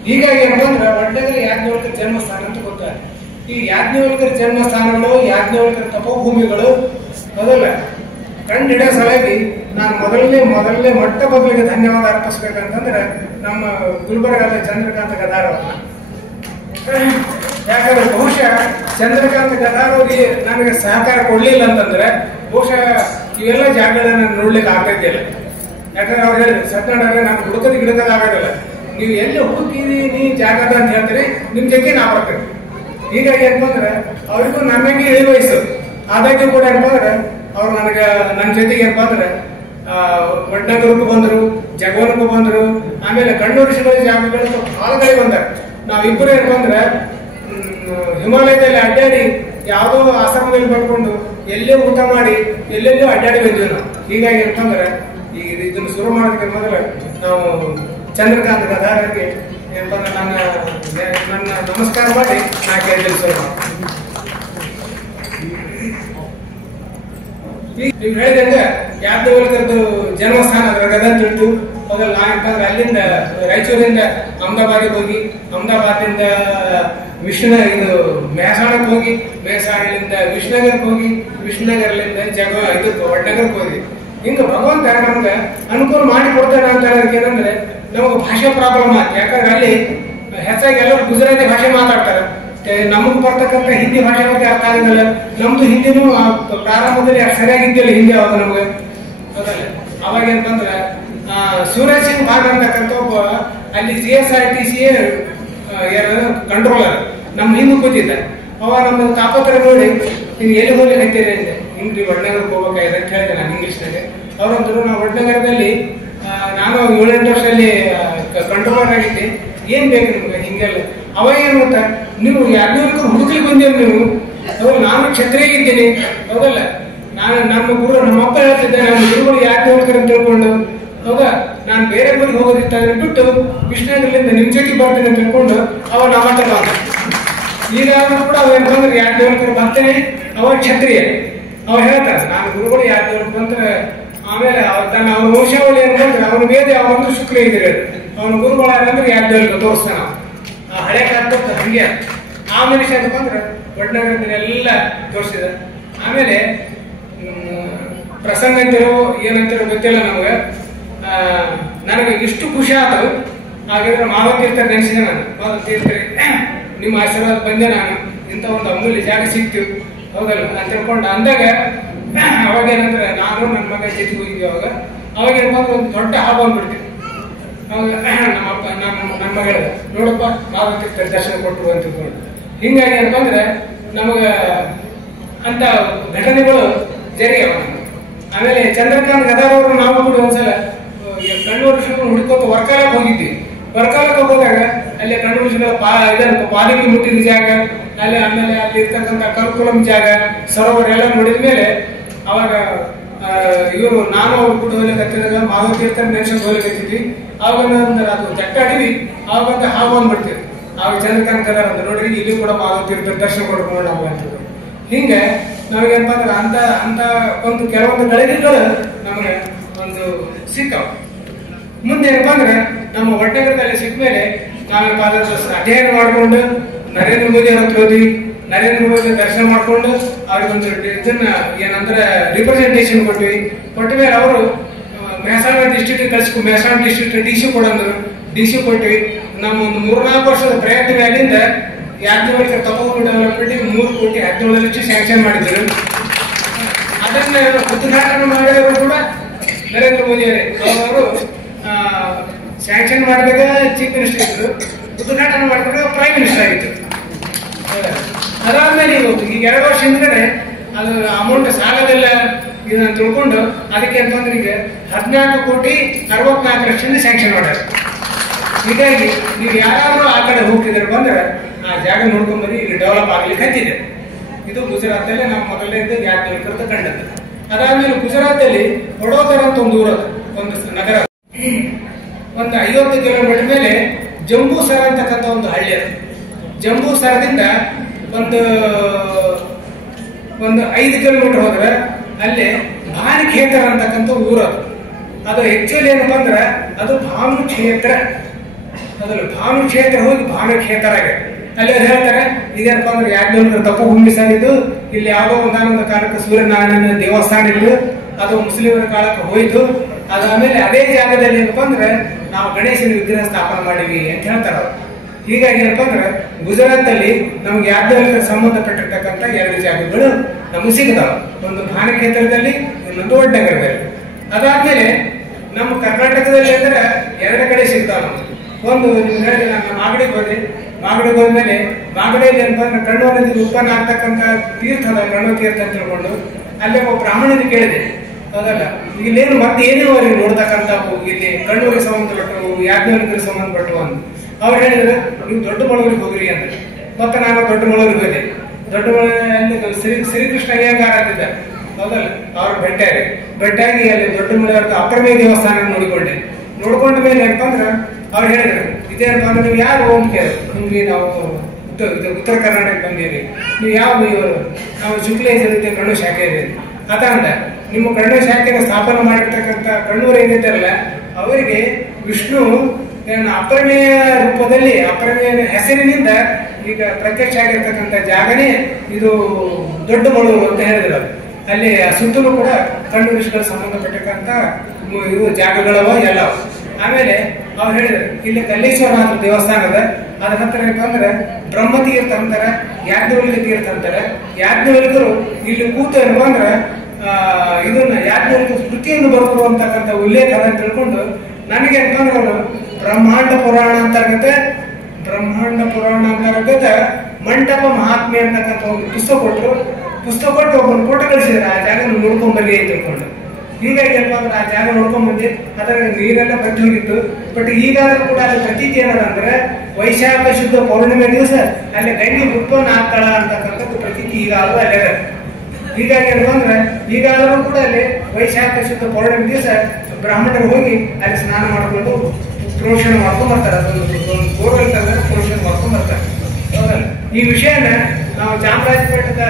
ಹೀಗಾಗಿ ಏನಪ್ಪ ಅಂದ್ರೆ ಒಡ್ಡನಗರ ಯಾಜ್ಞವಲ್ಕ್ಯರ ಜನ್ಮಸ್ಥಾನ ಅಂತ ಗೊತ್ತಾಯ್ತು. ಈ ಯಾಜ್ಞವಲ್ಕ್ಯರ ಜನ್ಮಸ್ಥಾನಗಳು, ಯಾಜ್ಞವಲ್ಕ್ಯರ ತಪೋಭೂಮಿಗಳು ಮೊದಲ ಕಂಡಿಡೋ ಸಲುವಾಗಿ ನಾನು ಮೊದಲನೇ ಮೊಟ್ಟ ಮೊದಲಿಗೆ ಧನ್ಯವಾದ ಅರ್ಪಿಸ್ಬೇಕಂತಂದ್ರೆ ನಮ್ಮ ಗುಲ್ಬರ್ಗಾದ ಚಂದ್ರಕಾಂತ ಗದಾರ್ ಅವ್ರನ್ನ. ಯಾಕಂದ್ರೆ ಬಹುಶಃ ಚಂದ್ರಕಾಂತ ಗದಾರ್ ಅವರಿಗೆ ನನಗೆ ಸಹಕಾರ ಕೊಡ್ಲಿಲ್ಲ ಅಂತಂದ್ರೆ ಬಹುಶಃ ಇವೆಲ್ಲ ಜಾಗಗಳನ್ನ ನೋಡ್ಲಿಕ್ಕೆ ಆಗ್ತಿದ್ದಿಲ್ಲ. ಯಾಕಂದ್ರೆ ಅವ್ರು ಹೇಳಿದ್ರು, ಸತ್ಯನಾರಾಯಣ ನಾನು ಹುಡುಕದ ಆಗೋದಿಲ್ಲ, ನೀವು ಎಲ್ಲಿ ಹುಡುಕಿದೀನಿ ಜಾಗದ ಅಂತ ಹೇಳ್ತೀರಿ, ನಿಮ್ ಜೊತೆ ನಾ ಬರ್ತೇನೆ. ಹೀಗಾಗಿ ಏನಂದ್ರೆ ಅವ್ರಿಗೂ ನಮಗೆ ಇಳಿ ವಯಸ್ಸು ಆದಾಗ್ಯೂ ಕೂಡ ಏನಪ್ಪ ಅಂದ್ರೆ ಅವ್ರು ನನ್ನ ಜೊತೆಗೆ ಏನಪ್ಪ ಅಂದ್ರೆ ಒಡ್ಡನಗರಕ್ಕೂ ಬಂದರು, ಜಗವನಕ್ಕೂ ಬಂದರು, ಆಮೇಲೆ ಕಣ್ಣೂರು ಶಿವನ ಜಾಗಗಳು ಹಾಲುಗಳಿಗೆ ಬಂದಾರೆ. ನಾವಿಬ್ಬರು ಏನಪ್ಪ ಅಂದ್ರೆ ಹಿಮಾಲಯದಲ್ಲಿ ಅಡ್ಡಾಡಿ ಯಾವುದೋ ಆಶ್ರಮದಲ್ಲಿ ಬರ್ಕೊಂಡು ಎಲ್ಲೇ ಊಟ ಮಾಡಿ ಎಲ್ಲೆಲ್ಲೂ ಅಡ್ಡಾಡಿ ಬಂದಿವಿ ನಾವು. ಹೀಗಾಗಿ ಏನಪ್ಪ ಅಂದ್ರೆ ಈಗ ಇದನ್ನು ಶುರು ಮಾಡೋದಕ್ಕೆ ಮೊದಲು ನಾವು ಚಂದ್ರಕಾಂತ್ ಗದಾರರಿಗೆ ಏನಪ್ಪ ಅಂದ್ರೆ ನನ್ನ ನಮಸ್ಕಾರ ಮಾಡಿ ನಾ ಕೇಳಿದ್ರು. ನೀವು ಹೇಳಿದಂಗೆ ಯಾಜ್ಞವಲ್ಕ್ಯರದ್ದು ಜನ್ಮಸ್ಥಾನ ಗದಗ ಅಂತ ಹೇಳ್ತು. ಮೊದಲು ನಾವೇನಂದ್ರೆ ಅಲ್ಲಿಂದ ರಾಯಚೂರಿಂದ ಅಹಮದಾಬಾದಿಗೆ ಹೋಗಿ, ಅಹಮದಾಬಾದಿಂದ ಮೆಹಸಾಣಕ್ಕೆ ಹೋಗಿ, ಮೆಹಸಾಣದಿಂದ ವಿಶ್ವನಗರಕ್ಕೆ ಹೋಗಿ, ವಿಶ್ವನಗರದಿಂದ ಒಡ್ಡನಗರಕ್ಕೆ ಹೋಗಿ. ಹಿಂಗ ಭಗವಂತ ನಮ್ಗೆ ಅನುಕೂಲ ಮಾಡಿ ಕೊಡ್ತಾನೆ ಅಂತ ಹೇಳೋದಕ್ಕೆ ಏನಂದ್ರೆ ನಮಗೆ ಭಾಷೆ ಪ್ರಾಬ್ಲಮ್ ಆಯ್ತು. ಯಾಕಂದ್ರೆ ಅಲ್ಲಿ ಹೆಚ್ಚಾಗಿ ಎಲ್ಲರೂ ಗುಜರಾತಿ ಭಾಷೆ ಮಾತಾಡ್ತಾರೆ, ನಮಗ್ ಬರ್ತಕ್ಕಂಥ ಹಿಂದಿ ಭಾಷೆ ಬಗ್ಗೆ ಅರ್ಥ ಆಗಿಲ್ಲ. ನಮ್ದು ಹಿಂದಿನೂ ಪ್ರಾರಂಭದಲ್ಲಿ ಸರಿಯಾಗಿದ್ದಿಲ್ಲ ಹಿಂದಿ ಅವಾಗ ನಮ್ಗೆ. ಹೌದಲ್ಲ, ಅವಾಗ ಏನಂತಂದ್ರೆ ಶಿವರಾಜ್ ಸಿಂಗ್ ಭಾಗ ಅಂತಕ್ಕಂಥ ಒಬ್ಬ ಅಲ್ಲಿ CSRTC ಕಂಟ್ರೋಲರ್ ನಮ್ಮ ಹಿಂದೆ ಕೂತಿದ್ದ. ಅವಾಗ ನಮ್ಮ ತಾಪತ್ರ ನೋಡಿ ನೀನು ಎಲ್ಲಿ ಹೋಗಿ ಹತ್ತೀರಿ ಅಂದೆ. ಹಿಂಗ್ರಿ ಒಡ್ಡನಗರಕ್ಕೆ ಹೋಗ್ಬೇಕಾಗಿದೆ ಅಂತ ಹೇಳಿದೆ ನಾನು ಇಂಗ್ಲಿಷ್ನಾಗೆ. ಅವ್ರಂತರು ನಾವು ಒಡ್ಡನಗರದಲ್ಲಿ ನಾನು 7-8 ವರ್ಷದಲ್ಲಿ ಕಂಟ್ರೋಲರ್ ಆಗಿದ್ದೆ, ಏನ್ ಬೇಕು ನಿಮ್ಗೆ ಹಿಂಗೆಲ್ಲ. ಅವಾಗ ಏನ್ ಗೊತ್ತಾ, ನೀವು ಯಾಜ್ಞವಲ್ಕ್ಯರು ಹುಡುಕ್ಲಿಕ್ಕೆ ಬಂದೇವ್ ನೀವು. ಹೌದು, ನಾನು ಕ್ಷತ್ರಿಯ ಇದ್ದೀನಿ, ಹೌದಲ್ಲ, ನಮ್ಮ ಅಪ್ಪ ಹೇಳ್ತಿದ್ದೆ ನಮ್ಮ ಗುರುಗಳು ಯಾಜ್ಞವಲ್ಕ್ಯರು ಅಂತ ತಿಳ್ಕೊಂಡು. ಹೌದಾ, ನಾನು ಬೇರೆ ಊರಿಗೆ ಹೋಗೋದಿತ್ತ ಬಿಟ್ಟು ವಿಷ್ಣುನಗರದಿಂದ ನಿಮ್ ಜೊತೆ ಬರ್ತೇನೆ ಅಂತ ತಿಳ್ಕೊಂಡು ಅವ ನಮ್ಮ ಹತ್ರ ಬಂದ. ಈಗಾದ್ರೂ ಕೂಡ ಅವ ಏನಂದ್ರೆ ಯಾಜ್ಞವಲ್ಕ್ಯರು ಬರ್ತೇನೆ, ಅವ ಕ್ಷತ್ರಿಯ. ಅವ್ರು ಹೇಳ್ತಾರೆ ನಾನು ಗುರುಗಳು ಯಾಜ್ಞವಲ್ಕ್ಯರು ಅಂತ. ಆಮೇಲೆ ಅವನ ವಂಶಾವಳಿ ಏನಂದ್ರೆ ಅವನ ವೇದ ಅವನೊಂದು ಶುಕ್ಲ ಇದ್ರೆ ಅವನ ಗುರುಗಳಾದ್ರೆ ಯಾಜ್ಞವಲ್ಕ್ಯ ತೋರಿಸ್ತಾನ. ಆ ಹಳೆ ಕಾಲದ ಹಂಗೆ ಆ ಮನುಷ್ಯ ಅಂತಪ್ಪ ಅಂದ್ರೆ ಒಡ್ಡನಗರದಲ್ಲೆಲ್ಲ ತೋರಿಸಿದ. ಆಮೇಲೆ ಪ್ರಸಂಗ ಅಂತಿರೋ ಏನಂತಿರೋ ಗೊತ್ತಿಲ್ಲ ನಮ್ಗೆ. ನನಗೆ ಇಷ್ಟು ಖುಷಿ ಆಯ್ತು. ಹಾಗಾದ್ರೆ ಮಾವತೀರ್ಥ ನೆನೆಸಿದೆ ನಾನು. ಮಾವತೀರ್ಥರಿ ನಿಮ್ಮ ಆಶೀರ್ವಾದ ಬಂದೆ, ನಾನು ಇಂಥ ಒಂದು ಅಮೂಲ್ಯ ಜಾಗ ಸಿಕ್ತು, ಹೌದಲ್ಲ ಅಂತ ತಿಳ್ಕೊಂಡು ಅಂದಾಗ ಅವಾಗ ಏನಂದ್ರೆ ನಾನು ನನ್ನ ಮಗ ಜೊತೆಗೆ ಹೋಗಿದ್ವಿ. ಅವಾಗ ಏನಪ್ಪ ಒಂದು ದೊಡ್ಡ ಹಾವು ಅಂದ್ಬಿಡ್ತೀವಿ. ನಮ್ಮಪ್ಪ ನನ್ನ ಮಗ ಹೇಳಿದ, ನೋಡಪ್ಪ ಮಾವತೀರ್ಥ ದರ್ಶನ ಕೊಟ್ಟರು ಅಂತ ತಿಳ್ಕೊಂಡು. ಹಿಂಗಾಗಿ ಏನಪ್ಪ ಅಂದ್ರೆ ನಮಗ ಅಂತ ಘಟನೆಗಳು ಜರುಗಿಯವ. ಆಮೇಲೆ ಚಂದ್ರಕಾಂತ್ ಗದಾರ್ ಅವರು ನಾವು ಕೂಡ ಒಂದ್ಸಲ ಕಣ್ಣೂರು ಹುಡುಕೋತ ವರ್ಕಾಲಕ್ಕೆ ಹೋಗಿದ್ವಿ. ವರ್ಕಾಲಕ್ಕೆ ಹೋದಾಗ ಅಲ್ಲಿ ಕಣ್ಣೂರು ಪಾಲಿಕೆ ಮುಟ್ಟಿದ ಜಾಗ, ಅಲ್ಲಿ ಆಮೇಲೆ ಅಲ್ಲಿ ಇರ್ತಕ್ಕಂಥ ಕರ್ಕುಲಂ ಜಾಗ, ಸರೋವರ ಎಲ್ಲ ನೋಡಿದ ಮೇಲೆ ಅವಾಗ ಇವರು ನಾನು ಅವ್ರು ಕೂಡ ಹೋಗ್ಲಿಕ್ಕೆ ಮಾಧವ ತೀರ್ಥ ನೆನ್ಸ್ಕೊಂಡು ಹೋಗ್ಲಿಕ್ಕೆ ಅವಾಗ ಅದು ದಟ್ಟ ಅಡಿವಿ ಅವಾಗಂತ ಹಾವು ಅಂದ್ಬಿಡ್ತೀವಿ. ಆವಾಗ ಚಂದ್ರಕಾಂತ್ ಗದಾರ್ ಅಂತ ನೋಡ್ರಿ ಇಲ್ಲಿ ಕೂಡ ಮಾಧವ ತೀರ್ಥ ದರ್ಶನ ಕೊಡ್ಕೊಂಡು ನಾವು ಅಂತಿದ್ರು. ಹಿಂಗೆ ನಾವೇನಪ್ಪ ಅಂದ್ರೆ ಅಂತ ಒಂದು ಕೆಲವೊಂದು ಗಳಿಗೆಗಳು ನಮಗೆ ಒಂದು ಸಿಕ್ಕವು. ಮುಂದೆ ಏನಪ್ಪಾ ಅಂದ್ರೆ ನಮ್ಮ ಹೊಟ್ಟೆಗಳಲ್ಲಿ ಸಿಕ್ಕ ಮೇಲೆ ನಾವೇನಪ್ಪ ಅಂದ್ರೆ ಅಧ್ಯಯನ ಮಾಡ್ಕೊಂಡು ನರೇಂದ್ರ ಮೋದಿ ಅವ್ರ ಹತ್ರ ಹೋದ್ವಿ. ನರೇಂದ್ರ ಮೋದಿ ದರ್ಶನ ಮಾಡ್ಕೊಂಡು ಅವ್ರಿಗೊಂದು ಇದನ್ನ ಏನಂದ್ರೆ ರಿಪ್ರೆಸೆಂಟೇಷನ್ ಕೊಟ್ವಿ. ಕೊಟ್ಟ ಮೇಲೆ ಅವರು ಮೆಹಸಾಣ ಡಿಸ್ಟ್ರಿಕ್ಟ್ ಕಳ್ಸ್ಕೊ, ಮೆಹಸಾಣ ಡಿಸ್ಟ್ರಿಕ್ಟ್ DC ಕೊಡಂದ್ರು. DC ಕೊಟ್ವಿ. ನಮ್ಮ ಒಂದು 3-4 ವರ್ಷದ ಪ್ರಯತ್ನ ಮೇಲಿಂದ ಯಾಜ್ಞವಲ್ಕ್ಯ ತಪೋವನ ಡೆವಲಪ್ಮೆಂಟ್ 3 ಕೋಟಿ 17 ಲಕ್ಷ ಸ್ಯಾಂಕ್ಷನ್ ಮಾಡಿದ್ರು. ಅದನ್ನ ಉದ್ಘಾಟನೆ ಮಾಡಿದ್ರು ಕೂಡ ನರೇಂದ್ರ ಮೋದಿ ಅವರು ಸ್ಯಾಂಕ್ಷನ್ ಮಾಡಿದಾಗ ಚೀಫ್ ಮಿನಿಸ್ಟರ್ ಇದ್ರು, ಉದ್ಘಾಟನೆ ಮಾಡಿದಾಗ ಪ್ರೈಮ್ ಮಿನಿಸ್ಟರ್ ಆಗಿತ್ತು. ಅದಾದ್ಮೇಲೆ ಈಗ 2 ವರ್ಷ ಹಿಂದ್ಗಡೆ ಅದು ಅಮೌಂಟ್ ಸಾಲದೆಲ್ಲ ಇದನ್ನ ತಿಳ್ಕೊಂಡು ಅದಕ್ಕೆ ಅಂತಂದ್ರೆ ಈಗ 14 ಕೋಟಿ 64 ಲಕ್ಷ ಸ್ಯಾಂಕ್ಷನ್ ಮಾಡ್ಯಾರ. ಹೀಗಾಗಿ ನೀವು ಯಾರಾದ್ರೂ ಆ ಕಡೆ ಹೋಗ್ತಿದ್ರೆ ಬಂದ್ರೆ ಆ ಜಾಗ ನೋಡ್ಕೊಂಡ್ ಬನ್ನಿ, ಇಲ್ಲಿ ಡೆವಲಪ್ ಆಗ್ಲಿಕ್ಕೆ ಹತ್ತಿದೆ. ಇದು ಗುಜರಾತ್ ಅಲ್ಲಿ ನಾವು ಮೊದಲನೇದು ಯಾಜ್ಞವಲ್ಕ್ಯರದ್ದು ಕಂಡದ್ದು. ಅದಾದ್ಮೇಲೆ ಗುಜರಾತ್ ಅಲ್ಲಿ ವಡೋದರ ಅಂತ ಒಂದು ಊರದ ಒಂದು ನಗರ, ಒಂದು 50 ಕಿಲೋಮೀಟರ್ ಮೇಲೆ ಜಂಬೂಸರ ಅಂತಕ್ಕಂಥ ಒಂದು ಹಳ್ಳಿ ಅದು. ಜಂಬೂಸರದಿಂದ ಒಂದು 5 ಕಿಲೋಮೀಟರ್ ಹೋದ್ರೆ ಅಲ್ಲಿ ಭಾನುಕ್ಷೇತ್ರ ಅಂತಕ್ಕಂಥ ಊರದು. ಅದು ಆಕ್ಚುಲಿ ಏನಪ್ಪಾ ಅಂದ್ರೆ ಅದು ಭಾನುಕ್ಷೇತ್ರ, ಅದ್ರಲ್ಲಿ ಭಾನುಕ್ಷೇತ್ರ ಹೋಗಿ ಭಾನುಕ್ಷೇತ್ರ ಆಗಿದೆ. ಅಲ್ಲಿ ಹೇಳ್ತಾರೆ ಇದೇನಪ್ಪ ಅಂದ್ರೆ ಯಾಜ್ಞವಲ್ಕ್ಯರ ತಪೋಭೂಮಿ ಸಾಗಿದ್ದು, ಇಲ್ಲಿ ಯಾವುದೋ ಒಂದಾನೊಂದು ಕಾಲಕ್ಕೆ ಸೂರ್ಯನಾರಾಯಣ ದೇವಸ್ಥಾನ ಇದ್ದು ಅದು ಮುಸ್ಲಿಮರ ಕಾಲಕ್ಕೆ ಹೋಯ್ತು. ಅದಾದ್ಮೇಲೆ ಅದೇ ಜಾಗದಲ್ಲಿ ಏನಪ್ಪಾ ಅಂದ್ರೆ ನಾವು ಗಣೇಶನ ವಿಗ್ರಹ ಸ್ಥಾಪನೆ ಮಾಡಿವಿ ಅಂತ ಹೇಳ್ತಾರ. ಹೀಗಾಗಿ ಏನಪ್ಪಾ ಅಂದ್ರೆ ಗುಜರಾತ್ ಅಲ್ಲಿ ನಮ್ಗೆ ಯಾಜ್ಞವಲ್ಕ್ಯರ ಸಂಬಂಧಪಟ್ಟಿರ್ತಕ್ಕಂಥ 2 ಜಾಗಗಳು ನಮ್ಗೆ ಸಿಗ್ತಾವ. ಒಂದು ಭಾನುಕ್ಷೇತ್ರದಲ್ಲಿ, ಇನ್ನೊಂದು ವಡ್ನಗರದಲ್ಲಿ. ಅದಾದ್ಮೇಲೆ ನಮ್ಮ ಕರ್ನಾಟಕದಲ್ಲಿ ಅಂದ್ರೆ 2 ಕಡೆ ಸಿಗ್ತಾವ. ಒಂದು ಹೇಳಿ ನಾನು ಮಾಗಡಿಗೆ ಹೋದೆ. ಮಾಗಡಿಗೆ ಹೋದ್ಮೇಲೆ ಮಾಗಡಿಯಲ್ಲಿ ಏನಪ್ಪಾ ಅಂದ್ರೆ ಕಣ್ಣೂರು ನದಿ ಉತ್ಪನ್ನ ಆಗ್ತಕ್ಕಂಥ ತೀರ್ಥ ಅದ, ಕಣ್ಣೂರು ತೀರ್ಥ ಅಂತ ತಿಳ್ಕೊಂಡು ಅಲ್ಲಿ ಒಬ್ಬ ಬ್ರಾಹ್ಮಣನ ಕೇಳಿದೆ. ಹೌದಲ್ಲ, ಇಲ್ಲೇನು ಮತ್ತೆ ಏನೇನು ಅವ್ರಿಗೆ ನೋಡ್ತಕ್ಕಂಥ ಇಲ್ಲಿ ಕಣ್ಣೂರಿಗೆ ಸಂಬಂಧಪಟ್ಟವು, ಯಾಜ್ಞವಲ್ಕ್ಯರಿಗೆ ಸಂಬಂಧಪಟ್ಟವು ಅಂತ ಅವ್ರು ಹೇಳಿದ್ರೆ ನೀವು ದೊಡ್ಡ ಮಳೂರಿಗೆ ಹೋಗ್ರಿ ಅಂತ. ಮತ್ತೆ ನಾನು ದೊಡ್ಡ ಮಳೂರಿಗೆ ಹೋದೆ. ದೊಡ್ಡ ಮಳೂರಲ್ಲಿ ಶ್ರೀಕೃಷ್ಣ ಅಯ್ಯಂಗಾರ ಅಂತಿದ್ದ, ಹೌದಲ್ಲ, ಅವ್ರು ಭೇಟಿಯಾಗಿ ಅಲ್ಲಿ ದೊಡ್ಡ ಮಳೂರದ ಅಪರಮೇ ದೇವಸ್ಥಾನ ನೋಡಿಕೊಂಡೆ. ನೋಡ್ಕೊಂಡ ಮೇಲೆ ಏನಪ್ಪ ಅಂದ್ರೆ ಅವ್ರು ಹೇಳಿದ್ರು ಇದೇನಪ್ಪ ಅಂದ್ರೆ ನೀವು ಯಾರು ಅಂತ ಕೇಳಿದ್ರು. ನಿಮ್ಗೆ ನಾವು ಉತ್ತರ ಕರ್ನಾಟಕ ಬಂದೀವಿ, ನೀವು ಯಾವ ಇವರು? ನಾವು ಶುಕ್ಲೇಶ ಕಣ್ಣು ಶಾಖೆ ಇದೆ ಅದ ಅಂದ. ನಿಮ್ಮ ಕಣ್ಣು ಶಾಖೆನ ಸ್ಥಾಪನೆ ಮಾಡಿರ್ತಕ್ಕಂಥ ಕಣ್ಣೂರು ಏನಿದ್ದಾರಲ್ಲ ಅವರಿಗೆ ವಿಷ್ಣು ಅಪರಮೇಯ ರೂಪದಲ್ಲಿ, ಅಪರಮೇಯ ಹೆಸರಿನಿಂದ ಈಗ ಪ್ರತ್ಯಕ್ಷ ಆಗಿರ್ತಕ್ಕಂಥ ಜಾಗನೇ ಇದು ದೊಡ್ಡ ಮಳೂರು ಅಂತ ಹೇಳಿದ್ರು. ಅಲ್ಲಿ ಸುತ್ತಲೂ ಕೂಡ ಕಣ್ಣು ಋಷಿಗಳು ಸಂಬಂಧಪಟ್ಟಕ್ಕಂಥ ಇವು ಜಾಗಗಳವ ಎಲ್ಲ. ಆಮೇಲೆ ಅವ್ರು ಹೇಳಿದ್ರು ಇಲ್ಲಿ ಕಲ್ಲೇಶ್ವರನಾಥ ದೇವಸ್ಥಾನ ಅದ, ಅದ್ರ ಹತ್ರ ಏನಪ್ಪ ಅಂದ್ರೆ ಬ್ರಹ್ಮತೀರ್ಥ ಅಂತಾರೆ, ಯಾಜ್ಞವಲ್ಕ್ಯ ತೀರ್ಥ ಅಂತಾರೆ. ಯಾಜ್ಞವಲ್ಕ್ಯರು ಇಲ್ಲಿ ಕೂತು ಏನಪ್ಪ ಅಂದ್ರೆ ಇದನ್ನ ಯಾಜ್ಞವಲ್ಕ್ಯ ಸ್ಮೃತಿಯನ್ನು ಬರೆದರು ಅಂತಕ್ಕಂಥ ಉಲ್ಲೇಖ ಅಂತ ತಿಳ್ಕೊಂಡು ನನಗೆ ಏನಪ್ಪ ಅಂದ್ರೆ ಅವರು ಬ್ರಹ್ಮಾಂಡ ಪುರಾಣ ಅಂತರ್ಗತ ಮಂಟಪ ಮಹಾತ್ಮೆ ಅಂತಕ್ಕಂಥ ಒಂದು ಪುಸ್ತಕ ಕೊಟ್ಟರು. ಪುಸ್ತಕ ಕೊಟ್ಟು ಒಬ್ಬರು ಫೋಟೋ ಕಳಿಸಿದ್ರೆ ಆ ಜಾಗ ನೋಡ್ಕೊಂಡ್ ಬರ್ಲಿ ಅಂತ ತಿಳ್ಕೊಂಡು. ಹೀಗಾಗಿ ಏನಪ್ಪ ಅಂದ್ರೆ ಆ ಜಾಗ ನೋಡ್ಕೊಂಡ್ ಬಂದೆ. ಅದರ ನೀರೆಲ್ಲ ಬತ್ತಿ ಹೋಗಿತ್ತು. ಬಟ್ ಈಗಾದ್ರೂ ಕೂಡ ಅಲ್ಲಿ ಪ್ರತೀತಿ ಏನದಂದ್ರೆ ವೈಶಾಖ ಶುದ್ಧ ಪೌರ್ಣಿಮೆ ದಿವಸ ಅಲ್ಲಿ ಗಂಗೆ ಉತ್ಪನ್ನ ಆಗ್ತಾಳ ಅಂತಕ್ಕಂಥದ್ದು ಪ್ರತೀತಿ ಈಗಾದ್ರೂ ಅಲ್ಲೇ. ಹೀಗಾಗಿ ಏನಪ್ಪ ಅಂದ್ರೆ ಈಗಾದ್ರೂ ಕೂಡ ಅಲ್ಲಿ ವೈಶಾಖ ಶುದ್ಧ ಪೌರ್ಣಿಮೆ ದಿವಸ ಬ್ರಾಹ್ಮಣರು ಹೋಗಿ ಅಲ್ಲಿ ಸ್ನಾನ ಮಾಡ್ಕೊಂಡು ಪ್ರೋಷಣೆ ಮಾಡ್ಕೊಂಡ್ ಬರ್ತಾರೆ. ಅದೊಂದು ಬೋರ್ವೆಲ್ ತಂದ್ರೆ ಪ್ರೋಷಣೆ ಮಾಡ್ಕೊಂಡ್ ಬರ್ತಾರೆ. ಹೌದಲ್ಲ, ಈ ವಿಷಯನ ನಾವು ಚಾಮರಾಜಪೇಟದ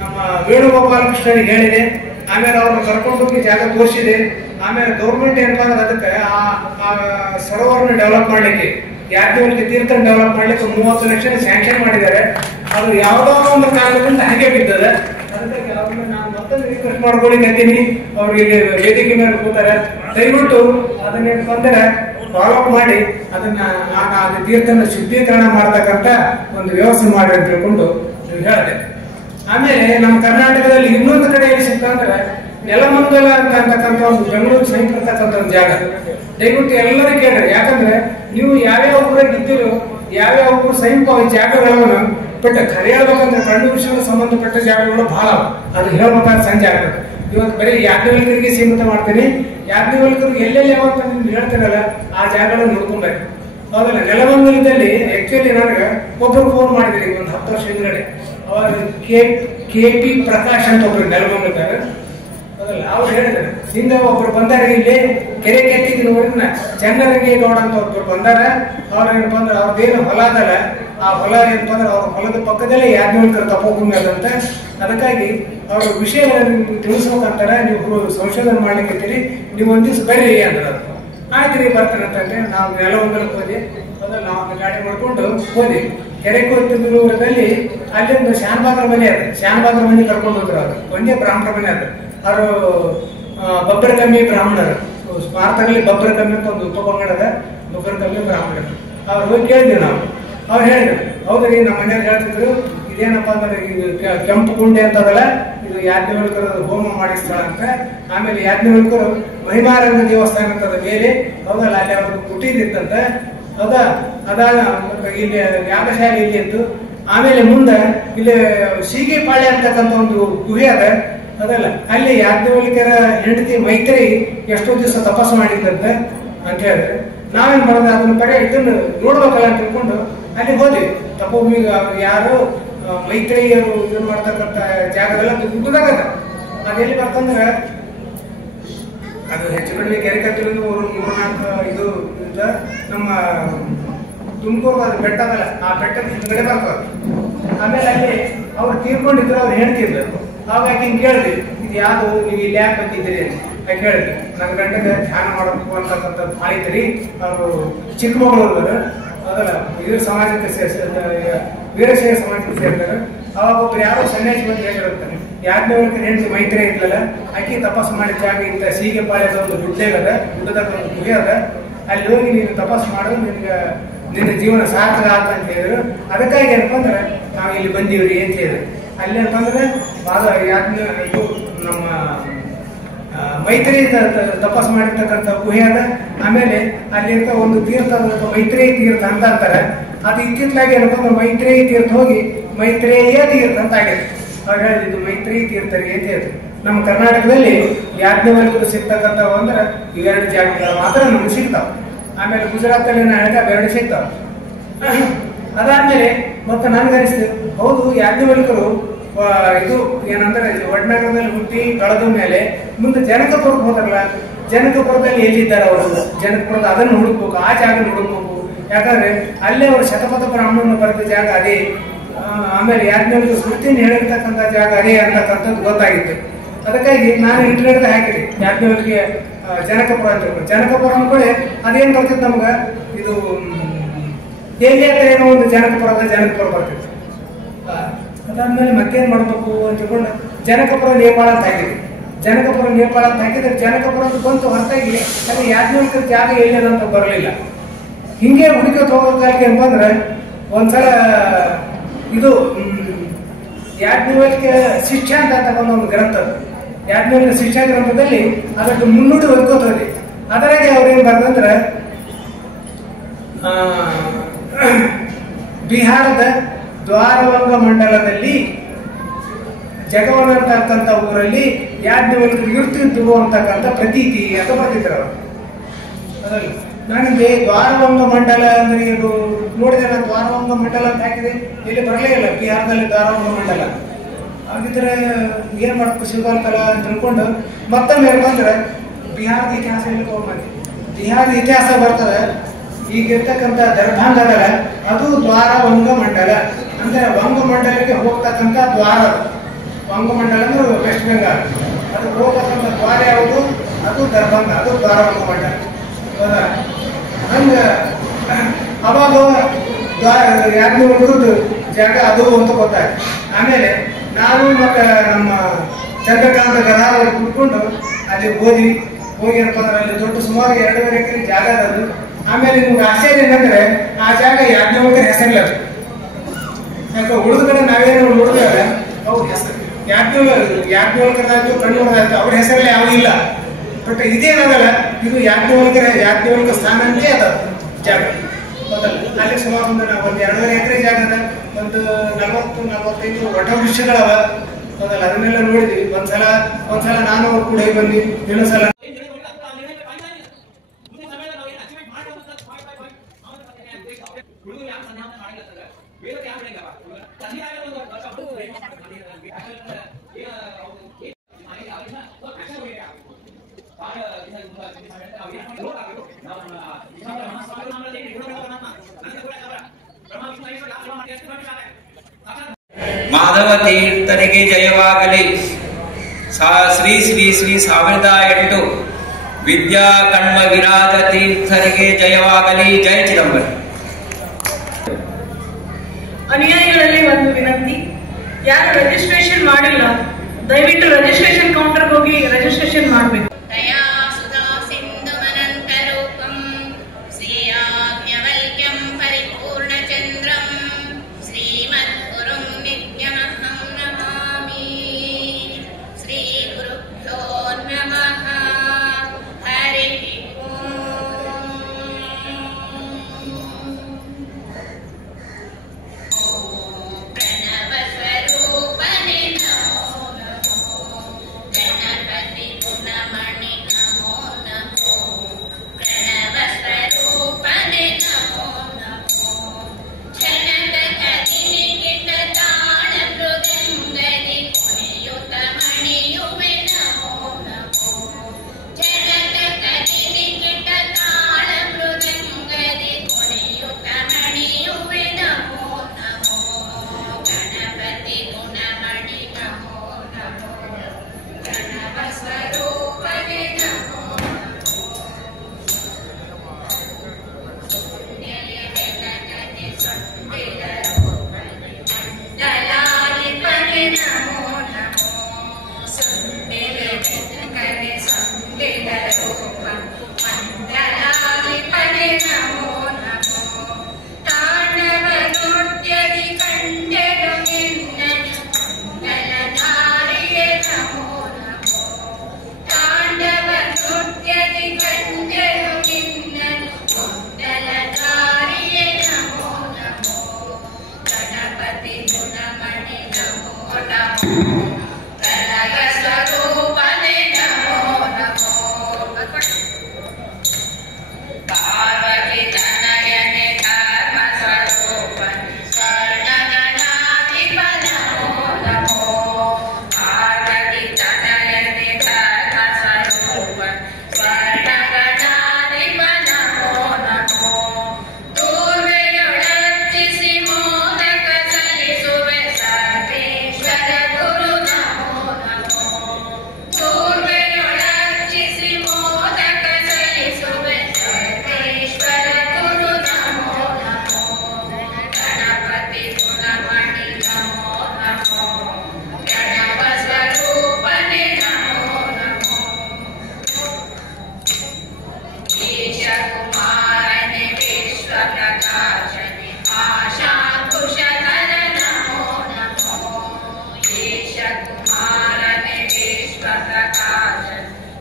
ನಮ್ಮ ವೇಣುಗೋಪಾಲ ಕೃಷ್ಣನಿಗೆ ಹೇಳಿದೆ. ಆಮೇಲೆ ಅವ್ರನ್ನ ಕರ್ಕೊಂಡು ಹೋಗಿ ಜಾಗ ತೋರಿಸಿದೆ. ಆಮೇಲೆ ಗೌರ್ಮೆಂಟ್ ಏನಪ್ಪಾ ಅಂದ್ರೆ ಅದಕ್ಕೆ ಆ ಸರೋವರನ ಡೆವಲಪ್ ಮಾಡ್ಲಿಕ್ಕೆ, ಯಾಜ್ಞವಲ್ಕ್ಯ ತೀರ್ಥ ಡೆವಲಪ್ ಮಾಡ್ಲಿಕ್ಕೆ 30 ಲಕ್ಷ ಸ್ಯಾಂಕ್ಷನ್ ಮಾಡಿದ್ದಾರೆ. ಅದು ಯಾವುದೋ ಒಂದು ಕಾರಣದಿಂದ ಹಾಗೆ ಬಿದ್ದದ. ಅದಕ್ಕೆ ಕೆಲವೊಮ್ಮೆ ನಾನು ಮತ್ತೊಂದು ರಿಕ್ವೆಸ್ಟ್ ಮಾಡ್ಕೊಳ್ಳಿಕ್ಕೆ ಹತ್ತೀನಿ. ಅವ್ರು ಇಲ್ಲಿ ವೇದಿಕೆ ಮೇಲೆ ಕೂತಾರೆ, ದಯವಿಟ್ಟು ಅದನ್ನೇನಪ್ಪ ಅಂದ್ರೆ ಫಾಲೋಅಪ್ ಮಾಡಿ ಅದನ್ನ ಅದು ತೀರ್ಥನ ಶುದ್ಧೀಕರಣ ಮಾಡತಕ್ಕಂತ ಒಂದು ವ್ಯವಸ್ಥೆ ಮಾಡಿ ಅಂತ ತಿಳ್ಕೊಂಡು ಹೇಳಿದೆ. ಆಮೇಲೆ ನಮ್ಮ ಕರ್ನಾಟಕದಲ್ಲಿ ಇನ್ನೊಂದು ಕಡೆ ಎಲ್ಲಿ ಸಿಗ್ತಾ ಅಂದ್ರೆ ನೆಲಮಂಗಲ ಅಂತಕ್ಕಂಥ ಒಂದು ಬೆಂಗಳೂರು ಸಮೀಪಿರ್ತಕ್ಕಂಥ ಒಂದು ಜಾಗ. ದಯವಿಟ್ಟು ಎಲ್ಲರೂ ಕೇಳ್ರಿ, ಯಾಕಂದ್ರೆ ನೀವು ಯಾವ್ಯಾವ ಊರಾಗ ಇದ್ದೀರೋ, ಯಾವ್ಯಾವ ಊರು ಸಮೀಪ ಜಾಗಗಳನ್ನು ಬಟ್ ಖರೆ ಹೇಳ್ಬೇಕಂದ್ರೆ ಕಣ್ಣು ವಿಷಯಕ್ಕೆ ಸಂಬಂಧಪಟ್ಟ ಜಾಗಗಳು ಬಹಳ ಅದು ಹೇಳ್ಬೇಕಾದ್ರೆ ಸಂಜೆ ಆಗ್ತದೆ. ಇವತ್ತು ಬರೀ ಯಾಜ್ಞವಲ್ಕರಿಗೆ ಸೀಮಿತ ಮಾಡ್ತೀನಿ. ಯಾಜ್ಞವಲ್ಕರಿಗೆ ಎಲ್ಲೆಲ್ಲಿ ಯಾವತ್ತ ನೀವು ಹೇಳ್ತಿರಲ್ಲ ಆ ಜಾಗಗಳನ್ನು ನೋಡ್ಕೊಂಬೇಕು. ಹೌದಲ್ಲ, ನೆಲಮಂಗಲದಲ್ಲಿ ಆಕ್ಚುಲಿ ನನಗೆ ಒಬ್ಬರು ಫೋನ್ ಮಾಡಿದ್ರಿ ಒಂದು 10 ವರ್ಷ ಹಿಂದ್ಗಡೆ. ಅವಾಗ KP ಪ್ರಕಾಶ್ ಅಂತ ಒಬ್ರು ನೆಲಮಂಗಲದಾಗ, ಹೌದಲ್ಲ, ಅವ್ರು ಹೇಳಿದ್ರು ಹಿಂಗ ಒಬ್ರು ಬಂದಾರ ಇಲ್ಲಿ ಕೆರೆ ಕೆತ್ತಿನ ಚನ್ನರಂಗೇಗೌಡ ಅಂತ ಒಬ್ರು ಬಂದಾರ. ಅವ್ರ ಏನಪ್ಪ ಅಂದ್ರೆ ಅವ್ರದ್ದೇನು ಹೊಲ ಅದಲ್ಲ, ಆ ಹೊಲ ಏನಪ್ಪ ಅಂದ್ರೆ ಅವ್ರ ಹೊಲದ ಪಕ್ಕದಲ್ಲೇ ಯಾಜ್ಞವಲ್ಕರ ತಪೋಭೂಮಿ ಅದಂತ. ಅದಕ್ಕಾಗಿ ಅವ್ರ ವಿಷಯಗಳನ್ನು ನಿಮ್ಗೆ ತಿಳಿಸ್ಬೇಕಂತಾರೆ. ನೀವು ಸಂಶೋಧನೆ ಮಾಡ್ಲಿಕ್ಕೆ ನೀವು ಒಂದ್ ದಿವ್ಸ ಬರ್ರಿ ಅಂದ್ರೆ ಆಯ್ತು ರೀ ಬರ್ತಾರೆ ಅಂತಂದ್ರೆ ನಾವು ನೆಲಮಂಗಲಕ್ಕೆ ಹೋದಿ. ಅದಲ್ಲ, ನಾವು ಒಂದು ಗಾಡಿ ಮಾಡ್ಕೊಂಡು ಹೋದಿ. ಕೆರೆ ಕೊತ್ತೂರಲ್ಲಿ ಅಲ್ಲಿಂದ ಶಾನ್ಭಾಗರ ಮನೆ ಅದ. ಶಾನ್ಭಾಗರ ಮನೆ ಕರ್ಕೊಂಡು ಹೋದ್ರು. ಅವ್ರು ಒಂದೇ ಬ್ರಾಹ್ಮಣರ ಮನೆ ಅದ. ಅವರು ಬಬ್ಬರ ಕಮ್ಮಿ ಬ್ರಾಹ್ಮಣರು. ಭಾರತದಲ್ಲಿ ಬಬ್ಬರ ಕಮ್ಮಿ ಅಂತ ಒಂದು ಉಪಪಂಗಡ ಅದ. ಬಬ್ಬರ ಕಮ್ಮಿ ಬ್ರಾಹ್ಮಣರು. ಅವ್ರು ಹೋಗಿ ಕೇಳಿದ್ವಿ ನಾವು. ಅವ್ರು ಹೇಳಿದ್ರು, ಹೌದ್ರಿ ನಮ್ಮ ಮನೆಯವ್ರು ಹೇಳ್ತಿದ್ರು ಇದೇನಪ್ಪಾ ಅಂದ್ರೆ ಇದು ಕೆಂಪು ಗುಂಡೆ ಅಂತದಲ್ಲ, ಇದು ಯಾಜ್ಞವಲ್ಕರ ಹೋಮ ಮಾಡಿಸ್ತಾಳ ಅಂತ. ಆಮೇಲೆ ಯಾಜ್ಞವಲ್ಕರು ಮಹಿಮಾರಂಗ ದೇವಸ್ಥಾನ ಅಂತದ ಮೇಲೆ, ಹೌದಲ್ಲ, ಅಲ್ಲಿ ಅವ್ರ ಹುಟ್ಟಿದಿತ್ತಂತ. ಹೌದಾ, ಅದಾದ ಇಲ್ಲಿ ಯಾಗಶಾಲೆ ಇಲ್ಲಿ ಇತ್ತು. ಆಮೇಲೆ ಮುಂದೆ ಇಲ್ಲಿ ಸೀಗೆಪಾಳ್ಯ ಅಂತಕ್ಕಂಥ ಒಂದು ಗುಹೆ ಅದ. ಅದಲ್ಲ, ಅಲ್ಲಿ ಯಾಜ್ಞವಲ್ಕರ ಹೆಂಡತಿ ಮೈತ್ರಿ ಎಷ್ಟೋ ದಿವಸ ತಪಸ್ಸು ಮಾಡಿದ್ದಂತ ಅಂತ ಹೇಳಿದ್ರೆ ನಾವೇನ್ ಮಾಡೋದು ಅದನ್ನ ಇದನ್ನು ನೋಡ್ಬೇಕಲ್ಲ ಅಂತ ತಿಳ್ಕೊಂಡು ಅಲ್ಲಿ ಹೋದ್ವಿ. ತಪೋಭೂಮಿಗೆ ಯಾರು ಮೈತ್ರಿಯರು ಇದನ್ನ ಮಾಡ್ತಕ್ಕಂಥ ಜಾಗದಲ್ಲ ಗುಡ್ಡದಾಗದ. ಅದೆಲ್ಲಿ ಬರ್ತಂದ್ರೆ ಅದು ಹೆಚ್ಚು ಕಡಿಮೆ ಕೆರೆ ಕತ್ತಲಿಂದ 3-4 ಇದು ನಮ್ಮ ತುಮಕೂರು ಬೆಟ್ಟ ಅದಲ್ಲ, ಆ ಬೆಟ್ಟದ ಹಿಂದ್ಗಡೆ ಬರ್ತದೆ. ಆಮೇಲೆ ಅಲ್ಲಿ ಅವ್ರು ತೀರ್ಕೊಂಡಿದ್ರು, ಅವ್ರು ಹೇಳ್ತಿದ್ರು. ಹಾಗಾಗಿ ಹಿಂಗೆ ಕೇಳಿದ್ವಿ, ಇದು ಯಾವುದು, ನೀವು ಇಲ್ಲಿ ಯಾಕೆ ಬಂದಿದ್ದೀರಿ ಅಂತ ಕೇಳಿದ್ವಿ. ನನ್ನ ಗಂಡಗೆ ಧ್ಯಾನ ಮಾಡಬೇಕು ಅಂತಕ್ಕಂಥದ್ದು ಮಾಹಿತಿ. ಅವರು ಚಿಕ್ಕಮಗಳೂರು ಅದಲ್ಲ, ಇದು ಸಮಾಜಕ್ಕೆ ವೀರಶೈವ ಸಮಾಜಕ್ಕೆ ಸೇರ್ತಾರೆ. ಅವಾಗ ಒಬ್ರು ಯಾರೋ ಸನ್ಯಾಸಿ ಬಂದು ಹೇಳಿರ್ತಾನೆ, ಯಾಜ್ಞವಲ್ಕರ ಹೆಂಡತಿ ಮೈತ್ರಿ ಇದ್ಲಲ್ಲ, ಆಕಿ ತಪಸ್ಸು ಮಾಡಿದ ಜಾಗ ಇಂಥ ಸೀಗೆಪಾಳ್ಯದ ಒಂದು ಗುಡ್ಡದಾಗ ಒಂದು ಗುಹೆ ಅದ. ಅಲ್ಲಿ ಹೋಗಿ ನೀನು ತಪಸ್ಸು ಮಾಡು, ನಿನ್ನ ಜೀವನ ಸಾರ್ಥಕ ಆತ ಅಂತ ಹೇಳಿದ್ರು. ಅದಕ್ಕಾಗಿ ಏನಪ್ಪ ಅಂದ್ರೆ ನಾವು ಇಲ್ಲಿ ಬಂದೀವ್ರಿ ಅಂತ ಹೇಳಿದ್ರು. ಅಲ್ಲಿ ಏನಪ್ಪ ಅಂದ್ರೆ ಭಾಳ ಇದು ನಮ್ಮ ಮೈತ್ರಿ ತಪಸ್ಸು ಮಾಡಿರ್ತಕ್ಕಂಥ ಗುಹೆ ಅದ. ಆಮೇಲೆ ಅಲ್ಲಿಂದ ಒಂದು ತೀರ್ಥ ಮೈತ್ರಿ ತೀರ್ಥ ಅಂತ ಅಂತಾರೆ. ಅದು ಇತ್ತಿತ್ತಲಾಗಿ ಏನಪ್ಪ ಅಂದ್ರೆ ಮೈತ್ರಿ ತೀರ್ಥ ಹೋಗಿ ಮೈತ್ರೇಯ ತೀರ್ಥ ಅಂತ ಆಗಿದೆ. ಅವ್ರು ಹೇಳಿದ್ದು ಮೈತ್ರಿ ತೀರ್ಥರಿ ಅಂತ ಹೇಳಿದ್ರು. ನಮ್ಮ ಕರ್ನಾಟಕದಲ್ಲಿ ಯಾಜ್ಞವಲ್ಕರು ಸಿಗ್ತಕ್ಕಂಥವು ಅಂದ್ರೆ ಇವೆರಡು ಜಾಗಗಳು ಮಾತ್ರ ನಮ್ಗೆ ಸಿಗ್ತಾವ. ಆಮೇಲೆ ಗುಜರಾತ್ ಅಲ್ಲಿ ಎರಡು ಸಿಗ್ತಾವ. ಅದಾದ್ಮೇಲೆ ಮತ್ತೆ ನನ್ಗನಿಸ್ತು, ಹೌದು ಯಾಜ್ಞವಲ್ಕರು ಇದು ಏನಂದ್ರೆ ವಡ್ನಗರದಲ್ಲಿ ಹುಟ್ಟಿ ಬೆಳೆದ ಮೇಲೆ ಮುಂದೆ ಜನಕಪುರಕ್ಕೆ ಹೋದ್ರಲ್ಲ, ಜನಕಪುರದಲ್ಲಿ ಎಲ್ಲಿದ್ದಾರೆ ಅವರು, ಜನಕಪುರದ ಅದನ್ನು ಹುಡುಕ್ಬೇಕು, ಆ ಜಾಗ ಹುಡುಕ್ಬೇಕು. ಯಾಕಂದ್ರೆ ಅಲ್ಲೇ ಅವರು ಶತಪಥ ಬ್ರಾಹ್ಮಣ ಬರೆದ ಜಾಗ ಅದೇ. ಆಮೇಲೆ ಯಾಜ್ಞವಲ್ಕರ ಸ್ಮೃತಿಯನ್ನು ಹೇಳಿರ್ತಕ್ಕಂಥ ಜಾಗ ಅದೇ ಅಂತಕ್ಕಂಥದ್ದು ಗೊತ್ತಾಗಿತ್ತು. ಅದಕ್ಕಾಗಿ ನಾನು ಇಂಟರ್ನೆಟ್ ಹಾಕಿದೆ ಯಾಜ್ಞವಲ್ಕಿಗೆ ಜನಕಪುರ ಅಂತ. ಜನಕಪುರ ಅಂದ್ಕೊಳ್ಳಿ ಅದೇನ್ ಬರ್ತಿತ್ತು ನಮ್ಗ, ಇದು ಎಲ್ಲಿ ಹತ್ರ ಏನೋ ಒಂದು ಜನಕಪುರ ಬರ್ತಿತ್ತು. ಅದಾದ್ಮೇಲೆ ಮತ್ತೇನ್ ಮಾಡ್ಬೇಕು ಅಂತ ತಿಳ್ಕೊಂಡು ಜನಕಪುರ ನೇಪಾಳ ಅಂತ ಹಾಕಿದ್ವಿ. ಜನಕಪುರ ನೇಪಾಳ ಅಂತ ಹಾಕಿದ್ರೆ ಜನಕಪುರ ಅಂತ ಬಂತು ಹೊರತಾಗಿ ಅಲ್ಲಿ ಯಾಜ್ಞವಲ್ಕರ ಜಾಗ ಎಲ್ಲಿದಂತ ಬರಲಿಲ್ಲ. ಹಿಂಗೆ ಹುಡುಕೋತ್ ಹೋಗೋಕಾಗಿ ಅಂತಂದ್ರೆ ಒಂದ್ಸಲ ಇದು ಯಾಜ್ಞವಲ್ಕ್ಯ ಶಿಕ್ಷಾ ಅಂತ ತಗೊಂಡ ಒಂದು ಗ್ರಂಥ. ಯಾಜ್ಞವಲ್ಕ್ಯ ಶಿಕ್ಷಾ ಗ್ರಂಥದಲ್ಲಿ ಅದಕ್ಕೆ ಮುನ್ನುಡಿ ಓದ್ಕೋತ ಹೋಗಿ ಅದರಾಗೆ ಅವ್ರೇನ್ ಬರ್ದಂದ್ರೆ ಬಿಹಾರದ ದ್ವಾರವಂಗ ಮಂಡಲದಲ್ಲಿ ಜಗವನ ಅಂತಕ್ಕಂಥ ಊರಲ್ಲಿ ಯಾಜ್ಞವಲ್ಕರು ಇರ್ತಿದ್ರು ಅಂತಕ್ಕಂಥ ಪ್ರತೀತಿ ಅಂತ ಬರ್ತಿದ್ರು ಅವರು. ಅದರಲ್ಲಿ ನನಗೆ ದ್ವಾರವಂಗ ಮಂಡಲ ಅಂದ್ರೆ ಇದು ನೋಡಿದೆ. ನಾನು ದ್ವಾರವಂಗ ಮಂಡಲ ಅಂತ ಹಾಕಿದೆ, ಇಲ್ಲಿ ಬರಲೇ ಇಲ್ಲ. ಬಿಹಾರದಲ್ಲಿ ದ್ವಾರವಂಗ ಮಂಡಲ ಹಾಗಿದ್ರೆ ಏನ್ ಮಾಡ್ಬೇಕು ಸಿಗೋಲ್ಕಲ್ಲ ಅಂತ ತಿಳ್ಕೊಂಡು ಮತ್ತೊಮ್ಮೆ ಬಂದ್ರೆ ಬಿಹಾರದ ಇತಿಹಾಸ ಇಲ್ಲಿ ತಗೊಂಡ್ಬಂದಿ. ಬಿಹಾರದ ಇತಿಹಾಸ ಬರ್ತದೆ. ಈಗಿರ್ತಕ್ಕಂಥ ದರ್ಭಾಂಗದಲ್ಲ, ಅದು ದ್ವಾರವಂಗ ಮಂಡಲ ಅಂದ್ರೆ ವಂಗ ಮಂಡಲಕ್ಕೆ ಹೋಗ್ತಕ್ಕಂಥ ದ್ವಾರ. ವಂಗ ಮಂಡಲ ಅಂದ್ರೆ ವೆಸ್ಟ್ ಬೆಂಗಾಲ್. ಅದು ಹೋಗ್ತಕ್ಕಂಥ ದ್ವಾರ ಯಾವುದು, ಅದು ದರ್ಭಾಂಗ, ಅದು ದ್ವಾರವಂಗ ಮಂಡಲ. ಹೌದಾ? ಹಂಗ ಅವಾಗ ಯಾಜ್ಞವಲ್ಕರದ್ದು ಜಾಗ ಅದು ಅಂತ ಗೊತ್ತಾಯ್ತು. ಆಮೇಲೆ ನಾನು ಮತ್ತೆ ನಮ್ಮ ಚಂದ್ರಕಾಂತ ಗದಾಧರ್ ಕುತ್ಕೊಂಡು ಅಲ್ಲಿ ಹೋಗಿ ಏನಪ್ಪ ಅಂದ್ರೆ ಅಲ್ಲಿ ದೊಡ್ಡ ಸುಮಾರು 2.5 ಎಕರೆ ಜಾಗ ಅದು. ಆಮೇಲೆ ನಿಮ್ಗೆ ಆಶ್ಚರ್ಯ ಏನಂದ್ರೆ ಆ ಜಾಗ ಯಾಜ್ಞವಲ್ಕರ ಹೆಸರಿಲ್ಲ. ಯಾಕೆ ಉಳಿದ ಕಡೆ ನಾವೇನು ನೋಡಿದ್ರೆ ಅವ್ರ ಹೆಸರು ಯಾಜ್ಞವಲ್ಕರಾಯ್ತು, ಕಣ್ಣೂರಾಯ್ತು, ಅವ್ರ ಹೆಸರಲ್ಲಿ ಯಾವ ಇಲ್ಲ. ಬಟ್ ಇದೇನದಲ್ಲ, ಇದು ಯಾಜ್ಞವಲ್ಕರ ಸ್ಥಾನ ಅಂತೇ ಅದ ಜಾಗ. ಮೊದಲು ಅಲ್ಲಿ ಸುಮಾರು ಒಂದು 2.5 ಎಕರೆ ಜಾಗದ ಒಂದು 40-45 ವಟವೃಕ್ಷಗಳವ ಮೊದಲು ಅದನ್ನೆಲ್ಲ ನೋಡಿದ್ವಿ. ಒಂದ್ಸಲ ನಾನು ಅವ್ರು ಕೂಡ ಬನ್ನಿ, ಇನ್ನೊಂದು ಸಲ ಮಾಧವ ತೀರ್ಥರಿಗೆ ಜಯವಾಗಲಿ. ಶ್ರೀ ಶ್ರೀ ಶ್ರೀ 1008 ವಿದ್ಯಾ ಕಣ್ವ ವಿರಾಜ ತೀರ್ಥರಿಗೆ ಜಯವಾಗಲಿ. ಜಯ ಚಿದಂಬರ. ಅನುಯಾಯಿಗಳಲ್ಲಿ ಒಂದು ವಿನಂತಿ, ಯಾರು ರಿಜಿಸ್ಟ್ರೇಷನ್ ಮಾಡಿಲ್ಲ ದಯವಿಟ್ಟು ರಿಜಿಸ್ಟ್ರೇಷನ್ ಕೌಂಟರ್ಗೆ ಹೋಗಿ ರಿಜಿಸ್ಟ್ರೇಷನ್ ಮಾಡಬೇಕು.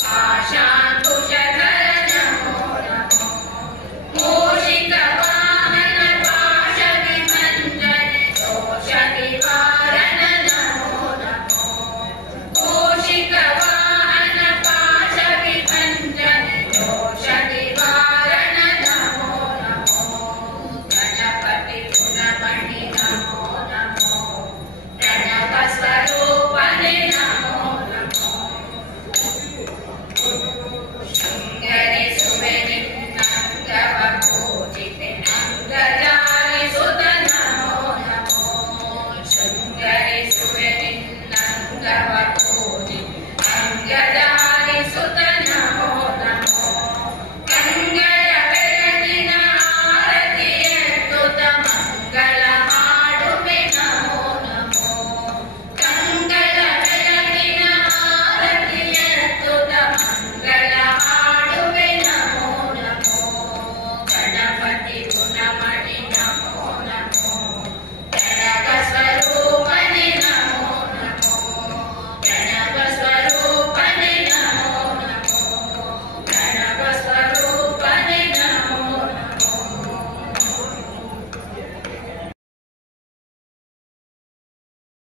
आशा